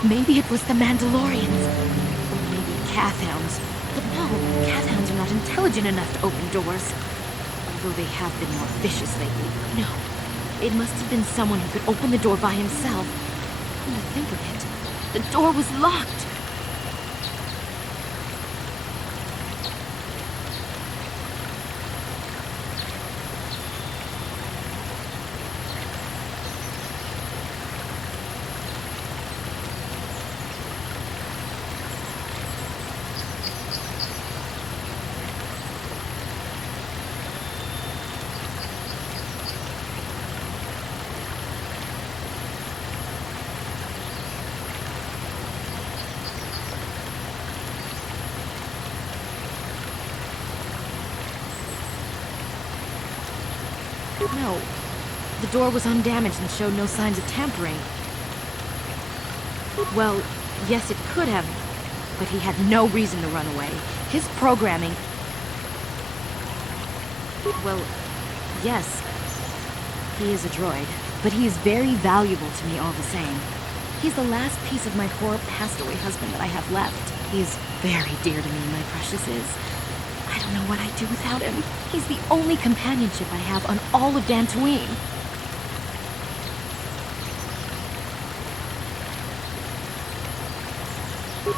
Maybe it was the Mandalorians. Or maybe Cathhounds. But no, Cathhounds are not intelligent enough to open doors. Although they have been more vicious lately. No, it must have been someone who could open the door by himself. Come to think of it, the door was locked. No. The door was undamaged and showed no signs of tampering. Well, yes, it could have, but he had no reason to run away. His programming... Well, yes, he is a droid, but he is very valuable to me all the same. He's the last piece of my poor passed-away husband that I have left. He is very dear to me, my precious is. I don't know what I'd do without him. He's the only companionship I have on all of Dantooine.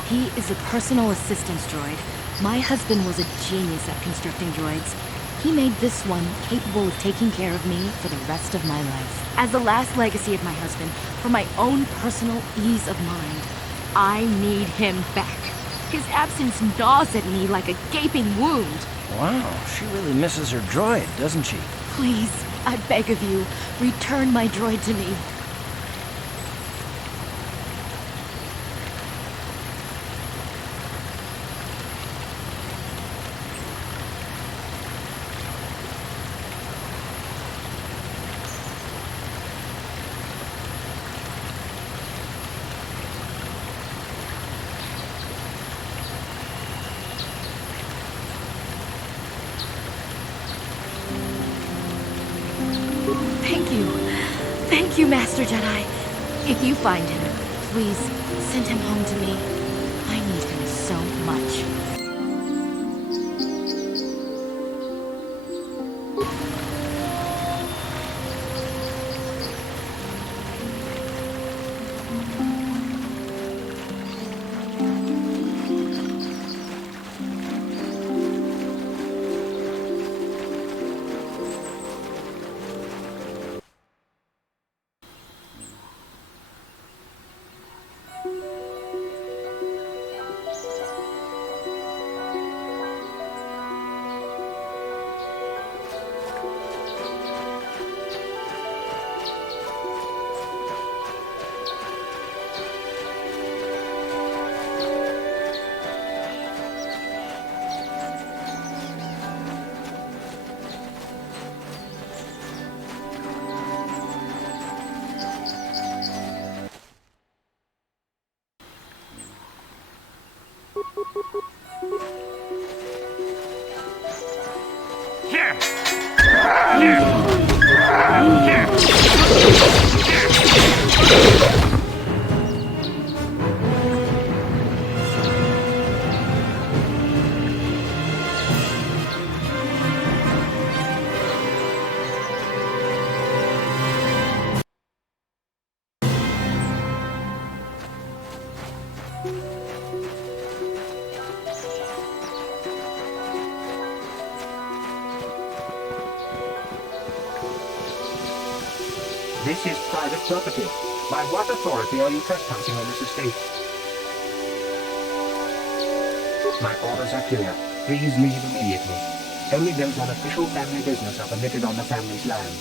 He is a personal assistance droid. My husband was a genius at constructing droids. He made this one capable of taking care of me for the rest of my life. As the last legacy of my husband, for my own personal ease of mind, I need him back. His absence gnaws at me like a gaping wound. Wow, she really misses her droid, doesn't she? Please, I beg of you, return my droid to me. Thank you, Master Jedi. If you find him, please send him home to me. I need him so much. This is private property. By what authority are you trespassing on this estate? My orders are clear. Please leave immediately. Only those on official family business are permitted on the family's land.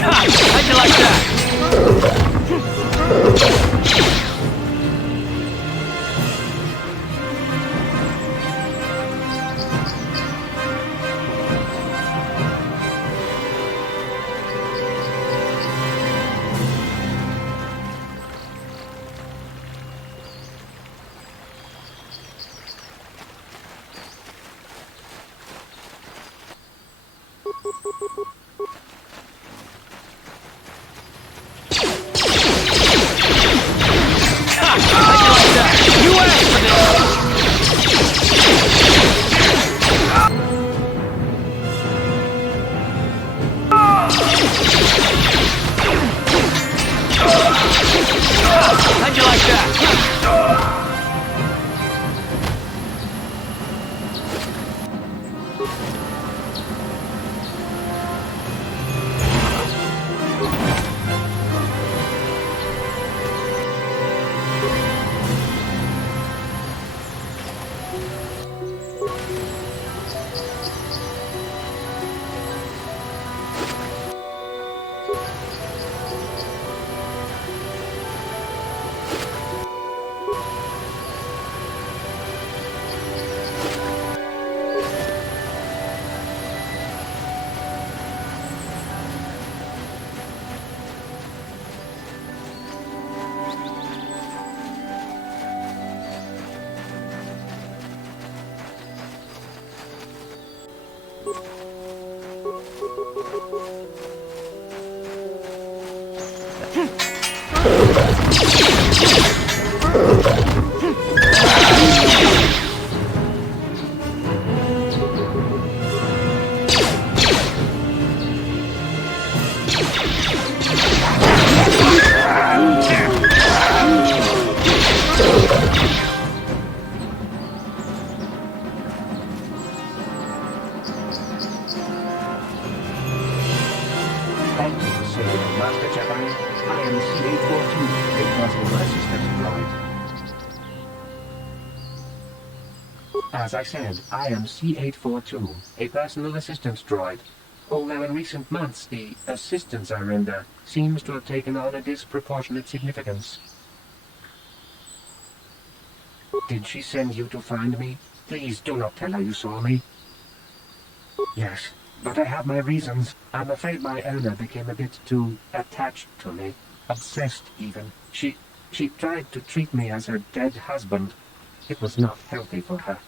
How'd you like that? How'd you like that? Thank you for saving the Master Jedi. I am C842, a personal assistant droid. As I said, I am C842, a personal assistance droid. Although in recent months the assistance I render seems to have taken on a disproportionate significance. Did she send you to find me? Please do not tell her you saw me. Yes, but I have my reasons. I'm afraid my owner became a bit too attached to me. Obsessed, even. She tried to treat me as her dead husband. It was not healthy for her.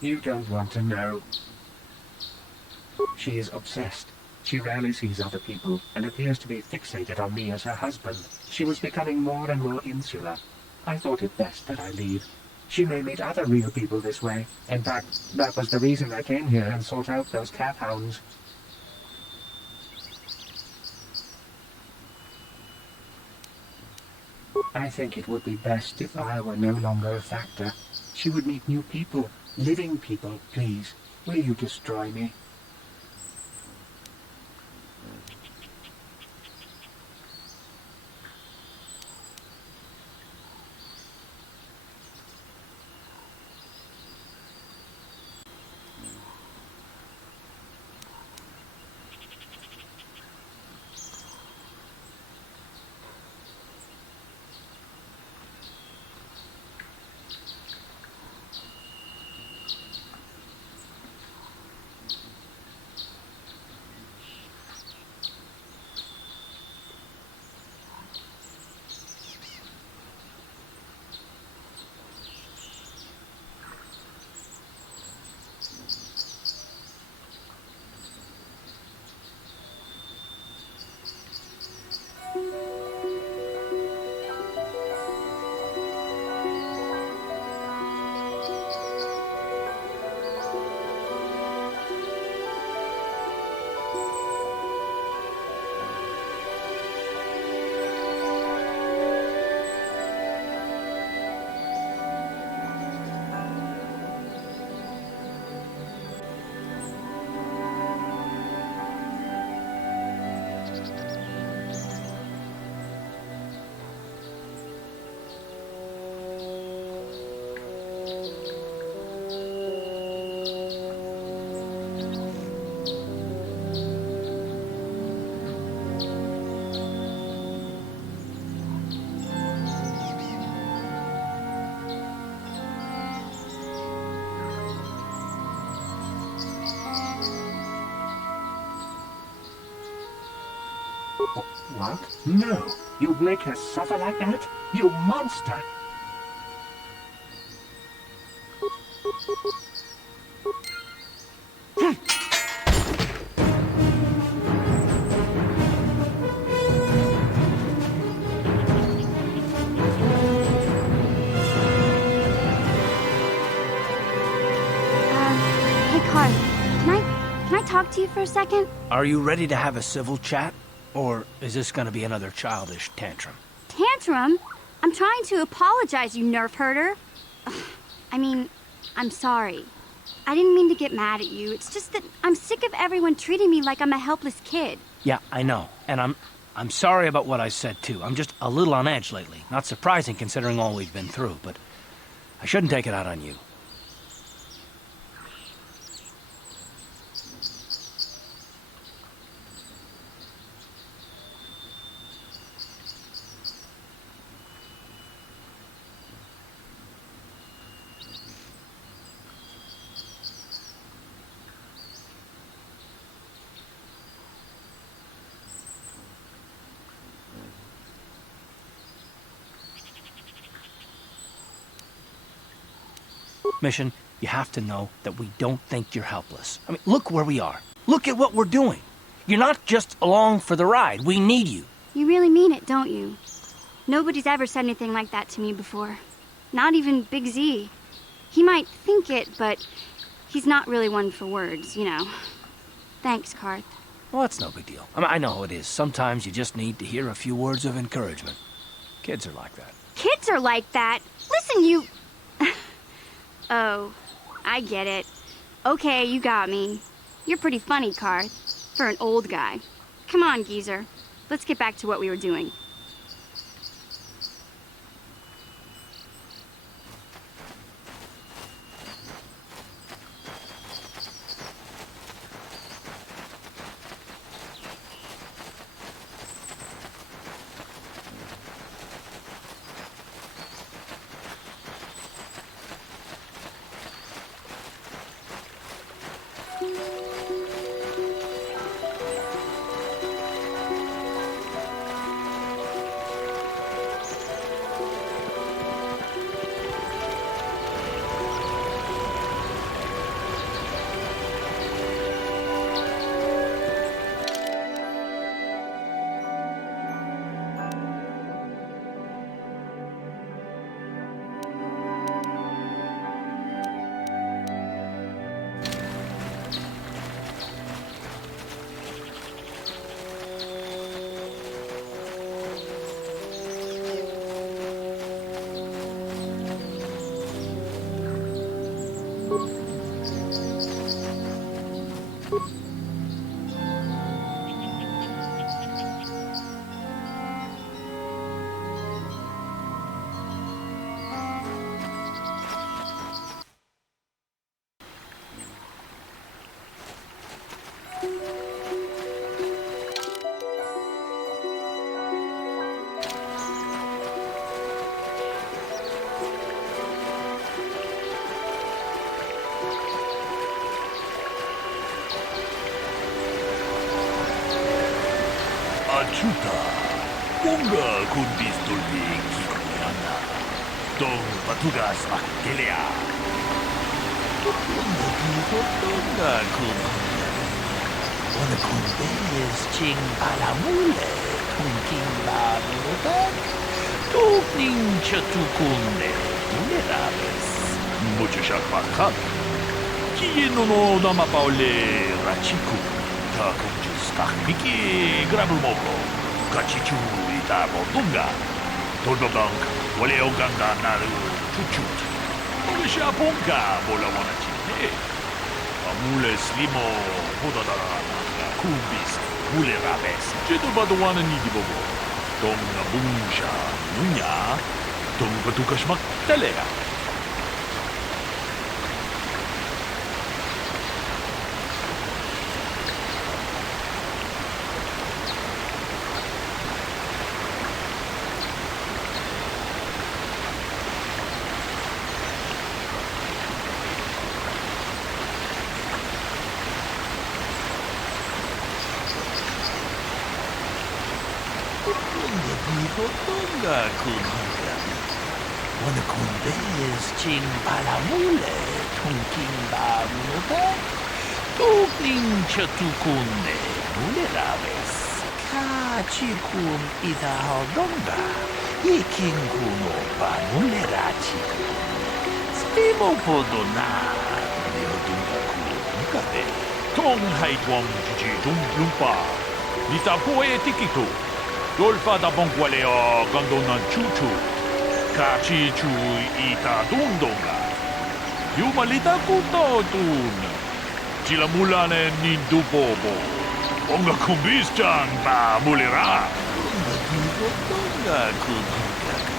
You don't want to know. She is obsessed. She rarely sees other people, and appears to be fixated on me as her husband. She was becoming more and more insular. I thought it best that I leave. She may meet other real people this way. In fact, that was the reason I came here and sought out those cat hounds. I think it would be best if I were no longer a factor. She would meet new people, living people. Please, will you destroy me? What? No. You'd make her suffer like that? You monster! Hey, Carl. Can I talk to you for a second? Are you ready to have a civil chat? Or is this gonna be another childish tantrum? Tantrum? I'm trying to apologize, you nerf herder. Ugh, I mean, I'm sorry. I didn't mean to get mad at you. It's just that I'm sick of everyone treating me like I'm a helpless kid. Yeah, I know. And I'm sorry about what I said, too. I'm just a little on edge lately. Not surprising considering all we've been through, but I shouldn't take it out on you. Mission, you have to know that we don't think you're helpless. I mean, look where we are. Look at what we're doing. You're not just along for the ride. We need you. You really mean it, don't you? Nobody's ever said anything like that to me before. Not even Big Z. He might think it, but he's not really one for words, you know. Thanks, Karth. Well, that's no big deal. I mean, I know how it is. Sometimes you just need to hear a few words of encouragement. Kids are like that. Kids are like that? Listen, you... Oh, I get it. Okay, you got me. You're pretty funny, Karth, for an old guy. Come on, geezer. Let's get back to what we were doing. Achuta, Bunga kun bistolbi kikuyana. Dong batugas makelea. Bunga kiko donga kun. Ona kun beles ching alamule. Tunking babutan. Tugning chatukunde. Nerabes. Muchashak bakak. Kiyeno no namapaule rachiku. Takunjus kahmiki grabumoko. Kachichu itabo tunga. Tododonk. Wale oganga naru chuchut. Olisha punga bola wana chite. Amule slimo hodadara. Kumbis. Mule rabes. Jedo Padawan nidibogo. Tong nabungsha nunya. Tong batukashmak telea. dijo Tonga kun hangami. Wana kun bez ching palamule tunking ba munoda. Tukning chatukunne mule raves. Kachi kun ida hodonga. Ikin kuno ba mule rachi kun. Spimo podona. Leodunga kun kabe. Tong hai tuam jiji dung lumpa. Nita poe tikitu. Dolfa da bongwaleo gandonan chuchu. Kachi chu ita dundonga. Yumalita kuto dun. Chila mulane nindu bobo. Onga kumbis chan ba mulera. Onga digo tonga kun hangaka.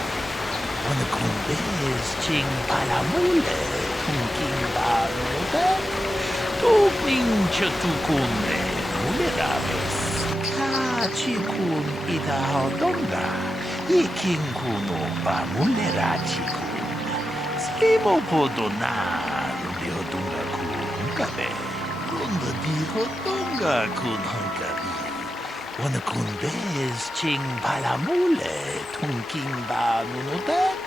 Wana kumbis ching palamule. Tunking ba munoda. Tukning chatukunne mulera ves. Kachi kun ida hodonga. Ikin kuno ba mulera chikun. Spimo podona. Leodunga kun kabe. Ronda dijo tonga kun hankabi. Wana kun bez ching palamule. Tunking ba nunodak.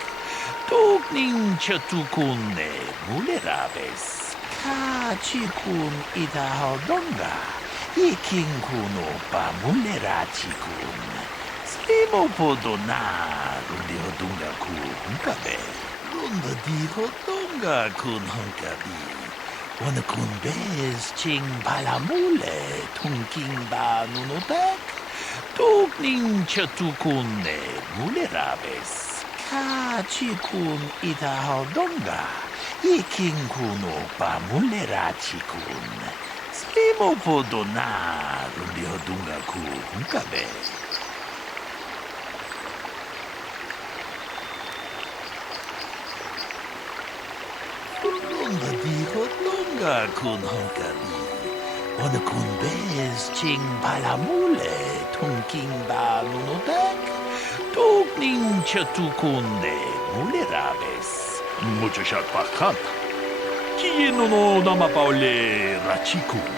Tukning chatukunne mulera ves. Kachi kun ida hodonga. Ikin kuno ba mulera chikun. Spimo podona. Rundiho dunga kun kabe. Runda dijo tonga kun hankabi. Wana kun bez ching palamule. Tunking ba nunodak. Tukning chatukunne mulera ves. Kachi kun ida hodonga. Ikin kuno ba mulera chikun. Spimo podona. Rundiho dunga kun kabe. Ronda dijo tonga kun hankabi. Wana kun bez ching palamule. Tunking ba nunodak. Tukning chatukunne mulera ves. Muchachak pakat. Kieno no namapaule rachikun.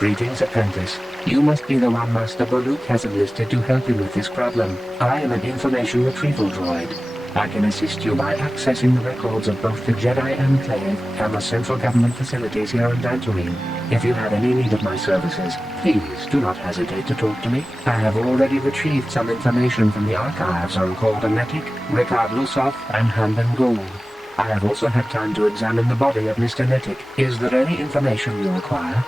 Greetings, Apprentice. You must be the one Master Baluk has enlisted to help you with this problem. I am an information retrieval droid. I can assist you by accessing the records of both the Jedi Enclave and the central government facilities here on Dantooine. If you have any need of my services, please do not hesitate to talk to me. I have already retrieved some information from the archives on Netic, Ricard Lusoff, and Handan Gould. I have also had time to examine the body of Mr. Netic. Is there any information you require?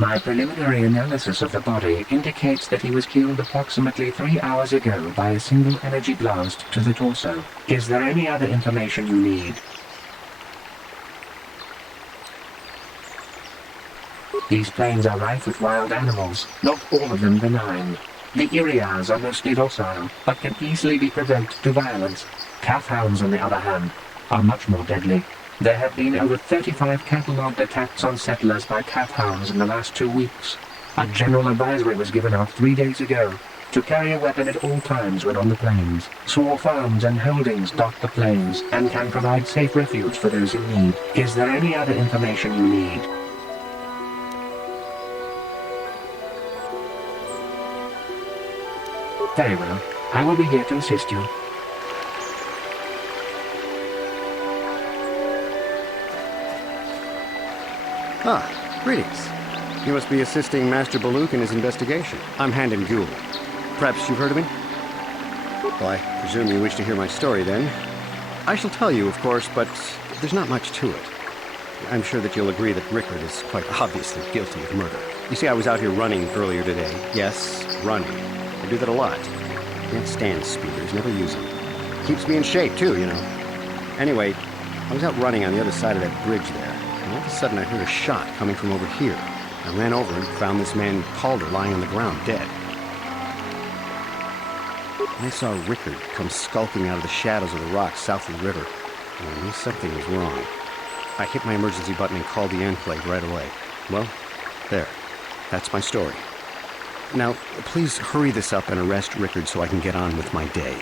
My preliminary analysis of the body indicates that he was killed approximately 3 hours ago by a single energy blast to the torso. Is there any other information you need? These plains are rife with wild animals, not all of them benign. The Irias are mostly docile, but can easily be provoked to violence. Calf hounds, on the other hand, are much more deadly. There have been over 35 catalogued attacks on settlers by calf hounds in the last 2 weeks. A general advisory was given out 3 days ago to carry a weapon at all times when on the plains. Small farms and holdings dot the plains and can provide safe refuge for those in need. Is there any other information you need? Very well. I will be here to assist you. Ah, greetings. You must be assisting Master Baluk in his investigation. I'm Handon Ghoul. Perhaps you've heard of me? Well, I presume you wish to hear my story, then. I shall tell you, of course, but there's not much to it. I'm sure that you'll agree that Rickard is quite obviously guilty of murder. You see, I was out here running earlier today. Yes, running. I do that a lot. Can't stand speeders, never use them. Keeps me in shape, too, you know. Anyway, I was out running on the other side of that bridge there, and all of a sudden I heard a shot coming from over here. I ran over and found this man Calder lying on the ground, dead. And I saw Rickard come skulking out of the shadows of the rocks south of the river, and I knew something was wrong. I hit my emergency button and called the Enclave right away. Well, there. That's my story. Now, please hurry this up and arrest Rickard so I can get on with my day.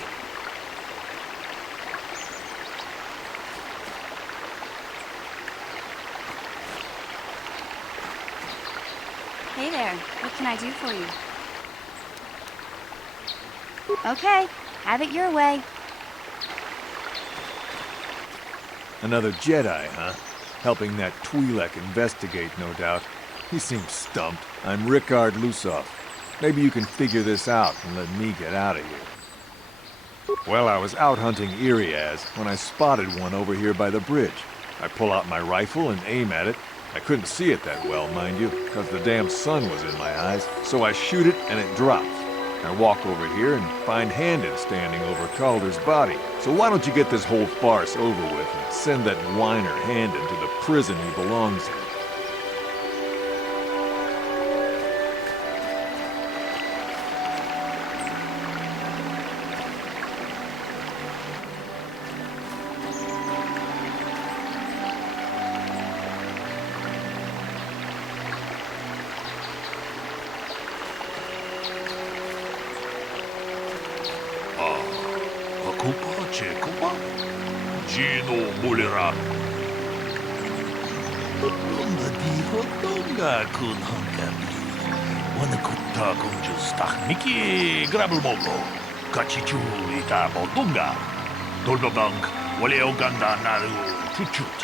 Hey there, what can I do for you? Okay, have it your way. Another Jedi, huh? Helping that Twi'lek investigate, no doubt. He seems stumped. I'm Rickard Lusov. Maybe you can figure this out and let me get out of here. Well, I was out hunting Irias when I spotted one over here by the bridge. I pull out my rifle and aim at it. I couldn't see it that well, mind you, because the damn sun was in my eyes. So I shoot it and it drops. I walk over here and find Handon standing over Calder's body. So why don't you get this whole farce over with and send that whiner Handon to the prison he belongs in? Mickey Grabelmogo, Kachichu ita Bodunga, Dolbabank, Waleo Ganda Naru Chuchut,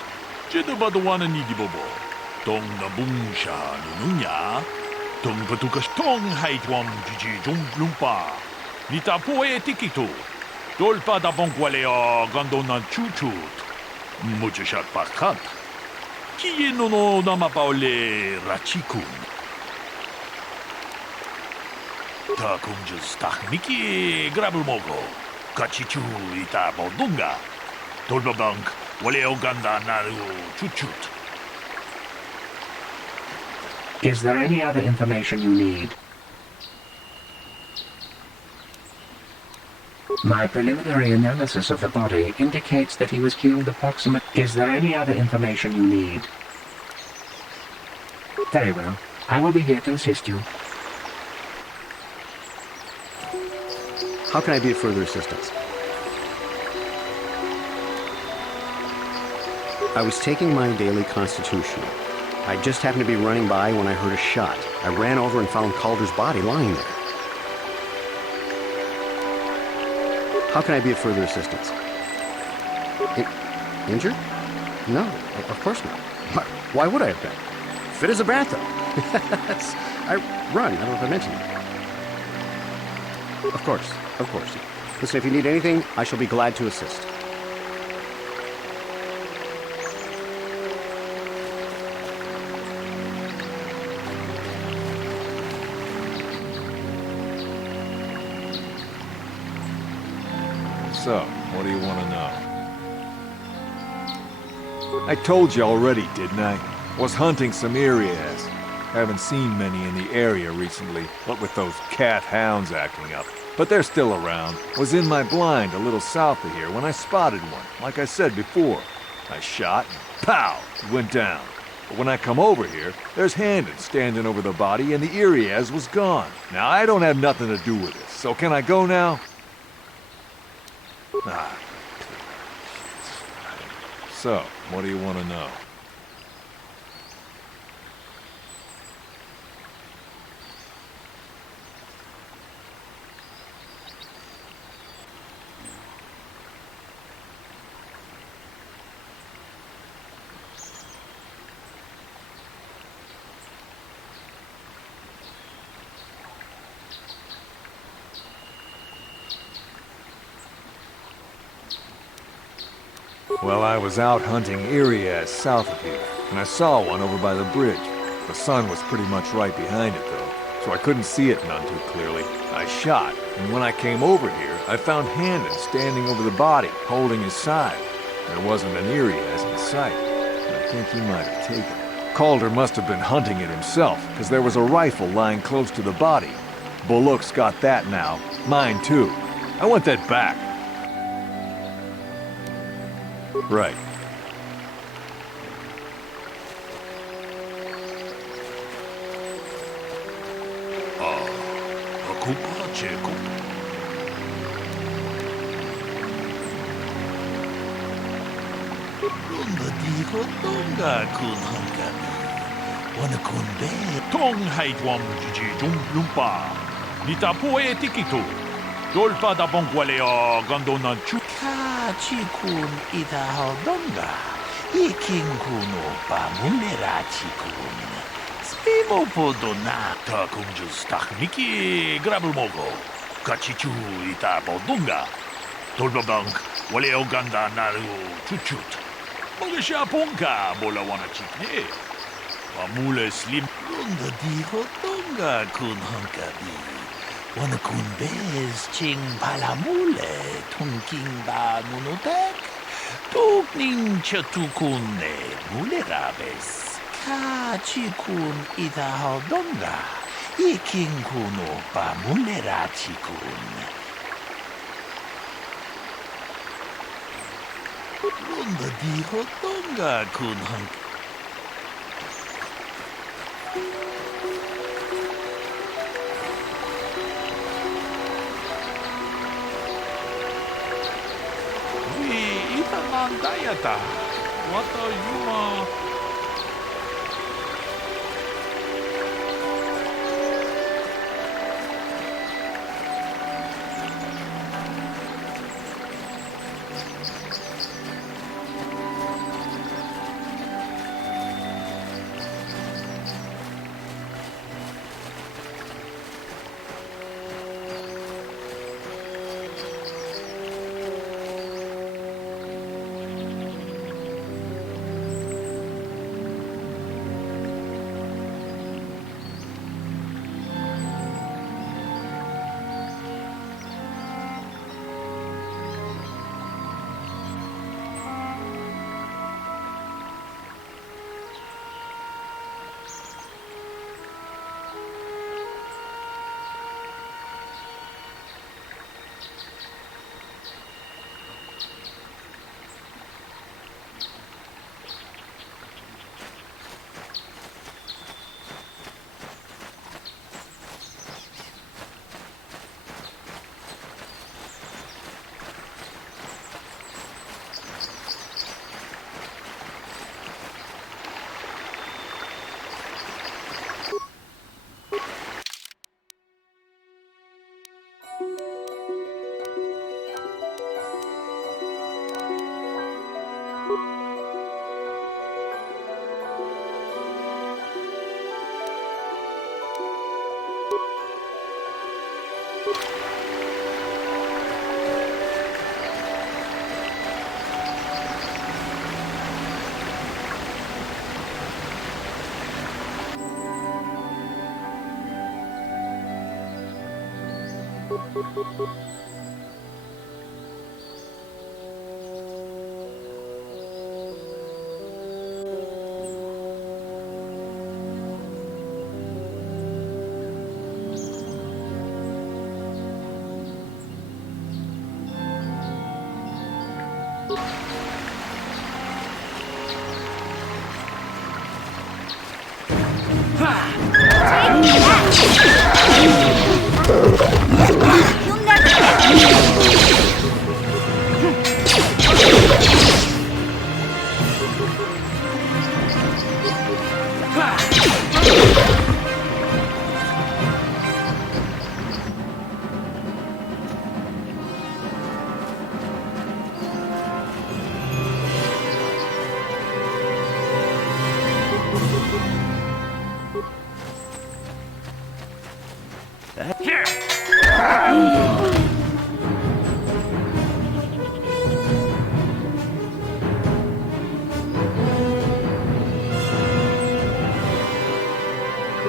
Jedi Padawan Nidibobo, Dong Nabungsha Nununya, Dong Patukas Tong Haitwam Jiji Lumpa, Nita Poe Tikitu, Dolpa da Bonkwaleo Gandona Chuchut, Muchishat Pakat, Kieno no Namapaole Rachikun. Ta kunjus tak Mickey Grabelmogo, Kachichu ita Bodunga, Dolbabank, Waleo Ganda Naru Chuchut. Is there any other information you need? My preliminary analysis of the body indicates that he was killed approximately... Is there any other information you need? Very well. I will be here to assist you. How can I be of further assistance? I was taking my daily constitutional. I just happened to be running by when I heard a shot. I ran over and found Calder's body lying there. How can I be of further assistance? Injured? No, of course not. Why would I have been? Fit as a bantha. I run. I don't know if I mentioned it. Of course. Of course. Listen, if you need anything, I shall be glad to assist. So, what do you want to know? I told you already, didn't I? Was hunting some areas. Haven't seen many in the area recently, what with those cat hounds acting up. But they're still around. Was in my blind a little south of here when I spotted one, like I said before. I shot, and pow, it went down. But when I come over here, there's Handon standing over the body and the Iriaz was gone. Now, I don't have nothing to do with this, so can I go now? Ah. So, what do you want to know? Well, I was out hunting Iriaz south of here, and I saw one over by the bridge. The sun was pretty much right behind it, though, so I couldn't see it none too clearly. I shot, and when I came over here, I found Handon standing over the body, holding his side. There wasn't an Iriaz in sight, but I think he might have taken it. Calder must have been hunting it himself, because there was a rifle lying close to the body. Bullock's got that now. Mine, too. I want that back. Right. Tong haitwam jiji jum lumpa. Nita poe tikitu. Dolpa da bongwaleo gandonan chu. Chikun ita haldonga. Iking kuno pa mulera chikun. Spimo podona. Ta kumjus takmiki grabulmogo. Kachichu ita podunga. Dolbabank waleo ganda naru chuchut. Mogesha ponka bola wana chikne. Pamule slim. Runda diho tonga kun hankabi. Wana kun bez ching palamule tunking ba munutek. Tukning chatukune mulerabes. Ka chikun ita haldonga. Iking kuno pa mulera chikun. Runda diho tonga kun hankabi. Dayata. What are you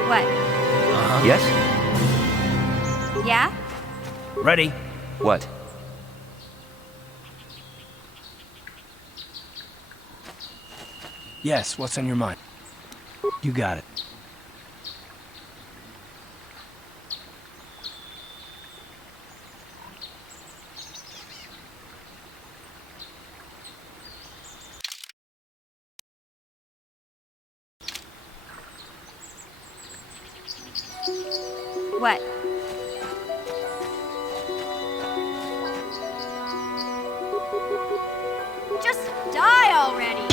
What? Yes? Yeah? Ready. What? Yes, what's on your mind? You got it. What? Just die already!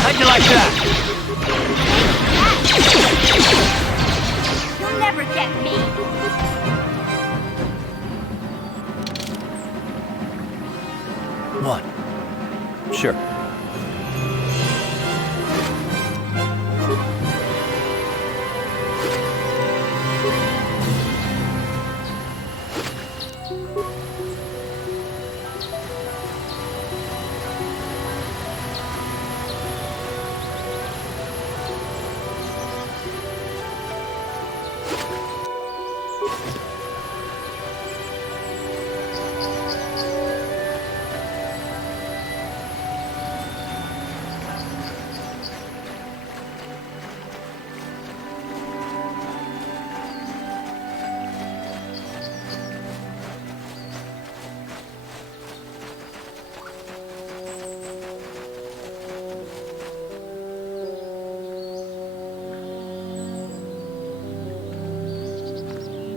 How'd you like that? You'll never get me! What? Sure.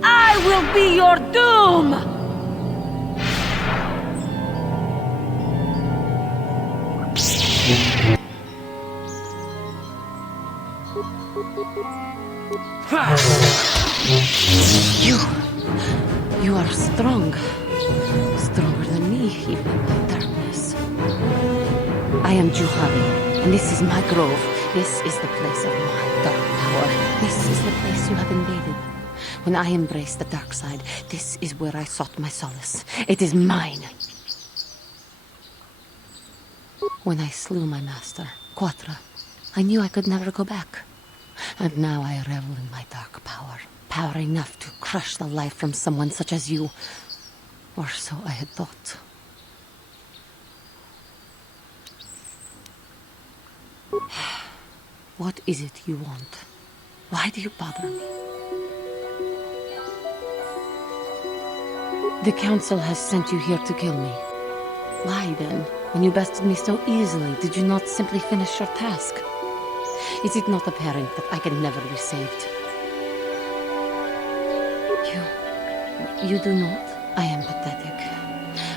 I will be your doom! You are strong. Stronger than me, even in my darkness. I am Juhari, and this is my grove. This is the place of my dark power. This is the place you have invaded. When I embraced the dark side, this is where I sought my solace. It is mine. When I slew my master, Quatra, I knew I could never go back. And now I revel in my dark power. Power enough to crush the life from someone such as you. Or so I had thought. What is it you want? Why do you bother me? The Council has sent you here to kill me. Why then, when you bested me so easily, did you not simply finish your task? Is it not apparent that I can never be saved? You do not? I am pathetic.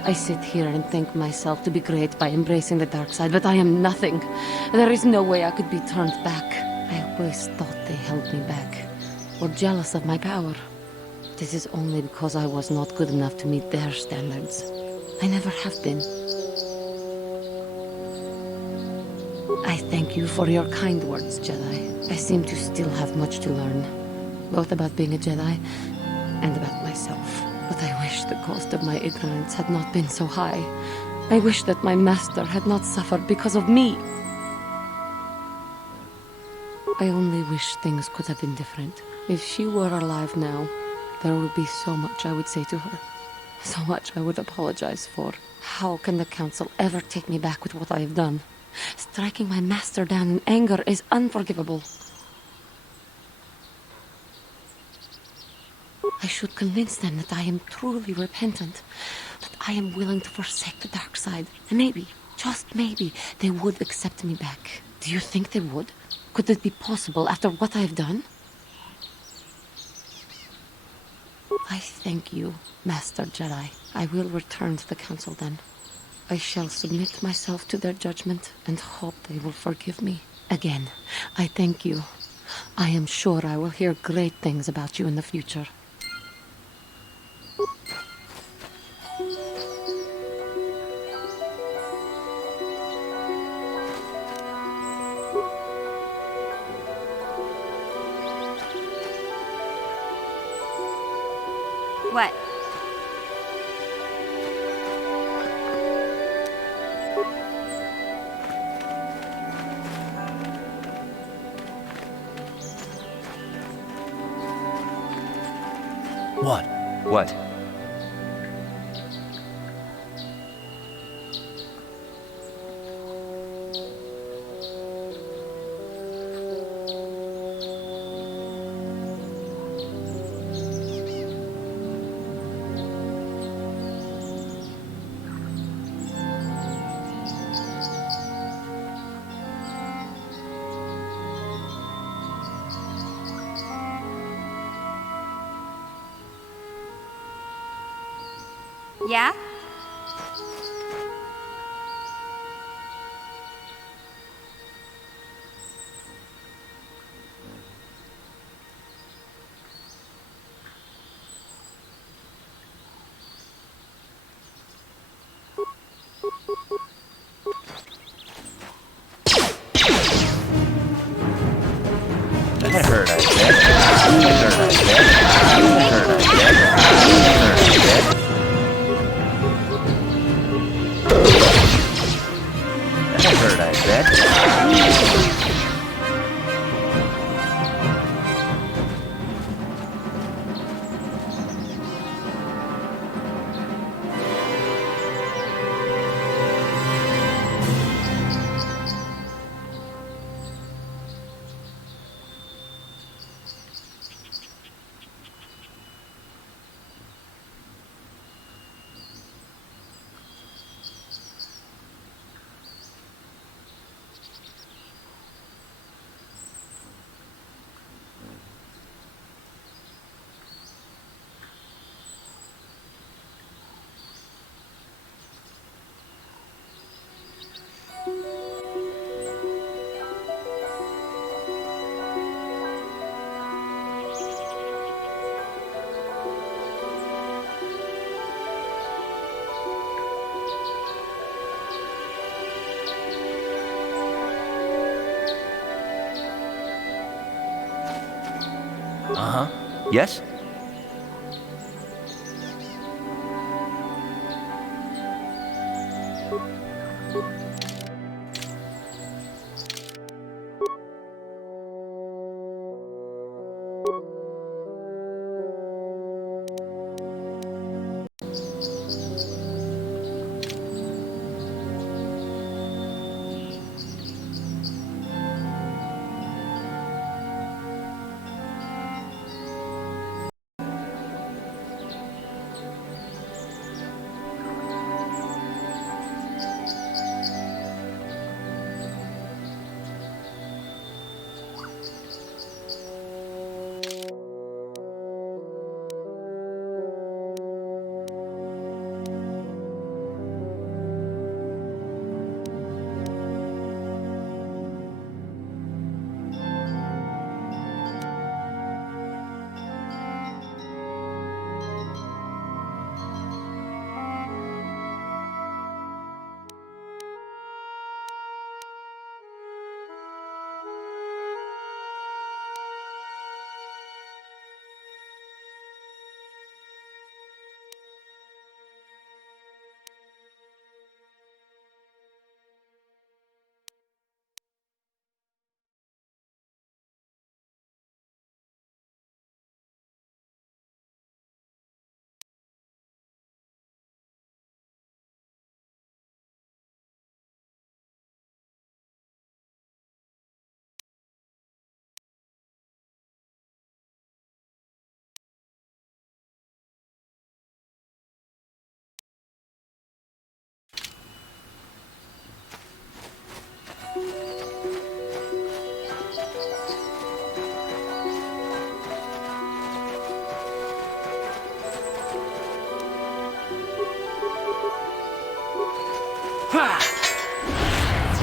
I sit here and think myself to be great by embracing the dark side, but I am nothing. There is no way I could be turned back. I always thought they held me back, or jealous of my power. This is only because I was not good enough to meet their standards. I never have been. I thank you for your kind words, Jedi. I seem to still have much to learn, both about being a Jedi and about myself. But I wish the cost of my ignorance had not been so high. I wish that my master had not suffered because of me. I only wish things could have been different. If she were alive now, there would be so much I would say to her. So much I would apologize for. How can the Council ever take me back with what I have done? Striking my master down in anger is unforgivable. I should convince them that I am truly repentant, that I am willing to forsake the dark side, and maybe, just maybe, they would accept me back. Do you think they would? Could it be possible after what I have done? I thank you, Master Jedi. I will return to the Council then. I shall submit myself to their judgment and hope they will forgive me. Again, I thank you. I am sure I will hear great things about you in the future. What? What? What? Yeah? I heard I said. I heard I said. I heard I said. I heard I said. Uh-huh. Yes?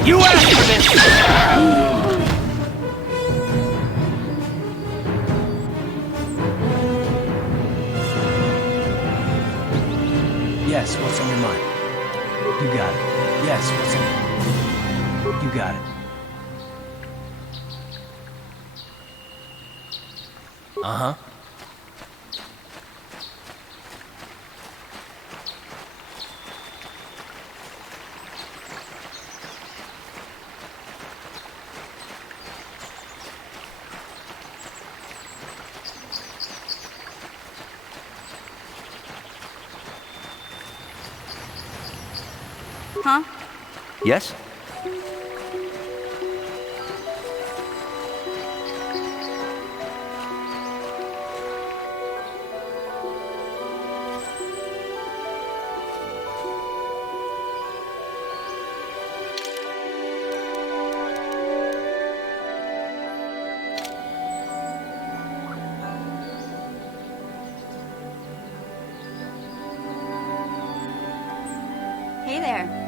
You asked for this! Yes, what's on your mind? You got it. Yes, what's on... You got it. Uh-huh. Huh? Yes? Hey there.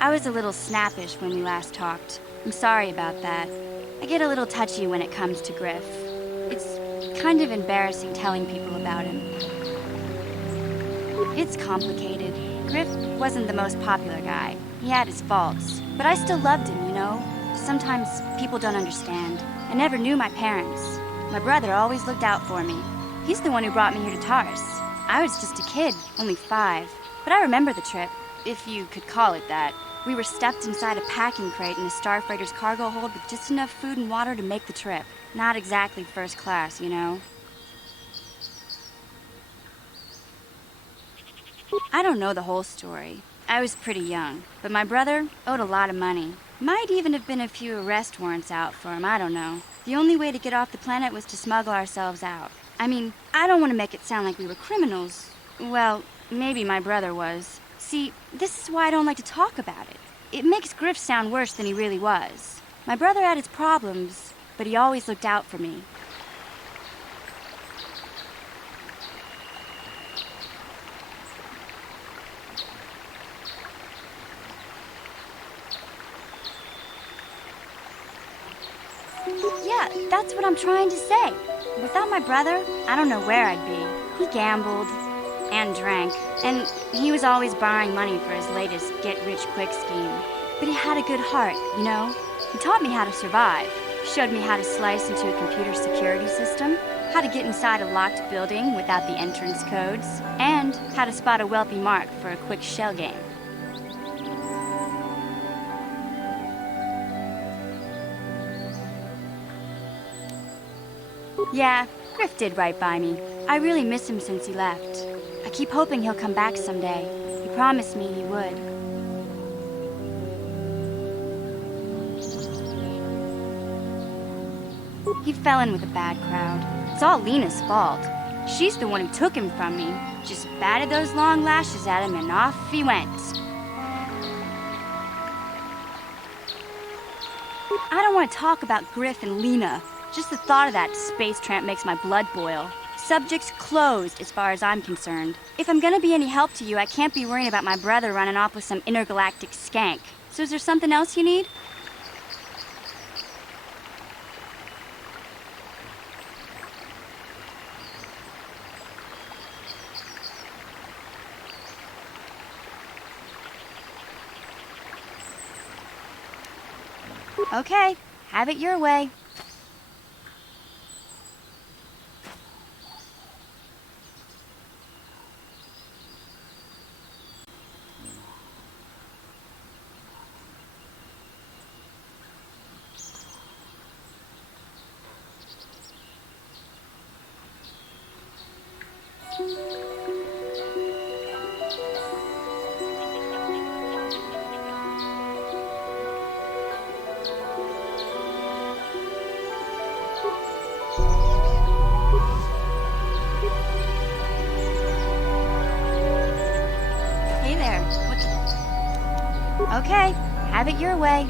I was a little snappish when we last talked. I'm sorry about that. I get a little touchy when it comes to Griff. It's kind of embarrassing telling people about him. It's complicated. Griff wasn't the most popular guy. He had his faults. But I still loved him, you know? Sometimes people don't understand. I never knew my parents. My brother always looked out for me. He's the one who brought me here to Tars. I was just a kid, only 5. But I remember the trip, if you could call it that. We were stuffed inside a packing crate in a starfreighter's cargo hold with just enough food and water to make the trip. Not exactly first class, you know? I don't know the whole story. I was pretty young, but my brother owed a lot of money. Might even have been a few arrest warrants out for him, I don't know. The only way to get off the planet was to smuggle ourselves out. I mean, I don't want to make it sound like we were criminals. Well, maybe my brother was. See, this is why I don't like to talk about it. It makes Griff sound worse than he really was. My brother had his problems, but he always looked out for me. Yeah, that's what I'm trying to say. Without my brother, I don't know where I'd be. He gambled and drank, and he was always borrowing money for his latest get-rich-quick scheme. But he had a good heart, you know? He taught me how to survive, showed me how to slice into a computer security system, how to get inside a locked building without the entrance codes, and how to spot a wealthy mark for a quick shell game. Yeah, Griff did right by me. I really miss him since he left. I keep hoping he'll come back someday. He promised me he would. He fell in with a bad crowd. It's all Lena's fault. She's the one who took him from me. Just batted those long lashes at him and off he went. I don't want to talk about Griff and Lena. Just the thought of that space tramp makes my blood boil. Subject's closed as far as I'm concerned. If I'm gonna be any help to you, I can't be worrying about my brother running off with some intergalactic skank. So is there something else you need? Okay, have it your way. Hey there. Okay, have it your way.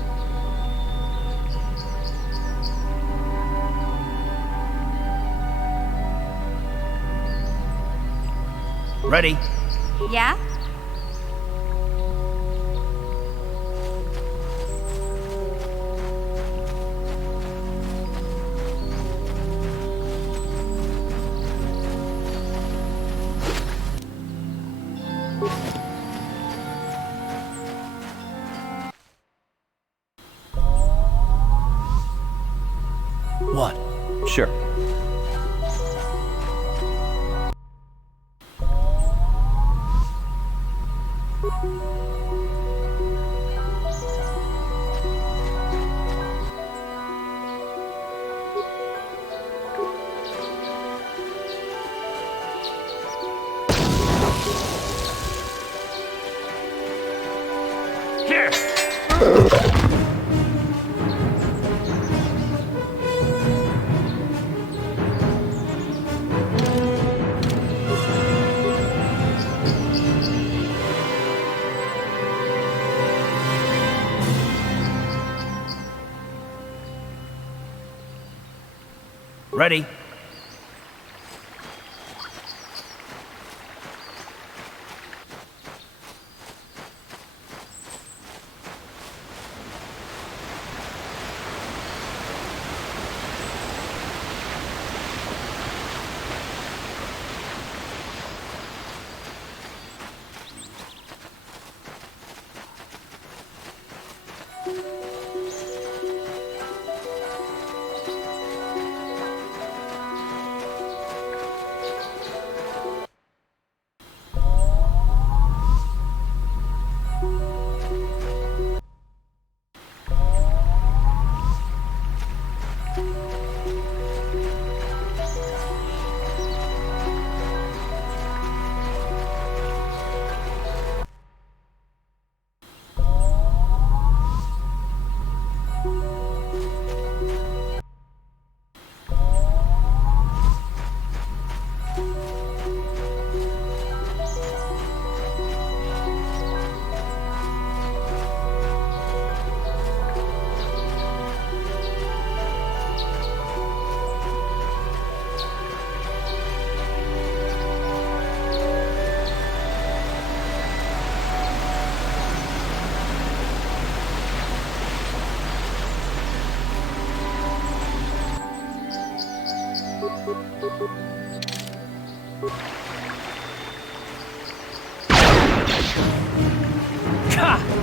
Ready? Yeah? Sure. Ready?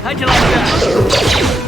How'd you like that?